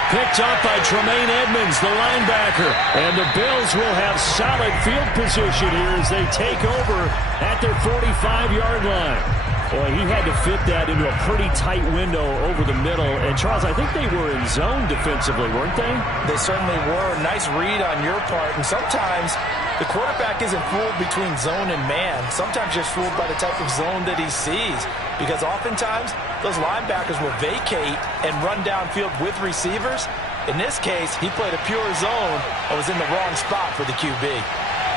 Picked up by Tremaine Edmonds, the linebacker. And the Bills will have solid field position here as they take over at their 45-yard line. Boy, he had to fit that into a pretty tight window over the middle. And, Charles, I think they were in zone defensively, weren't they? They certainly were. Nice read on your part. And sometimes the quarterback isn't fooled between zone and man. Sometimes just fooled by the type of zone that he sees. Because oftentimes, those linebackers will vacate and run downfield with receivers. In this case, he played a pure zone and was in the wrong spot for the QB.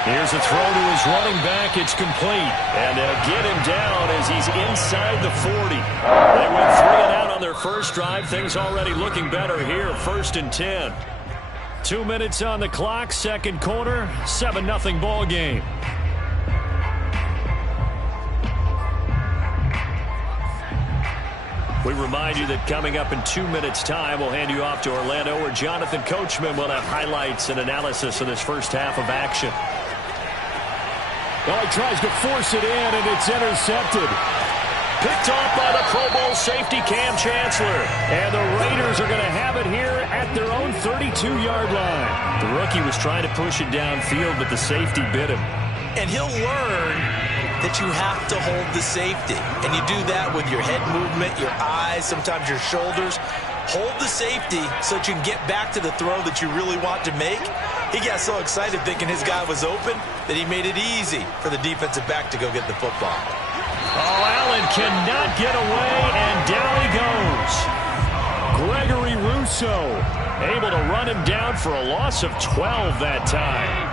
Here's a throw to his running back. It's complete. And they'll get him down as he's inside the 40. They went 3 and out on their first drive. Things already looking better here. 1st and 10. 2 minutes on the clock. 2nd quarter. 7-0 ball game. We remind you that coming up in 2 minutes' time, we'll hand you off to Orlando, where Jonathan Coachman will have highlights and analysis of this first half of action. Well, he tries to force it in, and it's intercepted. Picked off by the Pro Bowl safety Cam Chancellor. And the Raiders are going to have it here at their own 32-yard line. The rookie was trying to push it downfield, but the safety bit him. And he'll learn that you have to hold the safety. And you do that with your head movement, your eyes, sometimes your shoulders. Hold the safety so that you can get back to the throw that you really want to make. He got so excited thinking his guy was open that he made it easy for the defensive back to go get the football. Oh, Allen cannot get away, and down he goes. Gregory Rousseau Able to run him down for a loss of 12 that time.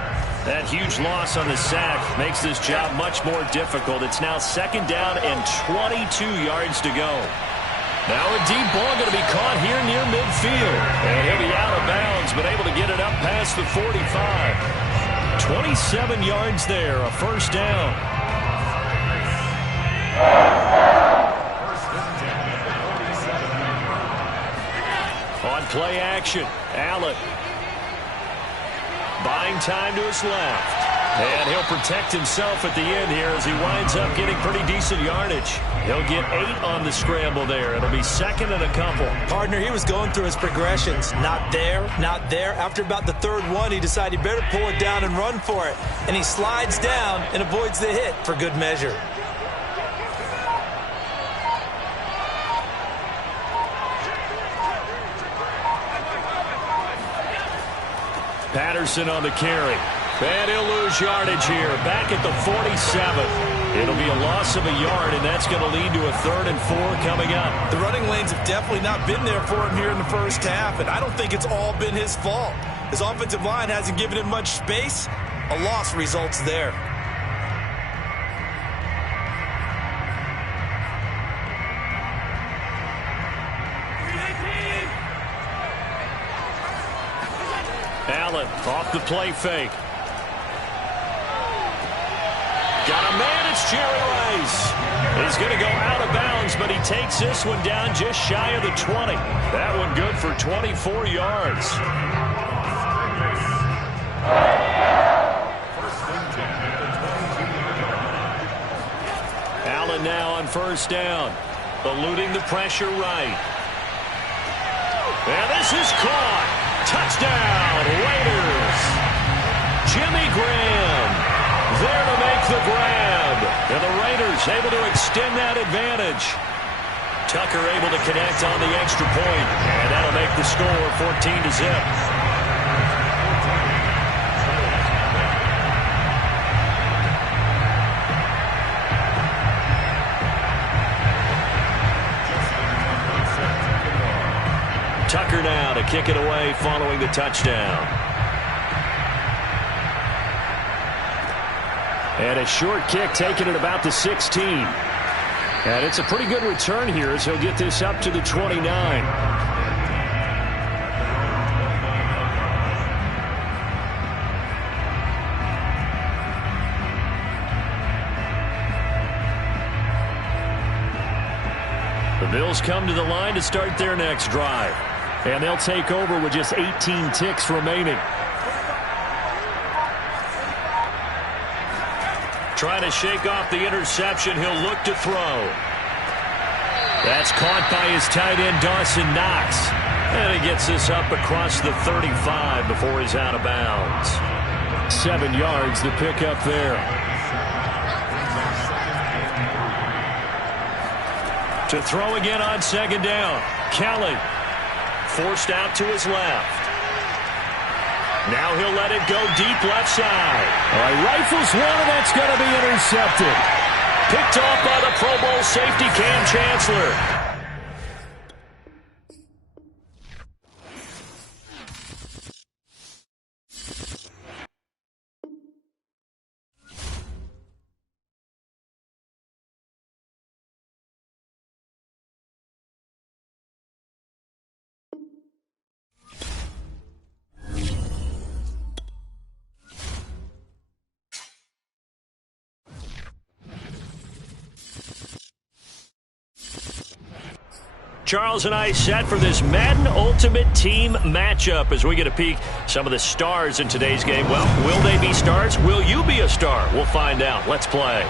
That huge loss on the sack makes this job much more difficult. It's now 2nd down and 22 yards to go. Now a deep ball going to be caught here near midfield. And he'll be out of bounds, but able to get it up past the 45. 27 yards there, a 1st down. On play action, Allen. Buying time to his left. And he'll protect himself at the end here as he winds up getting pretty decent yardage. He'll get 8 on the scramble there. It'll be 2nd and a couple. Partner, he was going through his progressions. Not there, not there. After about the 3rd one, he decided he better pull it down and run for it. And he slides down and avoids the hit for good measure. Patterson on the carry. And he'll lose yardage here. Back at the 47. It'll be a loss of a yard, and that's going to lead to a 3rd and 4 coming up. The running lanes have definitely not been there for him here in the first half, and I don't think it's all been his fault. His offensive line hasn't given him much space. A loss results there. Allen off the play fake. Got a man, it's Jerry Rice. He's going to go out of bounds, but he takes this one down just shy of the 20. That one good for 24 yards. Allen now on 1st down. Eluding the pressure right. And this is caught. Touchdown, Raiders. Jimmy Graham there to make the grab. And the Raiders able to extend that advantage. Tucker able to connect on the extra point. And that'll make the score 14-0. Tucker now to kick it away following the touchdown. And a short kick taken at about the 16. And it's a pretty good return here as he'll get this up to the 29. The Bills come to the line to start their next drive. And they'll take over with just 18 ticks remaining. Trying to shake off the interception. He'll look to throw. That's caught by his tight end, Dawson Knox. And he gets this up across the 35 before he's out of bounds. 7 yards to pick up there. To throw again on 2nd down. Kelly forced out to his left. Now he'll let it go deep left side. All right, rifles one, and that's going to be intercepted. Picked off by the Pro Bowl safety, Cam Chancellor. Charles and I set for this Madden Ultimate Team matchup as we get a peek some of the stars in today's game. Well, will they be stars? Will you be a star? We'll find out. Let's play.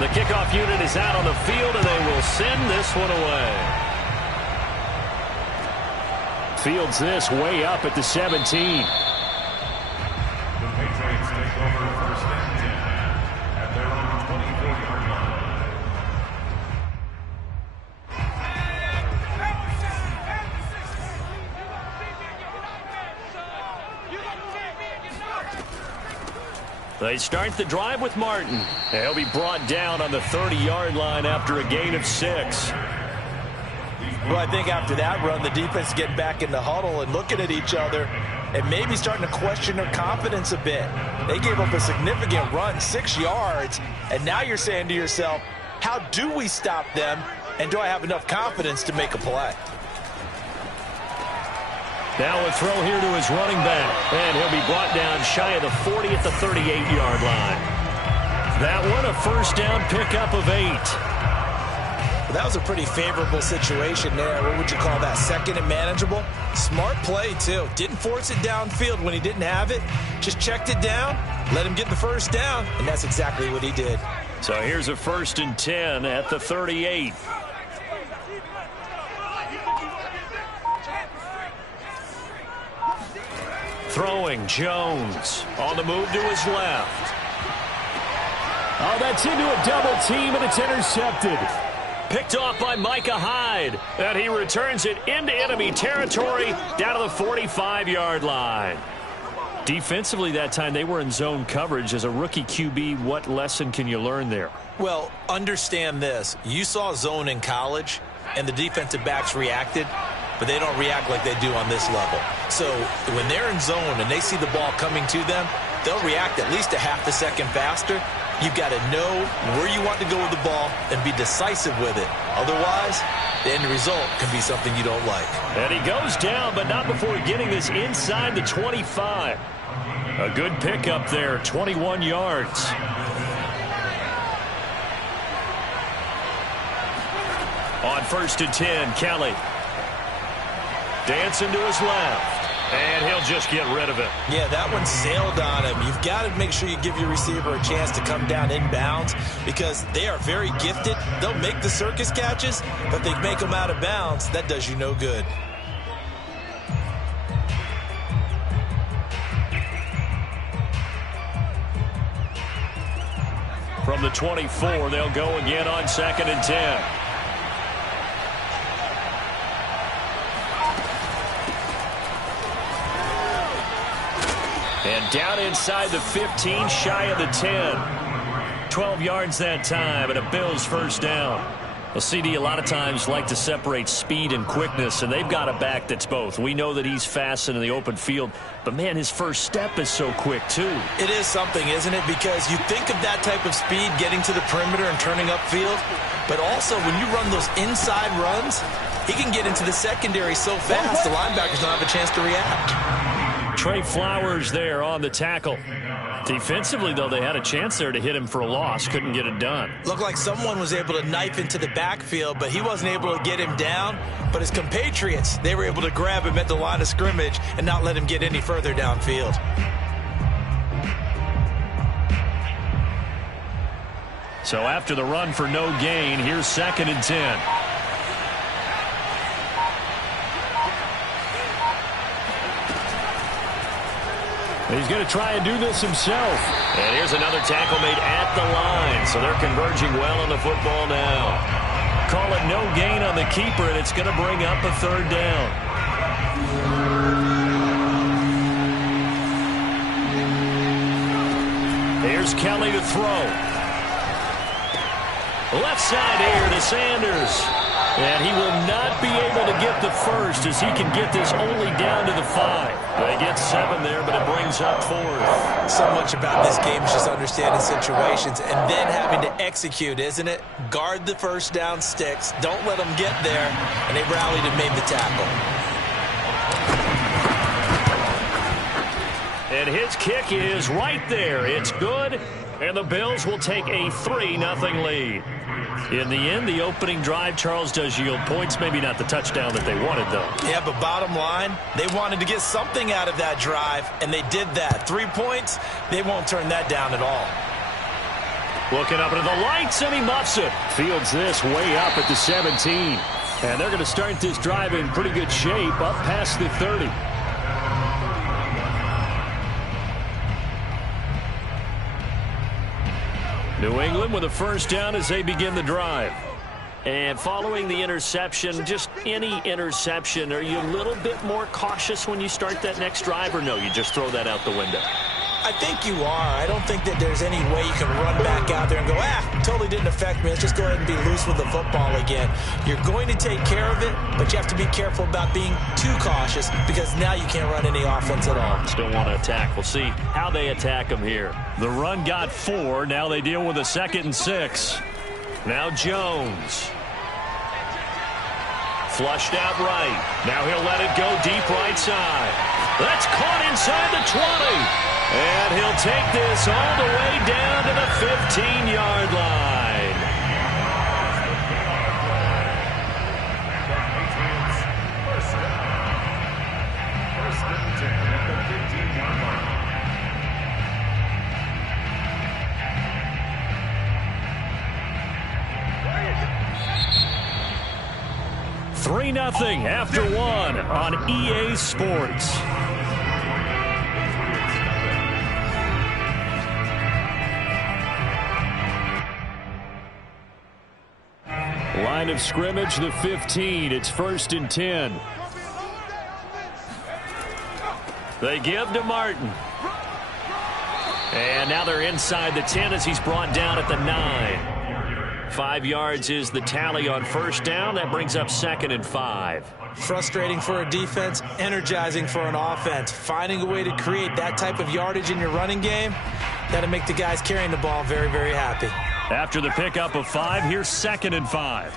The kickoff unit is out on the field, and they will send this one away. Fields this way up at the 17. The Patriots take over first and 10 at their own 24-yard line. They start the drive with Martin. He'll be brought down on the 30-yard line after a gain of 6. Well, I think after that run, the defense is getting back in the huddle and looking at each other and maybe starting to question their confidence a bit. They gave up a significant run, 6 yards, and now you're saying to yourself, how do we stop them, and do I have enough confidence to make a play? Now a throw here to his running back, and he'll be brought down shy of the 40 at the 38-yard line. That one a first down pickup of 8. Well, that was a pretty favorable situation there. What would you call that? Second and manageable? Smart play, too. Didn't force it downfield when he didn't have it. Just checked it down, let him get the first down, and that's exactly what he did. So here's a 1st and 10 at the 38. Throwing, Jones on the move to his left. Oh, that's into a double team, and it's intercepted. Picked off by Micah Hyde, and he returns it into enemy territory down to the 45-yard line. Defensively that time, they were in zone coverage. As a rookie QB, what lesson can you learn there? Well, understand this. You saw zone in college, and the defensive backs reacted, but they don't react like they do on this level. So when they're in zone and they see the ball coming to them, they'll react at least a half a second faster. You've got to know where you want to go with the ball and be decisive with it. Otherwise, the end result can be something you don't like. And he goes down, but not before getting this inside the 25. A good pickup there, 21 yards. On 1st and 10, Kelly. Dancing to his left, and he'll just get rid of it. Yeah, that one sailed on him. You've got to make sure you give your receiver a chance to come down inbounds because they are very gifted. They'll make the circus catches, but they make them out of bounds. That does you no good. From the 24, they'll go again on 2nd and 10. And down inside the 15, shy of the 10. 12 yards that time, and a Bills first down. Well, CD, a lot of times like to separate speed and quickness, and they've got a back that's both. We know that he's fast in the open field, but, man, his first step is so quick, too. It is something, isn't it? Because you think of that type of speed getting to the perimeter and turning upfield, but also when you run those inside runs, he can get into the secondary so fast the linebackers don't have a chance to react. Trey Flowers there on the tackle. Defensively, though, they had a chance there to hit him for a loss. Couldn't get it done. Looked like someone was able to knife into the backfield, but he wasn't able to get him down. But his compatriots, they were able to grab him at the line of scrimmage and not let him get any further downfield. So after the run for no gain, here's 2nd and 10. He's going to try and do this himself. And here's another tackle made at the line. So they're converging well on the football now. Call it no gain on the keeper, and it's going to bring up a 3rd down. Here's Kelly to throw. Left side here to Sanders. And he will not be able to get the first as he can get this only down to the 5. They get 7 there, but it brings up 4th. So much about this game is just understanding situations and then having to execute, isn't it? Guard the first down sticks. Don't let them get there. And they rallied and made the tackle. And his kick is right there. It's good. And the Bills will take a 3-0 lead. In the end, the opening drive, Charles, does yield points. Maybe not the touchdown that they wanted, though. Yeah, but bottom line, they wanted to get something out of that drive, and they did that. 3 points, they won't turn that down at all. Looking up into the lights, and he muffs it. Fields this way up at the 17. And they're going to start this drive in pretty good shape, up past the 30. New England with a first down as they begin the drive. And following the interception, just any interception, are you a little bit more cautious when you start that next drive, or no, you just throw that out the window? I think you are. I don't think that there's any way you can run back out there and go, totally didn't affect me. Let's just go ahead and be loose with the football again. You're going to take care of it, but you have to be careful about being too cautious because now you can't run any offense at all. Still want to attack. We'll see how they attack them here. The run got 4. Now they deal with a 2nd and 6. Now Jones. Flushed out right. Now he'll let it go deep right side. That's caught inside the 20. And he'll take this all the way down to the 15-yard line. First and 10 at the 15-yard line. 3-0 after 1 on EA Sports. Line of scrimmage, the 15. It's 1st and 10. They give to Martin. And now they're inside the 10 as he's brought down at the 9. 5 yards is the tally on first down. That brings up 2nd and 5. Frustrating for a defense, energizing for an offense. Finding a way to create that type of yardage in your running game, that'll make the guys carrying the ball very, very happy. After the pickup of 5, here's 2nd and 5.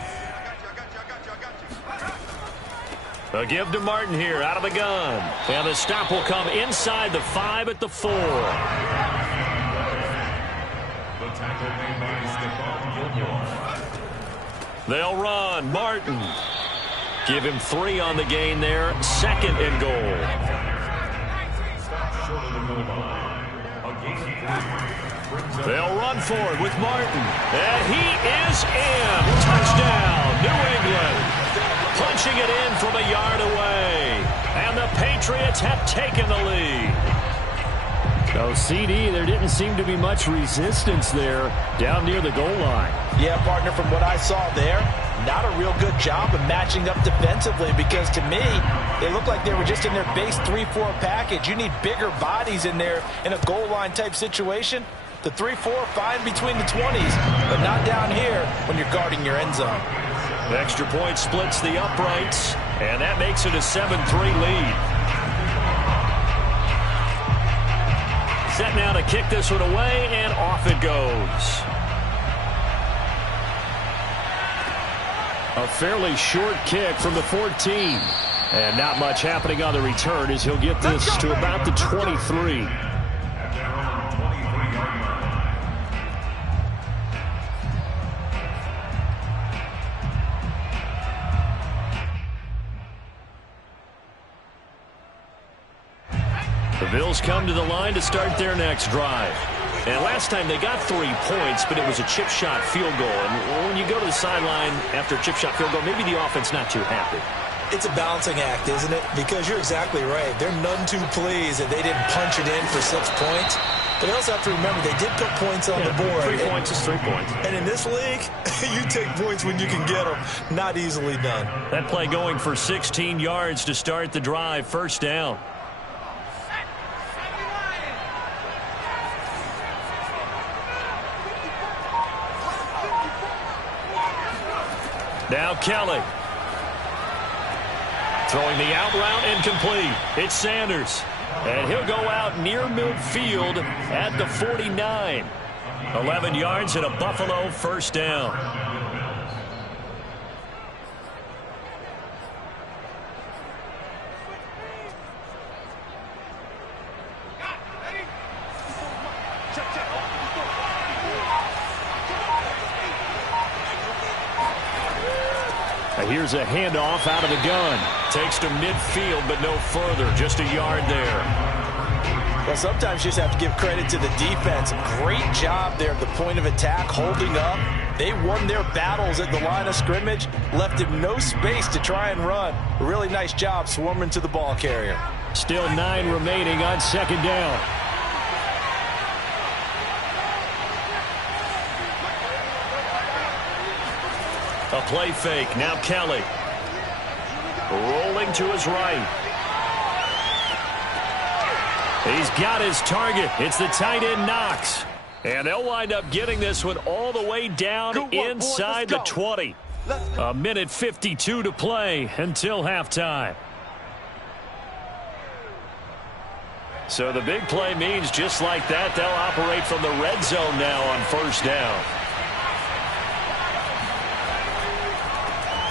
A give to Martin here out of the gun. And the stop will come inside the 5 at the 4. The tackle made by Stephon Gilmore. They'll run. Martin. Give him 3 on the gain there. 2nd and goal. Stop short of the goal line. They'll run for it with Martin. And he is in. Touchdown, New England. Punching it in from a yard away. And the Patriots have taken the lead. So, CD, there didn't seem to be much resistance there down near the goal line. Yeah, partner, from what I saw there, not a real good job of matching up defensively because, to me, they looked like they were just in their base 3-4 package. You need bigger bodies in there in a goal line type situation. The 3-4, fine between the 20s, but not down here when you're guarding your end zone. The extra point splits the uprights, and that makes it a 7-3 lead. Set now to kick this one away, and off it goes. A fairly short kick from the 14. And not much happening on the return as he'll get this to about the 23. The Bills come to the line to start their next drive. And last time they got 3 points, but it was a chip shot field goal. And when you go to the sideline after a chip shot field goal, maybe the offense not too happy. It's a balancing act, isn't it? Because you're exactly right. They're none too pleased that they didn't punch it in for 6 points. But they also have to remember they did put points on the board. 3 points is 3 points. And in this league, you take points when you can get them. Not easily done. That play going for 16 yards to start the drive. First down. Now Kelly. Throwing the out route incomplete. It's Sanders. And he'll go out near midfield at the 49. 11 yards and a Buffalo first down. Here's a handoff out of the gun. Takes to midfield, but no further. Just a yard there. Well, sometimes you just have to give credit to the defense. Great job there at the point of attack, holding up. They won their battles at the line of scrimmage, left him no space to try and run. A really nice job swarming to the ball carrier. Still 9 remaining on second down. A play fake. Now Kelly. Rolling to his right. He's got his target. It's the tight end Knox. And they'll wind up getting this one all the way down inside the 20. A minute 52 to play until halftime. So the big play means just like that, they'll operate from the red zone now on first down.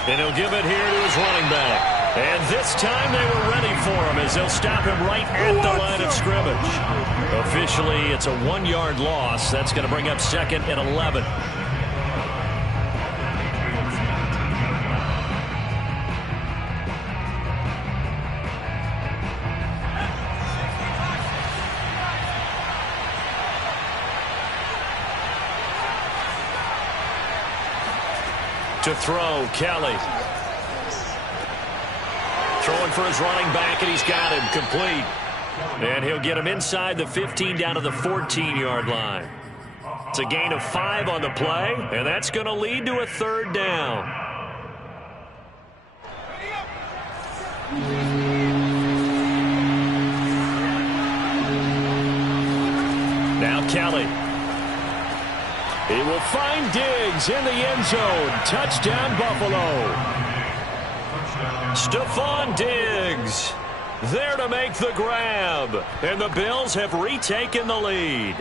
And he'll give it here to his running back. And this time they were ready for him as they'll stop him right at the line of scrimmage. Officially, it's a 1-yard loss. That's going to bring up second and 11. To throw, Kelly. Throwing for his running back, and he's got him complete. And he'll get him inside the 15 down to the 14-yard line. It's a gain of 5 on the play, and that's going to lead to a third down. Now Kelly. He will find Diggs in the end zone. Touchdown, Buffalo. Stephon Diggs there to make the grab. And the Bills have retaken the lead.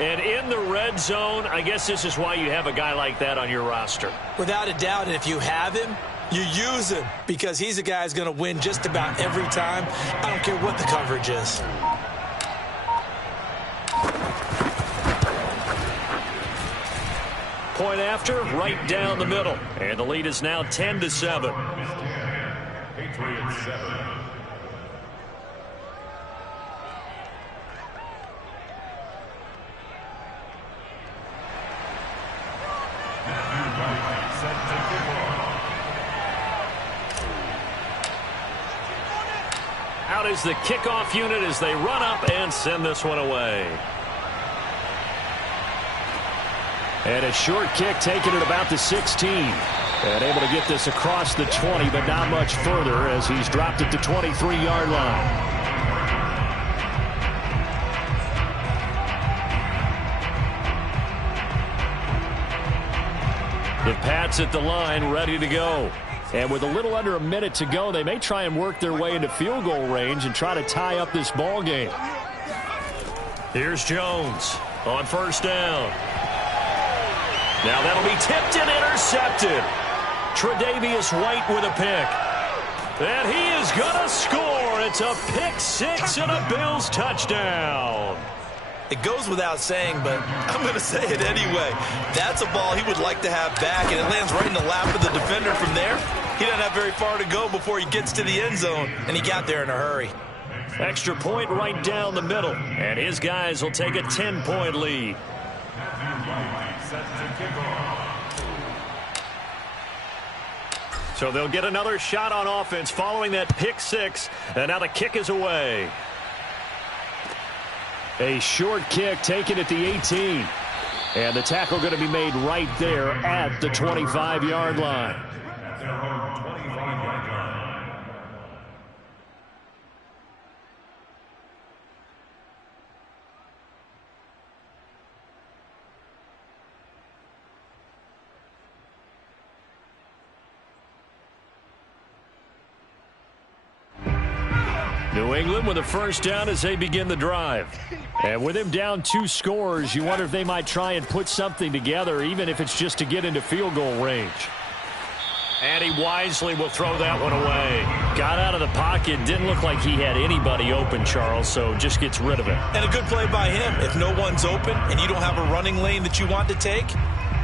And in the red zone, I guess this is why you have a guy like that on your roster. Without a doubt, and if you have him, you use him because he's a guy who's going to win just about every time. I don't care what the coverage is. Point after, right down the middle. And the lead is now 10-7. Patriots 7. Out is the kickoff unit as they run up and send this one away. And a short kick taken at about the 16. And able to get this across the 20, but not much further as he's dropped at the 23-yard line. The Pats at the line ready to go. And with a little under a minute to go, they may try and work their way into field goal range and try to tie up this ball game. Here's Jones on first down. Now that'll be tipped and intercepted. Tre'Davious White with a pick. And he is going to score. It's a pick six and a Bills touchdown. It goes without saying, but I'm going to say it anyway. That's a ball he would like to have back, and it lands right in the lap of the defender from there. He doesn't have very far to go before he gets to the end zone, and he got there in a hurry. Extra point right down the middle, and his guys will take a 10-point lead. So they'll get another shot on offense following that pick six, and now the kick is away. A short kick taken at the 18. And the tackle going to be made right there at the 25-yard line. New England with a first down as they begin the drive. And with him down 2 scores, you wonder if they might try and put something together, even if it's just to get into field goal range. And he wisely will throw that one away. Got out of the pocket. Didn't look like he had anybody open, Charles, so just gets rid of it. And a good play by him. If no one's open and you don't have a running lane that you want to take,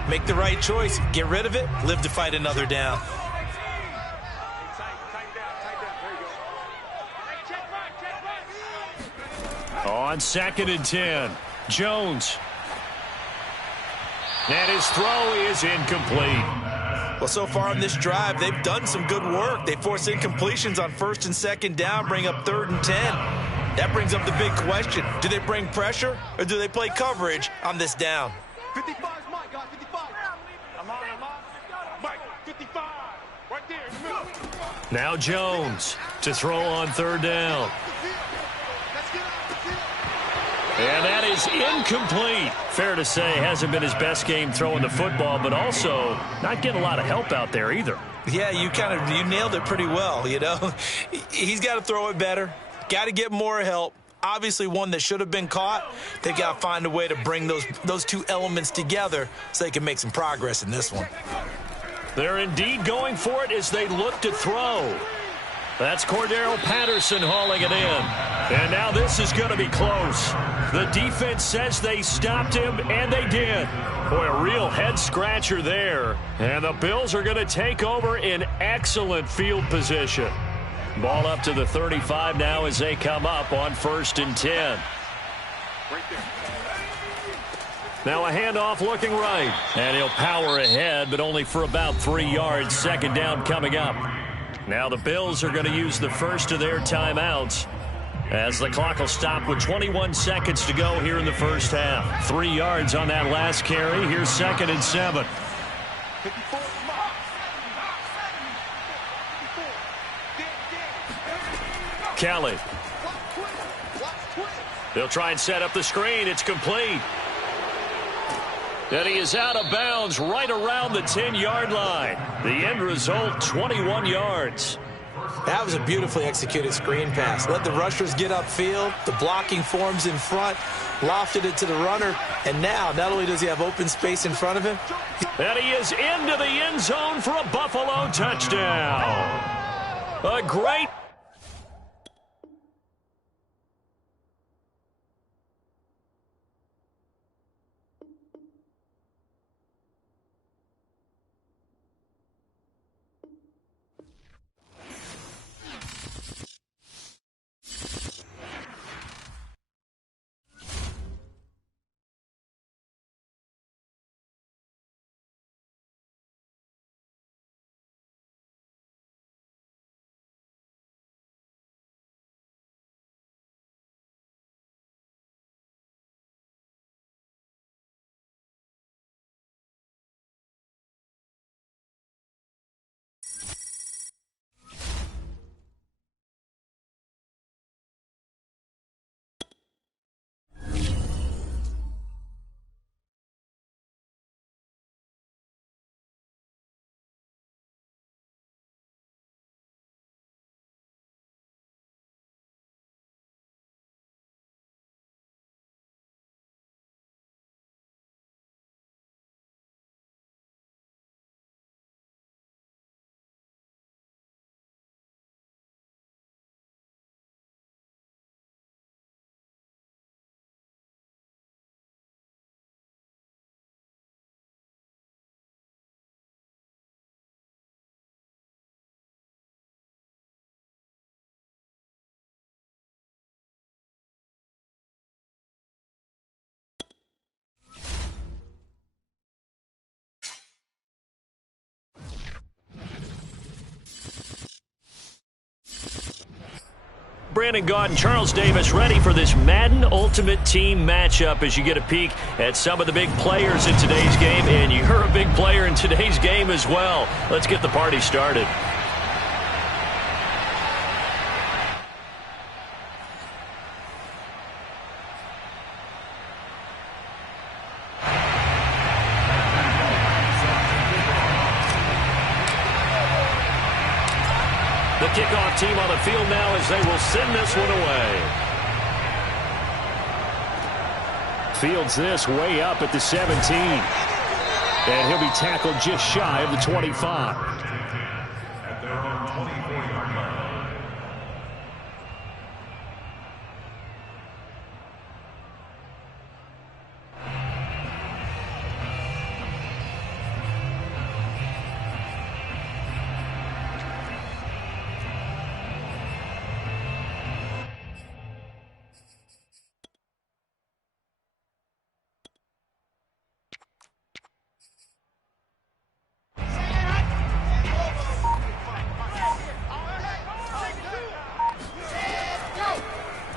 make the right choice. Get rid of it. Live to fight another down. On 2nd and 10, Jones. And his throw is incomplete. Well, so far on this drive, they've done some good work. They force incompletions on 1st and 2nd down, bring up 3rd and 10. That brings up the big question. Do they bring pressure or do they play coverage on this down? 55 is Mike, guys, 55. I'm on. Mike, 55. Right there in the middle. Now Jones to throw on 3rd down. And that is incomplete. Fair to say, hasn't been his best game throwing the football, but also not getting a lot of help out there either. Yeah, you nailed it pretty well, you know. He's got to throw it better. Got to get more help. Obviously one that should have been caught. They've got to find a way to bring those two elements together so they can make some progress in this one. They're indeed going for it as they look to throw. That's Cordero Patterson hauling it in. And now this is going to be close. The defense says they stopped him, and they did. Boy, a real head-scratcher there. And the Bills are going to take over in excellent field position. Ball up to the 35 now as they come up on 1st and 10. Now a handoff looking right. And he'll power ahead, but only for about 3 yards. 2nd down coming up. Now the Bills are going to use the first of their timeouts as the clock will stop with 21 seconds to go here in the first half. 3 yards on that last carry. Here's 2nd and 7. Kelly. They'll try and set up the screen. It's complete. And he is out of bounds right around the 10-yard line. The end result, 21 yards. That was a beautifully executed screen pass. Let the rushers get upfield. The blocking forms in front. Lofted it to the runner. And now, not only does he have open space in front of him. And he is into the end zone for a Buffalo touchdown. A great... Brandon Gaud and Charles Davis ready for this Madden Ultimate Team matchup as you get a peek at some of the big players in today's game. And you're a big player in today's game as well. Let's get the party started. The kickoff team on the field now as they will send this one away. Fields this way up at the 17. And he'll be tackled just shy of the 25. At their own 24-yard line.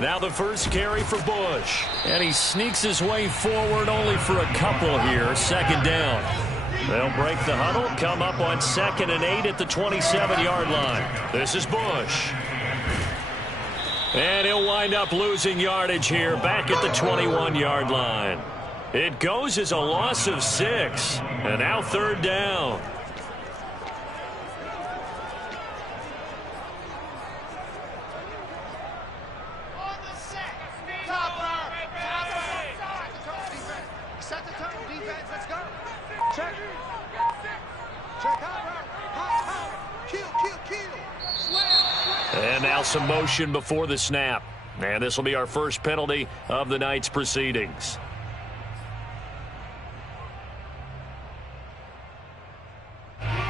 Now the first carry for Bush. And he sneaks his way forward only for a couple here. Second down. They'll break the huddle, come up on 2nd and 8 at the 27-yard line. This is Bush. And he'll wind up losing yardage here back at the 21-yard line. It goes as a loss of 6. And now 3rd down. And now some motion before the snap. And this will be our first penalty of the night's proceedings.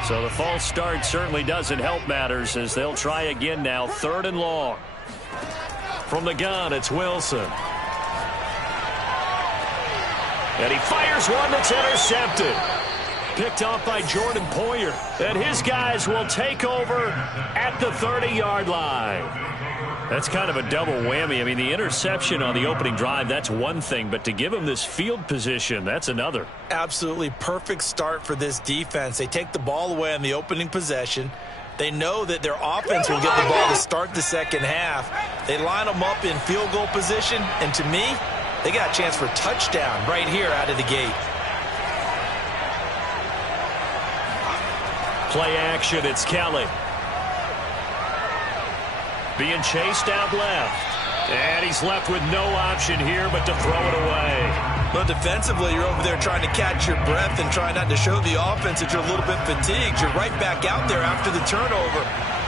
So the false start certainly doesn't help matters as they'll try again now. 3rd and long. From the gun, it's Wilson. And he fires one that's intercepted. Picked off by Jordan Poyer. And his guys will take over at the 30-yard line. That's kind of a double whammy. I mean, the interception on the opening drive, that's one thing. But to give him this field position, that's another. Absolutely perfect start for this defense. They take the ball away on the opening possession. They know that their offense will get the ball to start the second half. They line them up in field goal position. And to me, they got a chance for a touchdown right here out of the gate. Play action, it's Kelly. Being chased out left. And he's left with no option here but to throw it away. But defensively, you're over there trying to catch your breath and try not to show the offense that you're a little bit fatigued. You're right back out there after the turnover.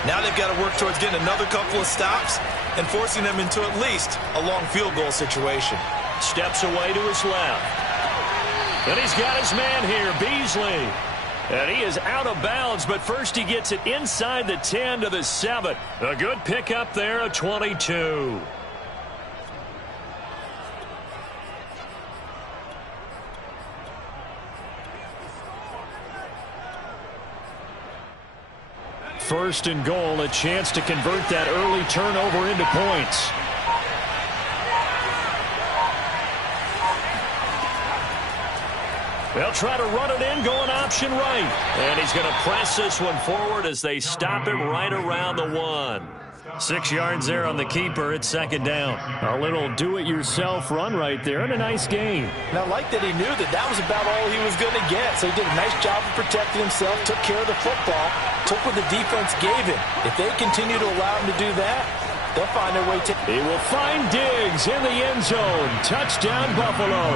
Now they've got to work towards getting another couple of stops and forcing them into at least a long field goal situation. Steps away to his left. And he's got his man here, Beasley. And he is out of bounds, but first he gets it inside the 10 to the 7. A good pickup there, a 22. First and goal, a chance to convert that early turnover into points. They'll try to run it in, going option right. And he's going to press this one forward as they stop it right around the 1. 6 yards there on the keeper. It's second down. A little do-it-yourself run right there and a nice gain. And I like that he knew that that was about all he was going to get. So he did a nice job of protecting himself, took care of the football, took what the defense gave him. If they continue to allow him to do that, they'll find their way to... He will find Diggs in the end zone. Touchdown, Buffalo.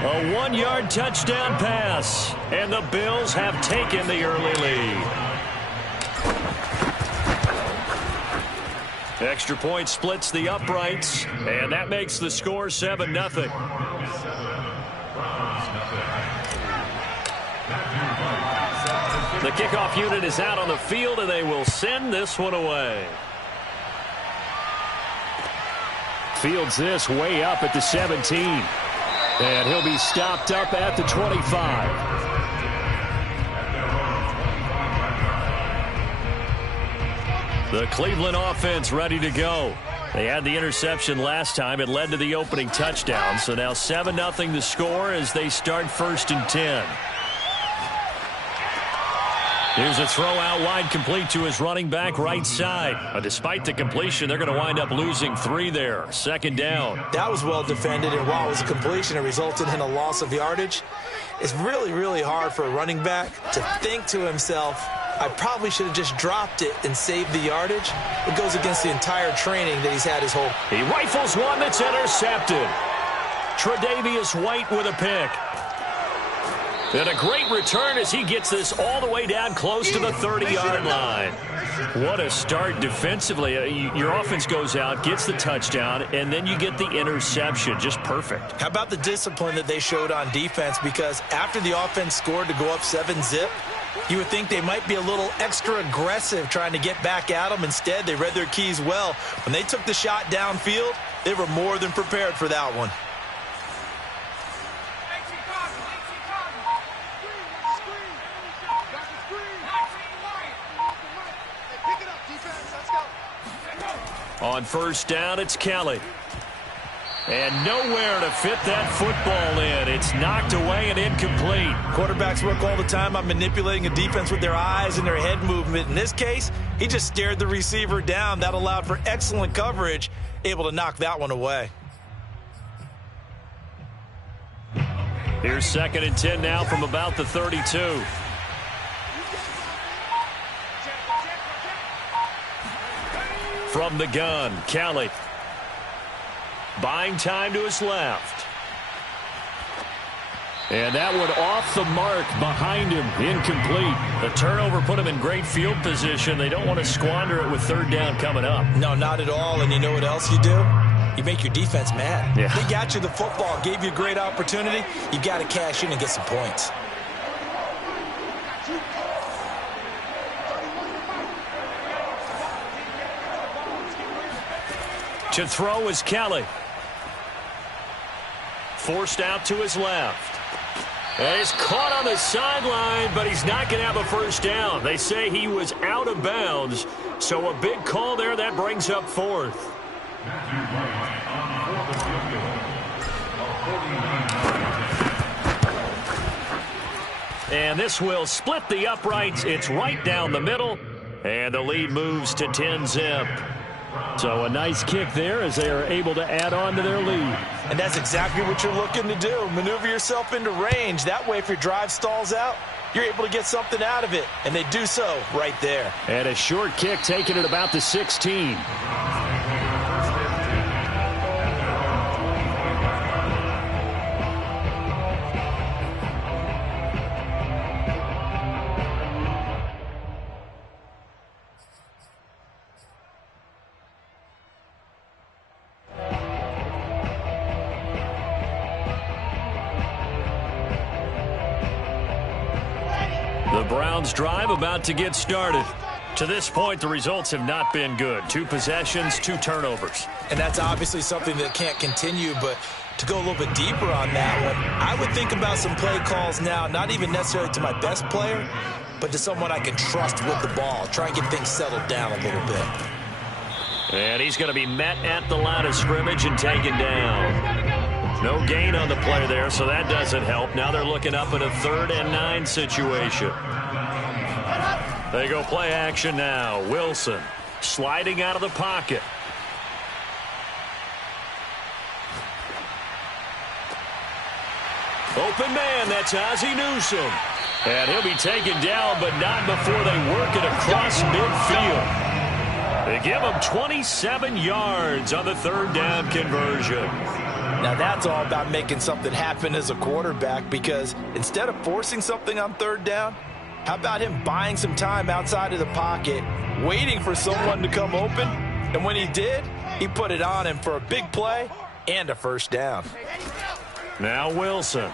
A 1-yard touchdown pass. And the Bills have taken the early lead. Extra point splits the uprights, and that makes the score 7-0. The kickoff unit is out on the field, and they will send this one away. Fields this way up at the 17. And he'll be stopped up at the 25. The Cleveland offense ready to go. They had the interception last time. It led to the opening touchdown. So now 7-0 the score as they start 1st and 10. Here's a throw out wide, complete to his running back right side. Despite the completion, they're going to wind up losing 3 there. Second down. That was well defended, and while it was a completion, it resulted in a loss of yardage. It's really, really hard for a running back to think to himself, I probably should have just dropped it and saved the yardage. It goes against the entire training that he's had his whole... He rifles one that's intercepted. Tre'Davious White with a pick. And a great return as he gets this all the way down close to the 30-yard line. What a start defensively. Your offense goes out, gets the touchdown, and then you get the interception. Just perfect. How about the discipline that they showed on defense? Because after the offense scored to go up 7-zip, you would think they might be a little extra aggressive trying to get back at them. Instead, they read their keys well. When they took the shot downfield, they were more than prepared for that one. On first down, it's Kelly. And nowhere to fit that football in. It's knocked away and incomplete. Quarterbacks work all the time on manipulating a defense with their eyes and their head movement. In this case, he just stared the receiver down. That allowed for excellent coverage, able to knock that one away. Here's 2nd and 10 now from about the 32. From the gun, Kelly. Buying time to his left. And that one off the mark behind him, incomplete. The turnover put him in great field position. They don't want to squander it with 3rd down coming up. No, not at all. And you know what else you do? You make your defense mad. Yeah. They got you the football, gave you a great opportunity. You got to cash in and get some points. To throw is Kelly. Forced out to his left. And he's caught on the sideline, but he's not going to have a first down. They say he was out of bounds, so a big call there. That brings up 4th. And this will split the uprights. It's right down the middle, and the lead moves to 10-zip. So a nice kick there as they are able to add on to their lead. And that's exactly what you're looking to do. Maneuver yourself into range. That way, if your drive stalls out, you're able to get something out of it. And they do so right there. And a short kick taken at about the 16. The Browns drive about to get started. To this point, the results have not been good. 2 possessions, 2 turnovers. And that's obviously something that can't continue, but to go a little bit deeper on that one, I would think about some play calls now, not even necessarily to my best player, but to someone I can trust with the ball. Try and get things settled down a little bit. And he's going to be met at the line of scrimmage and taken down. No gain on the play there, so that doesn't help. Now they're looking up at a 3rd and 9 situation. They go play action now. Wilson sliding out of the pocket. Open man, that's Ozzie Newsome. And he'll be taken down, but not before they work it across midfield. They give him 27 yards on the 3rd down conversion. Now that's all about making something happen as a quarterback, because instead of forcing something on 3rd down, how about him buying some time outside of the pocket, waiting for someone to come open, and when he did, he put it on him for a big play and a first down. Now Wilson.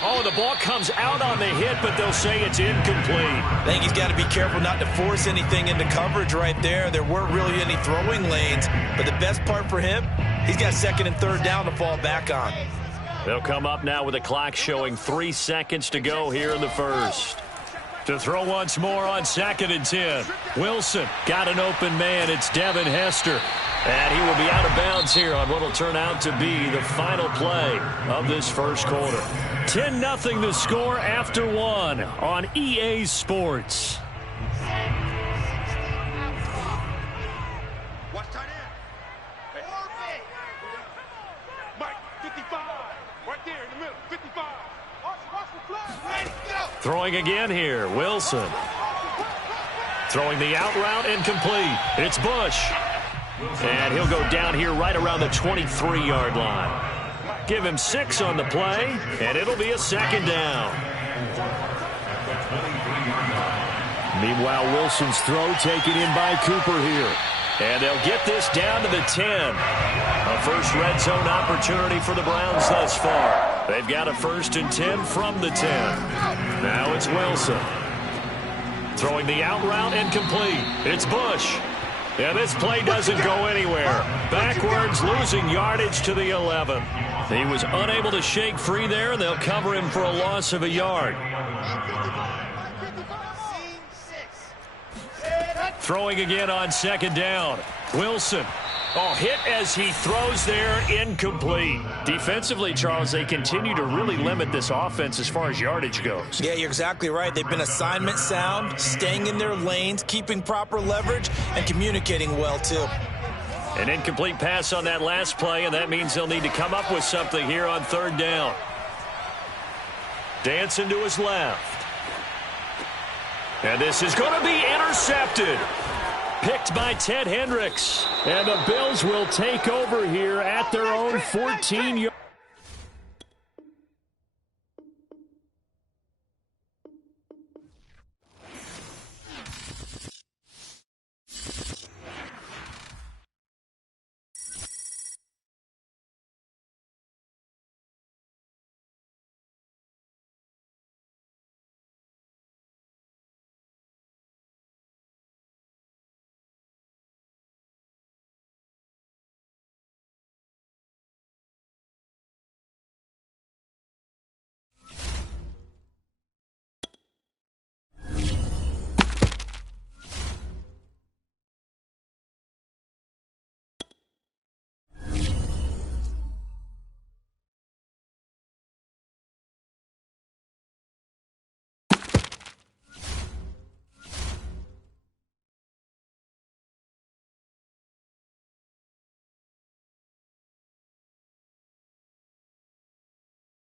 Oh, the ball comes out on the hit, but they'll say it's incomplete. I think he's got to be careful not to force anything into coverage right there. There weren't really any throwing lanes, but the best part for him, he's got 2nd and 3rd down to fall back on. They'll come up now with the clock showing 3 seconds to go here in the 1st. To throw once more on 2nd and 10. Wilson got an open man. It's Devin Hester. And he will be out of bounds here on what will turn out to be the final play of this 1st quarter. 10-0 the score after 1 on EA Sports. Watch tight end. Mike, 55. Right there in the middle, 55. Watch Throwing again here, Wilson. Throwing the out route incomplete. It's Bush. And he'll go down here right around the 23-yard line. Give him 6 on the play, and it'll be a second down. Meanwhile, Wilson's throw taken in by Cooper here. And they'll get this down to the 10. A first red zone opportunity for the Browns thus far. They've got a 1st and 10 from the 10. Now it's Wilson. Throwing the out route incomplete. It's Bush. And this play doesn't go anywhere. Backwards, losing yardage to the 11. He was unable to shake free there, and they'll cover him for a loss of a yard. Throwing again on 2nd down. Wilson. Oh, hit as he throws there, incomplete. Defensively, Charles, they continue to really limit this offense as far as yardage goes. Yeah, you're exactly right. They've been assignment sound, staying in their lanes, keeping proper leverage, and communicating well, too. An incomplete pass on that last play, and that means they'll need to come up with something here on 3rd down. Dancing to his left. And this is going to be intercepted. Picked by Ted Hendricks. And the Bills will take over here at their own 14-yard.